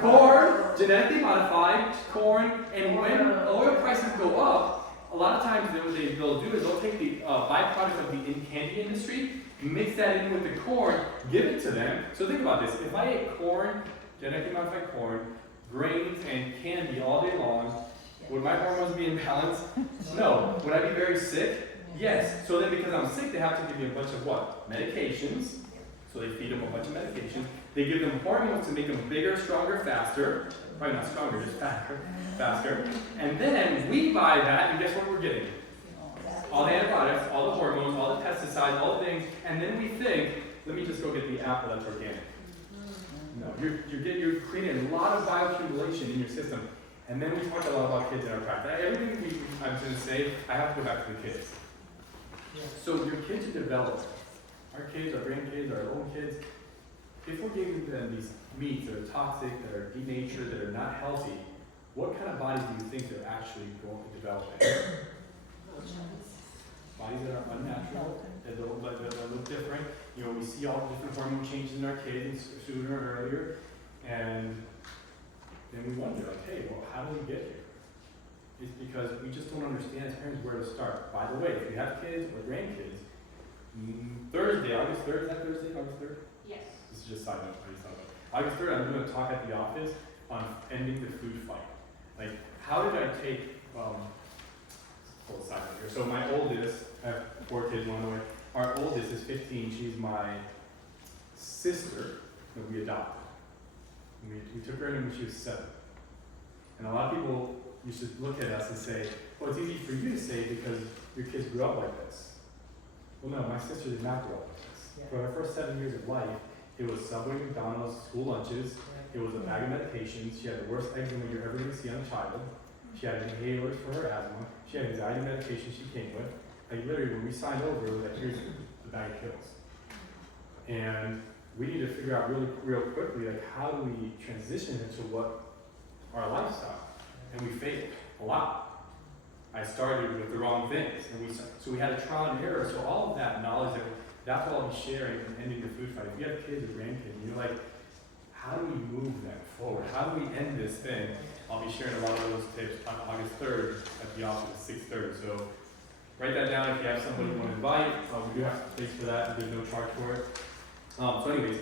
Corn, genetically modified corn. And when oil prices go up, a lot of times what they'll do is they'll take the byproduct of the candy industry, mix that in with the corn, give it to them. So think about this. If I ate corn, genetically modified corn, grains, and candy all day long, would my hormones be in balance? No. Would I be very sick? Yes. So then because I'm sick, they have to give me a bunch of what? Medications. So they feed them a bunch of medications. They give them hormones to make them bigger, stronger, faster. Probably not stronger, just faster. And then we buy that, and guess what we're getting? All the antibiotics, all the hormones, all the pesticides, all the things, and then we think, let me just go get the apple that's organic. No, you're creating a lot of bioaccumulation in your system. And then we talk a lot about kids in our practice. Everything I'm going to say, I have to go back to the kids. So your kids are developing. Our kids, our grandkids, our own kids, if we're giving them these meats that are toxic, that are denatured, that are not healthy, what kind of bodies do you think they're actually going to develop? Bodies that are unnatural, that look different. You know, we see all the different hormone changes in our kids sooner or earlier, and then we wonder, like, hey, well, how did we get here? It's because we just don't understand as parents where to start. By the way, if you have kids or grandkids, Thursday, August 3rd, is that Thursday, August 3rd? Yes. This is just side note, I just thought about it. August 3rd, I'm doing a talk at the office on ending the food fight. Like, how did I take, full side note here. So my oldest, I have 4 kids, one away. Our oldest is 15, she's my sister that we adopted. And we took her in when she was 7. And a lot of people used to look at us and say, well, it's easy for you to say because your kids grew up like this. Well, no, my sister did not grow up like this. Yeah. For her first 7 years of life, it was Subway, McDonald's, school lunches. It was a bag of medications. She had the worst eczema you're ever going to see on a child. She had inhalers for her asthma. She had anxiety medication she came with. Like literally, when we signed over, it was like, here's the bag of pills. And we need to figure out real quickly, like, how do we transition into what our lifestyle? And we failed a lot. I started with the wrong things, and so we had a trial and error. So all of that knowledge, that's what I'll be sharing in ending the food fight. If you have kids or grandkids, and you're like, how do we move them forward? How do we end this thing? I'll be sharing a lot of those tips on August 3rd at the office at 6:30. So write that down if you have somebody you want to invite. We do have space for that. There's no charge for it. So anyways,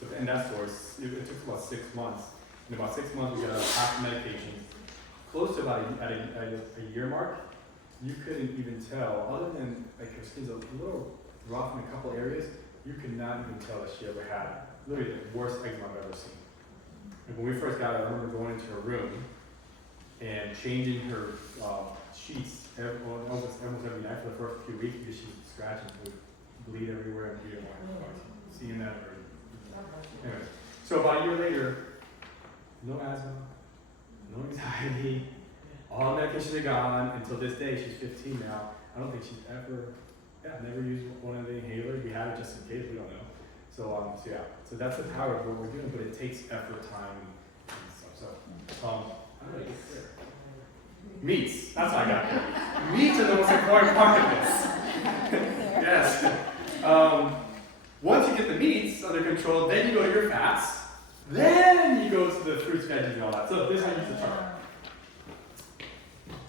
to end that story, it took about 6 months. In about 6 months, we got half the medication. Close to about a year mark, you couldn't even tell, other than like her skin's a little rough in a couple areas, you could not even tell that she ever had literally the worst eczema I've ever seen. And when we first got her, I remember going into her room and changing her sheets almost every night for the first few weeks because she was scratching, would bleed everywhere, and we didn't want seeing that. Anyway, so about a year later, no asthma, no anxiety, all the medications are gone. Until this day, she's 15 now. I don't think she's never used one of the inhalers. We had it just in case, we don't know. So so that's the power of what we're doing, but it takes effort, time, and stuff. So, how do I get there? Meats, that's what I got there. Meats are the most important part of this. Yes. Once you get the meats under control, then you go to your fats, then you go to the fruits, veggies, and all that. So this is how you use the chart.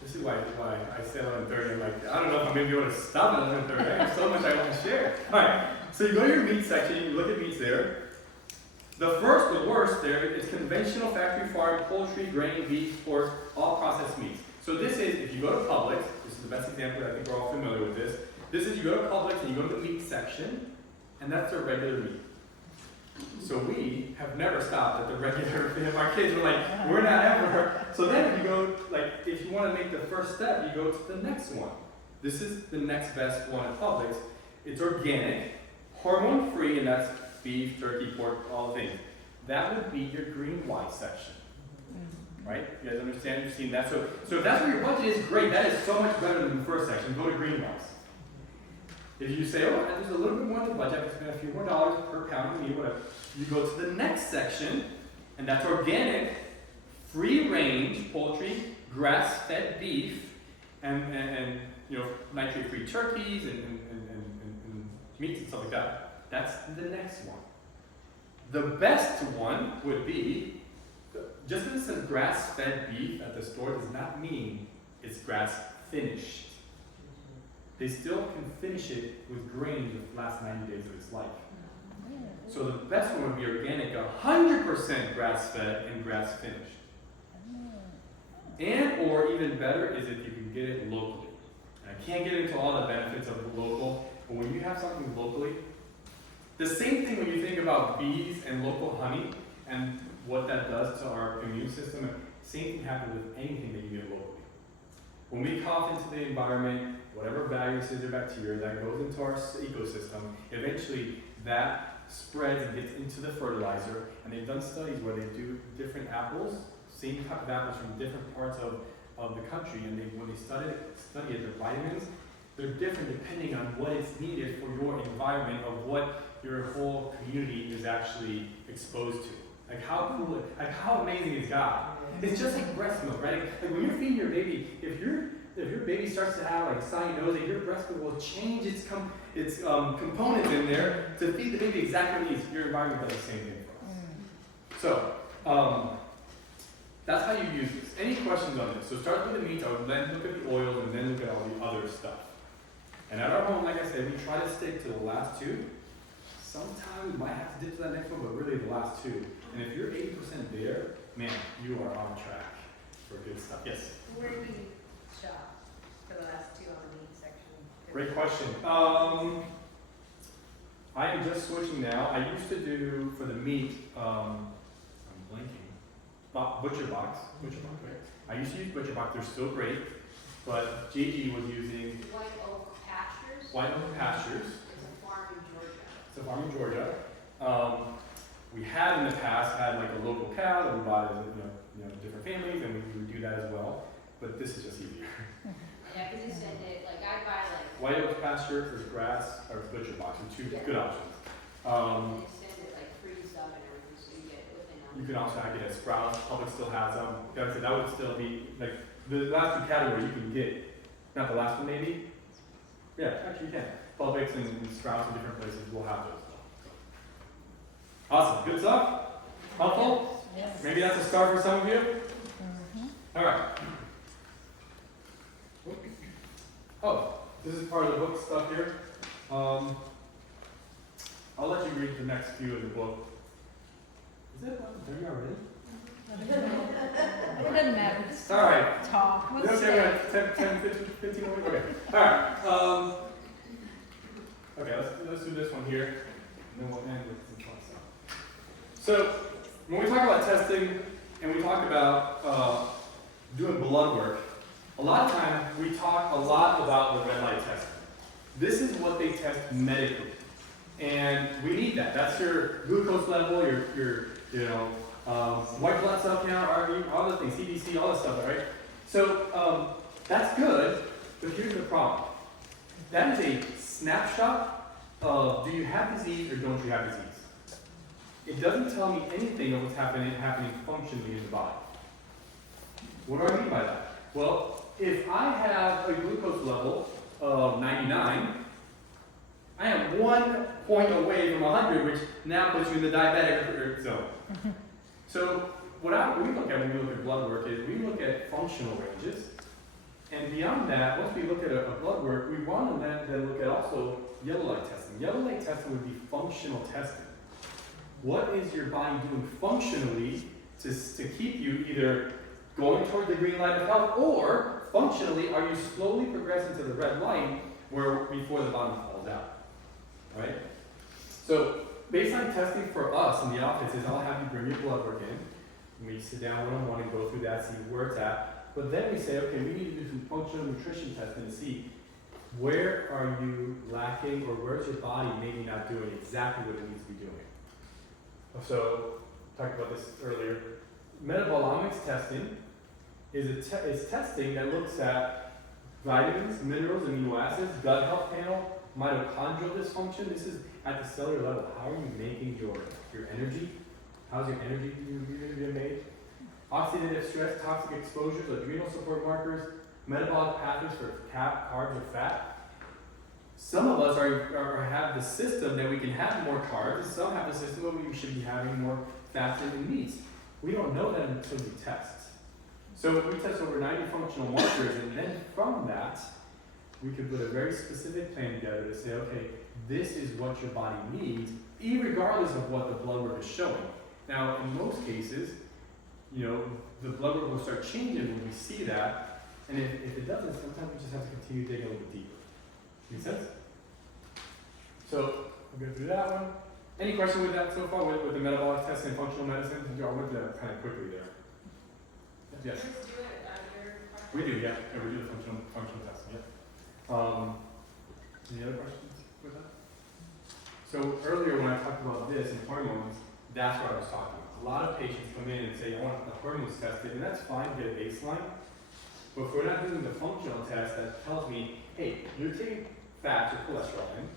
This is why I say on 30. I'm like, I don't know if I'm going to be able to stop it on 30. I have so much I want to share. All right, so you go to your meat section, you look at meats there. The worst there is conventional factory farm, poultry, grain, beef, pork, all processed meats. So this is, if you go to Publix, this is the best example, I think we're all familiar with this. This is you go to Publix and you go to the meat section, and that's their regular meat. So we have never stopped at the regular, our kids were like, we're not ever. So then if you go, if you want to make the first step, you go to the next one. This is the next best one at Publix. It's organic, hormone-free, and that's beef, turkey, pork, all the things. That would be your green white section. Right? You guys understand? You've seen that? So if that's where your budget is, great. That is so much better than the first section. Go to green whites. If you say, oh, there's a little bit more in the budget, I can spend a few more dollars per pound of meat, whatever. You go to the next section, and that's organic, free-range poultry, grass-fed beef, and nitrate-free turkeys and meats and stuff like that. That's the next one. The best one would be, just because it says grass-fed beef at the store does not mean it's grass-finished. They still can finish it with grains the last 90 days of its life. So the best one would be organic, 100% grass-fed and grass-finished. And or even better is if you can get it locally. And I can't get into all the benefits of local, but when you have something locally, the same thing when you think about bees and local honey and what that does to our immune system, same thing happens with anything that you get locally. When we cough into the environment, whatever viruses or bacteria that goes into our ecosystem, eventually that spreads and gets into the fertilizer. And they've done studies where they do different apples, same type of apples from different parts of the country, and when they study the vitamins, they're different depending on what is needed for your environment of what your whole community is actually exposed to. Like how cool, like how amazing is God? It's just like breast milk, right? Like when you're feeding your baby, if your baby starts to have like cyanose, your breast milk will change its components in there to feed the baby exactly what it needs. Your environment does the same thing for us. So that's how you use this. Any questions on this? So start with the meats, I would then look at the oils, and then look at all the other stuff. And at our home, like I said, we try to stick to the last two. Sometimes we might have to dip to that next one, but really the last two. And if you're 80% there, man, you are on track for good stuff. Yes? Where do you shop for the last two on the meat section? Great question. I am just switching now. I used to do for the meat, I'm blanking, Butcher Box, right? I used to use Butcher Box, they're still great, but Gigi was using White Oak Pastures. White Oak Pastures. It's a farm in Georgia. It's a farm in Georgia. We had in the past had like a local cow that we bought as different families, and we would do that as well. But this is just easier. Yeah, because you said that, like, I buy like. White Oak Pasture for grass or Butcher Box are two good options. They send it like freeze up and everything, so you get it within. You can also get at Sprouts. Publix still has them. That would still be like the last two categories you can get. Not the last one, maybe. Yeah, actually you can. Publix and Sprouts and different places will have those. Awesome, good stuff. Helpful? Yes. Maybe that's a start for some of you. All right. Oh, this is part of the book stuff here. I'll let you read the next few of the book. Is it? Are you already? It doesn't matter. Just All right. talk. Let's Okay, we got 10, 15 more. Okay. All right. Okay, let's do this one here, and then we'll end with some fun stuff. So, when we talk about testing and we talk about doing blood work, a lot of times we talk a lot about the red light testing. This is what they test medically, and we need that. That's your glucose level, your white blood cell count, RV, all the things, CDC, all that stuff, right? So that's good, but here's the problem. That is a snapshot of do you have disease or don't you have disease. It doesn't tell me anything of what's happening functionally in the body. What do I mean by that? Well, if I have a glucose level of 99, I am 1 point away from 100, which now puts you in the diabetic zone. So what we look at when we look at blood work is we look at functional ranges. And beyond that, once we look at a blood work, we want to then look at also yellow light testing. Yellow light testing would be functional testing. What is your body doing functionally to keep you either going toward the green light of health, or functionally, are you slowly progressing to the red light before the bottom falls out, right? So baseline testing for us in the office is I'll have you bring your blood work in, we sit down one-on-one and go through that, see where it's at, but then we say, okay, we need to do some functional nutrition testing to see where are you lacking or where's your body maybe not doing exactly what it needs to be doing. So, talked about this earlier, metabolomics testing is testing that looks at vitamins, minerals, amino acids, gut health panel, mitochondrial dysfunction. This is at the cellular level. How are you making your energy? How's your energy being made? Oxidative stress, toxic exposures, adrenal support markers, metabolic pathways for carbs or fat. Some of us have the system that we can have more carbs, and some have the system where we should be having more fats and meats. We don't know that until we test. So we test over 90 functional markers, and then from that, we can put a very specific plan together to say, okay, this is what your body needs, regardless of what the blood work is showing. Now, in most cases, the blood work will start changing when we see that, and if it doesn't, sometimes we just have to continue digging a little bit deeper. Make sense? So, we'll go through that one. Any question with that so far, with the metabolic testing and functional medicine? I went through that kind of quickly there. Yes? Do you do it at your practice? We do, yeah. We do the functional testing, yeah. Any other questions with that? So earlier when I talked about this and hormones, that's what I was talking about. A lot of patients come in and say, I want the hormones tested, and that's fine, get a baseline. But if we're not doing the functional test that tells me, hey, you're taking fats or cholesterol in,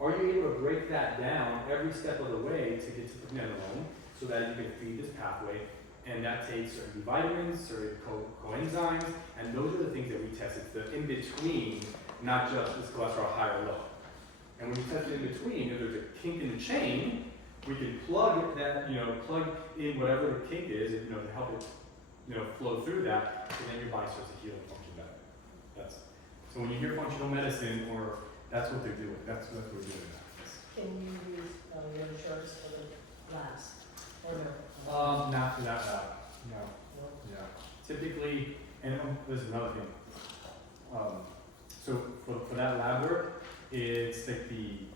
are you able to break that down every step of the way to get to the pregnenolone so that you can feed this pathway? And that takes certain vitamins, certain coenzymes, and those are the things that we test. It's the in-between, not just is cholesterol high or low. And when you test it in between, if there's a kink in the chain, we can plug that, plug in whatever the kink is, to help it, flow through that, and then your body starts to heal and function better. So when you hear functional medicine, or that's what they're doing. That's what we're doing. Can you use your insurance for the labs, or no? Not for that lab. No. Yeah. Typically, and there's another thing. So for that lab work, it's like the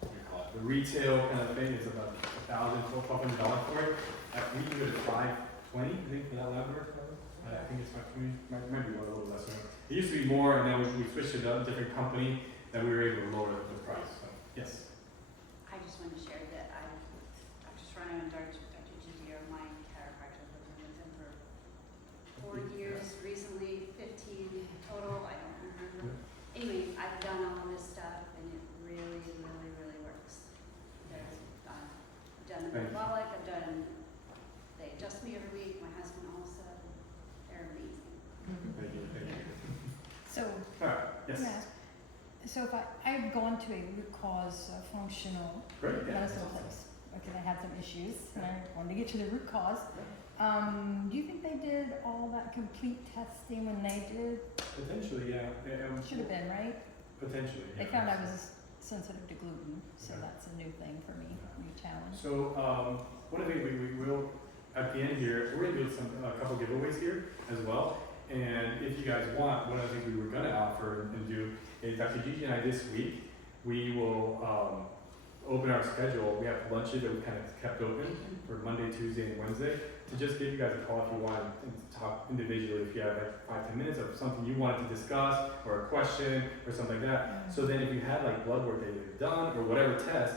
what do you call it? The retail kind of thing is about $1,000, $1,200 for it. We can go to $520, I think, for that lab work. I think it's $520. Might be a little less. It used to be more, and then we switched to a different company that we were able to lower the price. So, yes. I just wanted to share that I'm just running on Dr. Gigi, my chiropractor. I've been with him for 4 years, recently 15 total, I don't remember. Anyway, I've done all this stuff and it really, really, really works. I've done the metabolic, they adjust me every week, my husband also, they're amazing. Thank you. So, Yes. yeah. So if I've gone to a root cause functional Great. Yeah. medicine place, because I had some issues, and I wanted to get to the root cause. Do you think they did all that complete testing when they did? Potentially, yeah. Should have been, right? Potentially. They yeah. found I was sensitive to gluten, so Okay. that's a new thing for me, new challenge. So one of the things we will at the end here, we're gonna do a couple giveaways here as well. And if you guys want, one of the things we were gonna offer and do is Dr. Gigi and I this week, we will open our schedule. We have lunches that we kind of kept open for Monday, Tuesday, and Wednesday to just give you guys a call if you want to talk individually, if you have like 5-10 minutes of something you wanted to discuss or a question or something like that. So then if you had like blood work that you've done or whatever test,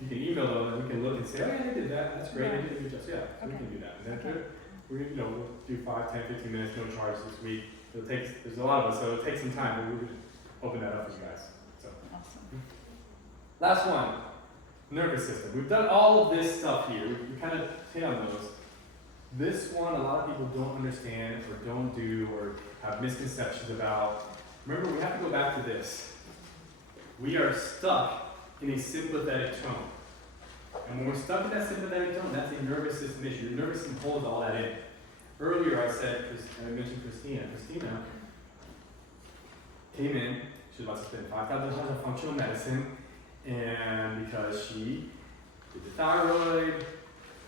you can email them and we can look and say, oh yeah, they did that. That's great. They did a good job. So yeah, so we can do that. And then we'll do 5, 10, 15 minutes, no charge this week. There's a lot of us, so it'll take some time, but we can open that up for you guys. So. Awesome. Last one, nervous system. We've done all of this stuff here. We kind of hit on those. This one, a lot of people don't understand or don't do or have misconceptions about. Remember, we have to go back to this. We are stuck in a sympathetic tone. And when we're stuck in that sympathetic tone, that's a nervous system issue. Your nervous system holds all that in. Earlier I mentioned Christina. Christina came in, she was about to spend $5,000 on functional medicine, and because she did the thyroid,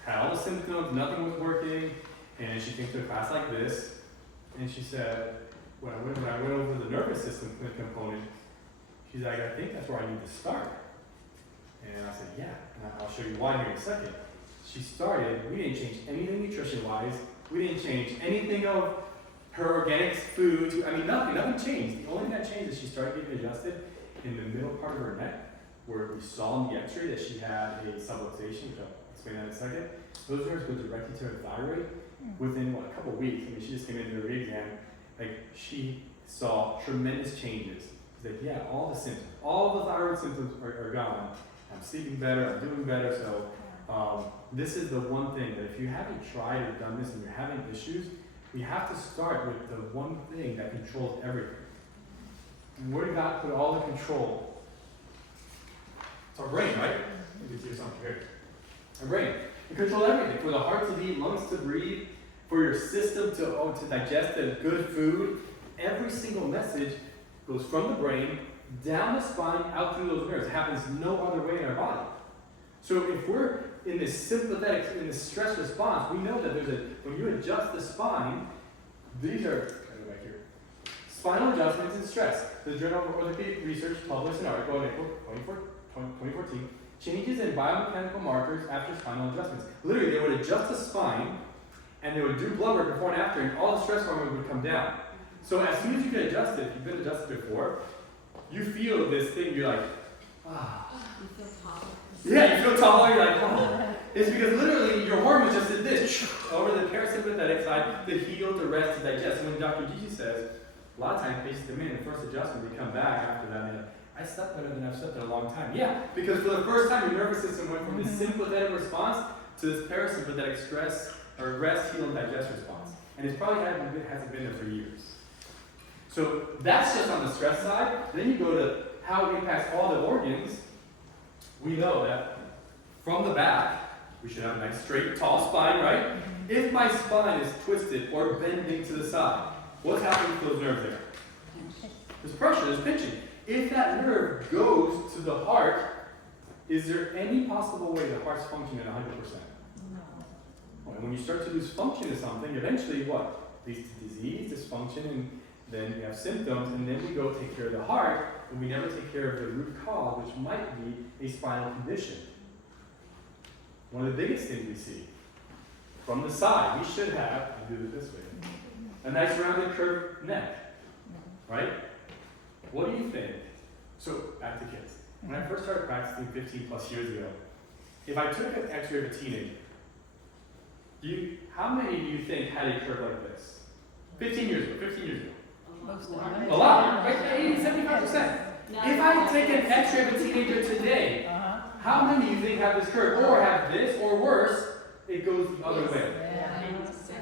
had all the symptoms, nothing was working, and she came to a class like this, and she said, when I went over the nervous system component, she's like, I think that's where I need to start. And I said, yeah, and I'll show you why here in a second. She started, we didn't change anything nutrition-wise, we didn't change anything of her organic foods, nothing changed. The only thing that changed is she started getting adjusted in the middle part of her neck, where we saw in the x-ray that she had a subluxation, which I'll explain that in a second. Those nerves go directly to her thyroid within, a couple of weeks. She just came into her re-exam, she saw tremendous changes. She's like, yeah, all the symptoms, all the thyroid symptoms are gone. I'm sleeping better, I'm doing better, so this is the one thing that if you haven't tried or done this and you're having issues, we have to start with the one thing that controls everything. And where did God put all the control? It's our brain, right? You can see something here. Our brain. It controls everything. For the heart to beat, lungs to breathe, for your system to digest the good food. Every single message goes from the brain, down the spine, out through those nerves. It happens no other way in our body. So if we're in this sympathetic, in this stress response, we know that when you adjust the spine, these are, go back here, spinal adjustments and stress. The Journal of Orthopedic Research published an article in April 2014, changes in biomechanical markers after spinal adjustments. Literally, they would adjust the spine, and they would do blood work before and after, and all the stress hormones would come down. So as soon as you get adjusted, if you've been adjusted before, you feel this thing, you're like, ah. You feel taller. Yeah, you feel taller, you're like, oh. It's because literally your hormones just did this over the parasympathetic side to heal, to rest, to digest. And when Dr. Gigi says, a lot of times patients come in, the first adjustment, they come back after that, and they're like, I slept better than I've slept in a long time. Yeah, because for the first time, your nervous system went from this sympathetic response to this parasympathetic stress, or rest, heal, and digest response. And it's probably hasn't been there for years. So that's just on the stress side. Then you go to how it impacts all the organs. We know that from the back, we should have a nice straight, tall spine, right? If my spine is twisted or bending to the side, what's happening to those nerves there? There's pressure, there's pinching. If that nerve goes to the heart, is there any possible way the heart's functioning at 100%? No. And when you start to lose function of something, eventually what? Leads to disease, dysfunction, and then you have symptoms, and then we go take care of the heart, and we never take care of the root cause, which might be a spinal condition. One of the biggest things we see from the side, we should have, I do it this way, a nice rounded curved neck, right? What do you think? So, back to kids. When I first started practicing 15 plus years ago, if I took an x-ray of a teenager, how many do you think had a curve like this? 15 years ago. A lot, right? 80, 75%. If I take an x-ray of a teenager today, how many do you think have this curve? Or have this, or worse, it goes the other way?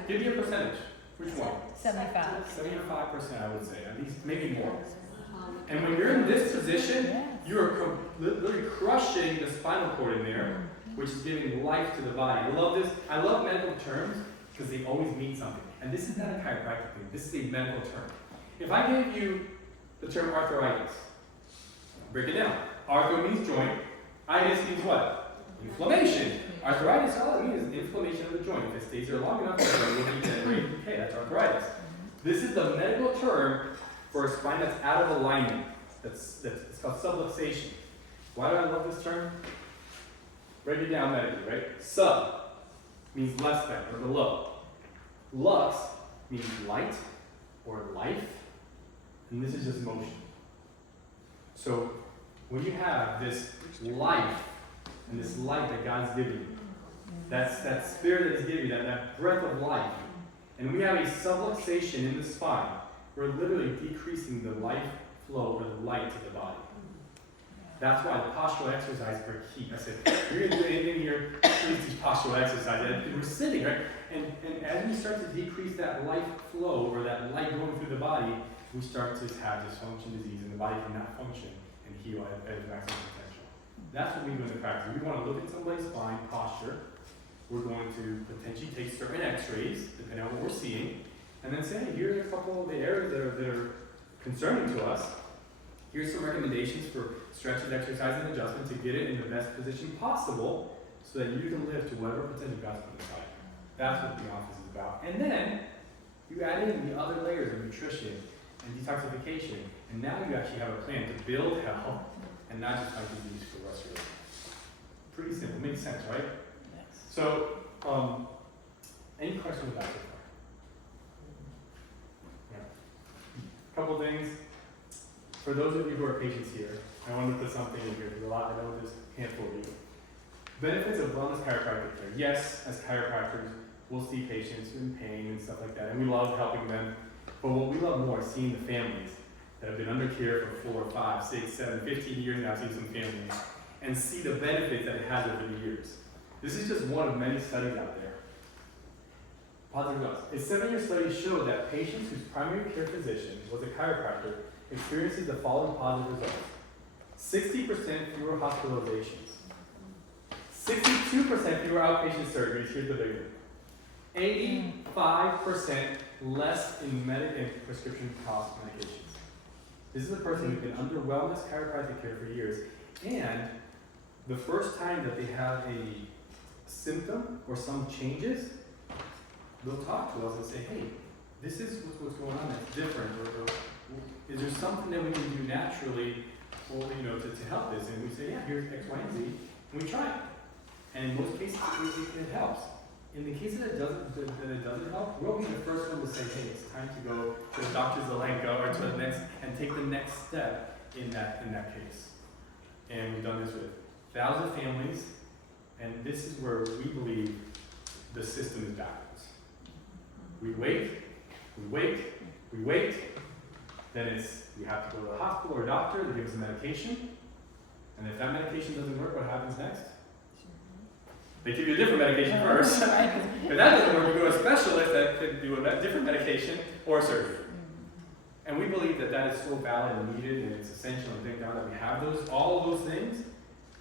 Give me a percentage. Which one? 75. 75%, I would say. At least, maybe more. And when you're in this position, you're literally crushing the spinal cord in there, which is giving life to the body. I love this. I love medical terms because they always mean something. And this is not a chiropractic thing. This is a medical term. If I gave you the term arthritis, break it down. Arthro means joint. Itis means what? Inflammation. Arthritis, all it means is inflammation of the joint. If it stays there long enough, it will degenerate. Okay, that's arthritis. This is the medical term for a spine that's out of alignment. It's called subluxation. Why do I love this term? Break it down medically, right? Sub means less than or below. Lux means light or life, and this is just motion. So when you have this life and this light that God's given you, that's that spirit that He's given you, that breath of life, and we have a subluxation in the spine, we're literally decreasing the life flow or the light to the body. That's why the postural exercises are key. I said, you're going to do anything here, please teach postural exercise. And we're sitting, right? And as we start to decrease that life flow or that light going through the body, we start to have dysfunction disease and the body cannot function and heal at maximum potential. That's what we do in the practice. We want to look at somebody's spine posture. We're going to potentially take certain x-rays, depending on what we're seeing, and then say, hey, here's a couple of the areas that are concerning to us. Here's some recommendations for stretches, exercise, and adjustment to get it in the best position possible so that you can live to whatever potential God's put inside. That's what the office is about. And then you add in the other layers of nutrition and detoxification, and now you actually have a plan to build health and not just fight disease for the rest of your life. Pretty simple. Makes sense, right? Yes. So, any questions about it? Yeah. Couple things. For those of you who are patients here, I want to put something in here because I know there's a handful of you. Benefits of wellness chiropractic care. Yes, as chiropractors, we'll see patients in pain and stuff like that, and we love helping them. But what we love more is seeing the families that have been under care for 4, 5, 6, 7, 15 years now. I've seen some families and see the benefits that it has over the years. This is just one of many studies out there. Positive results. A 7-year study showed that patients whose primary care physician was a chiropractor experiences the following positive results. 60% fewer hospitalizations. 62% fewer outpatient surgeries. Here's the big one. 85% less in prescription cost medications. This is a person who's been under wellness chiropractic care for years, and the first time that they have a symptom or some changes, they'll talk to us and say, hey, this is what's going on that's different, or is there something that we can do naturally or, to help this? And we say, yeah, here's X, Y, and Z, and we try it. And in most cases, it helps. In the cases that it doesn't help, we'll be the first one to say, hey, it's time to go to Dr. Zelenko or to the next, and take the next step in that case. And we've done this with thousands of families, and this is where we believe the system is backwards. We wait, then we have to go to the hospital or doctor to give us a medication, and if that medication doesn't work, what happens next? They give you a different medication first. If that doesn't work, you go to a specialist that could do a different medication or surgery. And we believe that is so valid and needed, and it's essential, and thank God that we have all of those things.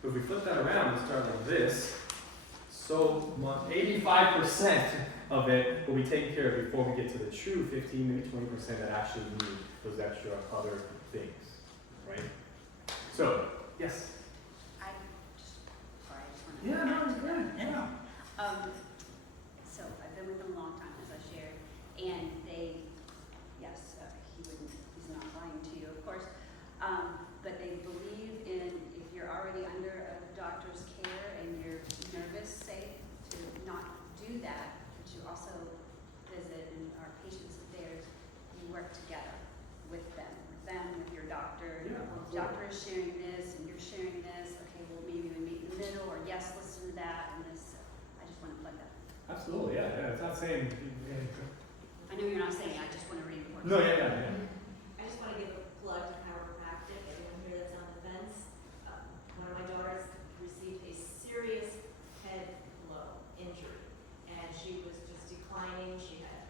But if we flip that around and start like this, so much, 85% of it will be taken care of before we get to the true 15, maybe 20% that actually need those extra other things, right? So, yes? Yeah, no, it's good. Yeah. So I've been with them a long time, as I shared, and they, yes, he's not lying to you, of course, but they believe in, if you're already under a doctor's care and you're nervous, say, to not do that, but you also visit and are patients of theirs, you work together with them, with your doctor. Yeah, The doctor is sharing this, and you're sharing this, okay, well, maybe we meet in the middle, or yes, listen to that, and this, I just want to plug that. Absolutely, yeah. It's not saying. I know you're not saying, I just want to reinforce. No, yeah. I just want to give a plug to chiropractic, everyone here that's on the fence. One of my daughters received a serious head blow injury, and she was just declining. She had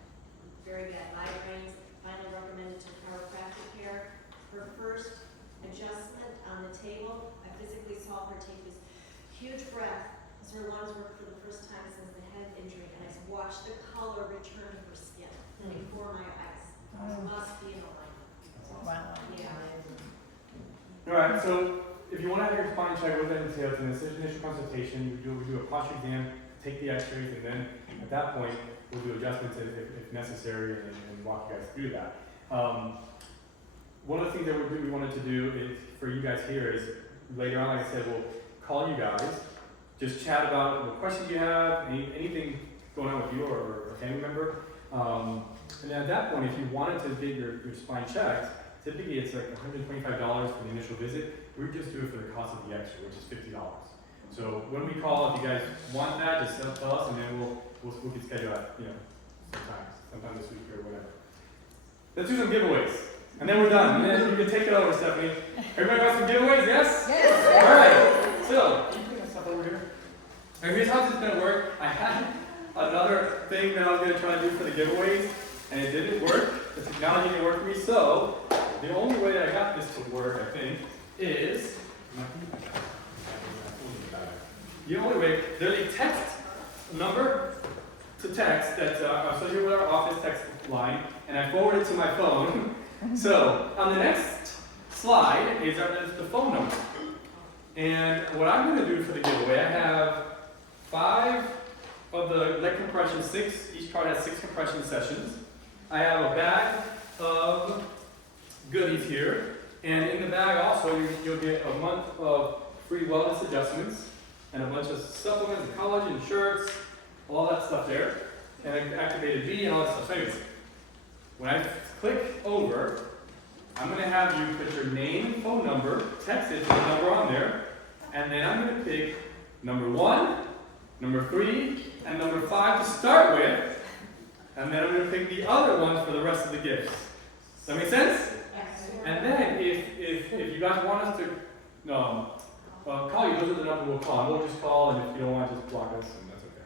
very bad migraines, finally recommended to chiropractic care. Her first adjustment on the table, I physically saw her take this huge breath as her lungs worked for the first time since the head injury, and I watched the color return to her skin before my eyes. It must be an alignment. Wow. Yeah. All right, so if you want to have your spine check, what that entails in this initial consultation, we do a posture exam, take the x-rays, and then at that point, we'll do adjustments if necessary and walk you guys through that. One of the things that we wanted to do is, for you guys here is, later on, like I said, we'll call you guys just chat about what questions you have, anything going on with you or a family member. And then at that point, if you wanted to get your spine checked, typically it's like $125 for the initial visit. We just do it for the cost of the X-ray, which is $50. So when we call, if you guys want that, just tell us, and then we'll get scheduled out, sometime this week or whatever. Let's do some giveaways, and then we're done. And then you can take it over, Stephanie. Everybody got some giveaways? Yes. Yes. All right. So can you bring my stuff over here? All right, here's how this is gonna work. I had another thing that I was gonna try to do for the giveaways, and it didn't work. The technology didn't work for me. So the only way that I got this to work, I think, is the only way. There's a text number to text that's associated with our office text line, and I forward it to my phone. So on the next slide is the phone number. And what I'm going to do for the giveaway, I have 5 of the leg compression, 6. Each card has 6 compression sessions. I have a bag of goodies here, and in the bag also you'll get a month of free wellness adjustments and a bunch of supplements, and collagen, shirts, all that stuff there, and an activated B and all that stuff. So anyways, when I click over, I'm going to have you put your name, phone number, text it to the number on there, and then I'm going to pick number 1, number 3, and number 5 to start with, and then I'm going to pick the other ones for the rest of the gifts. Does that make sense? Yes. And then if you guys want us to call you, those are the numbers we'll call. And we'll just call, and if you don't want to just block us, and that's okay.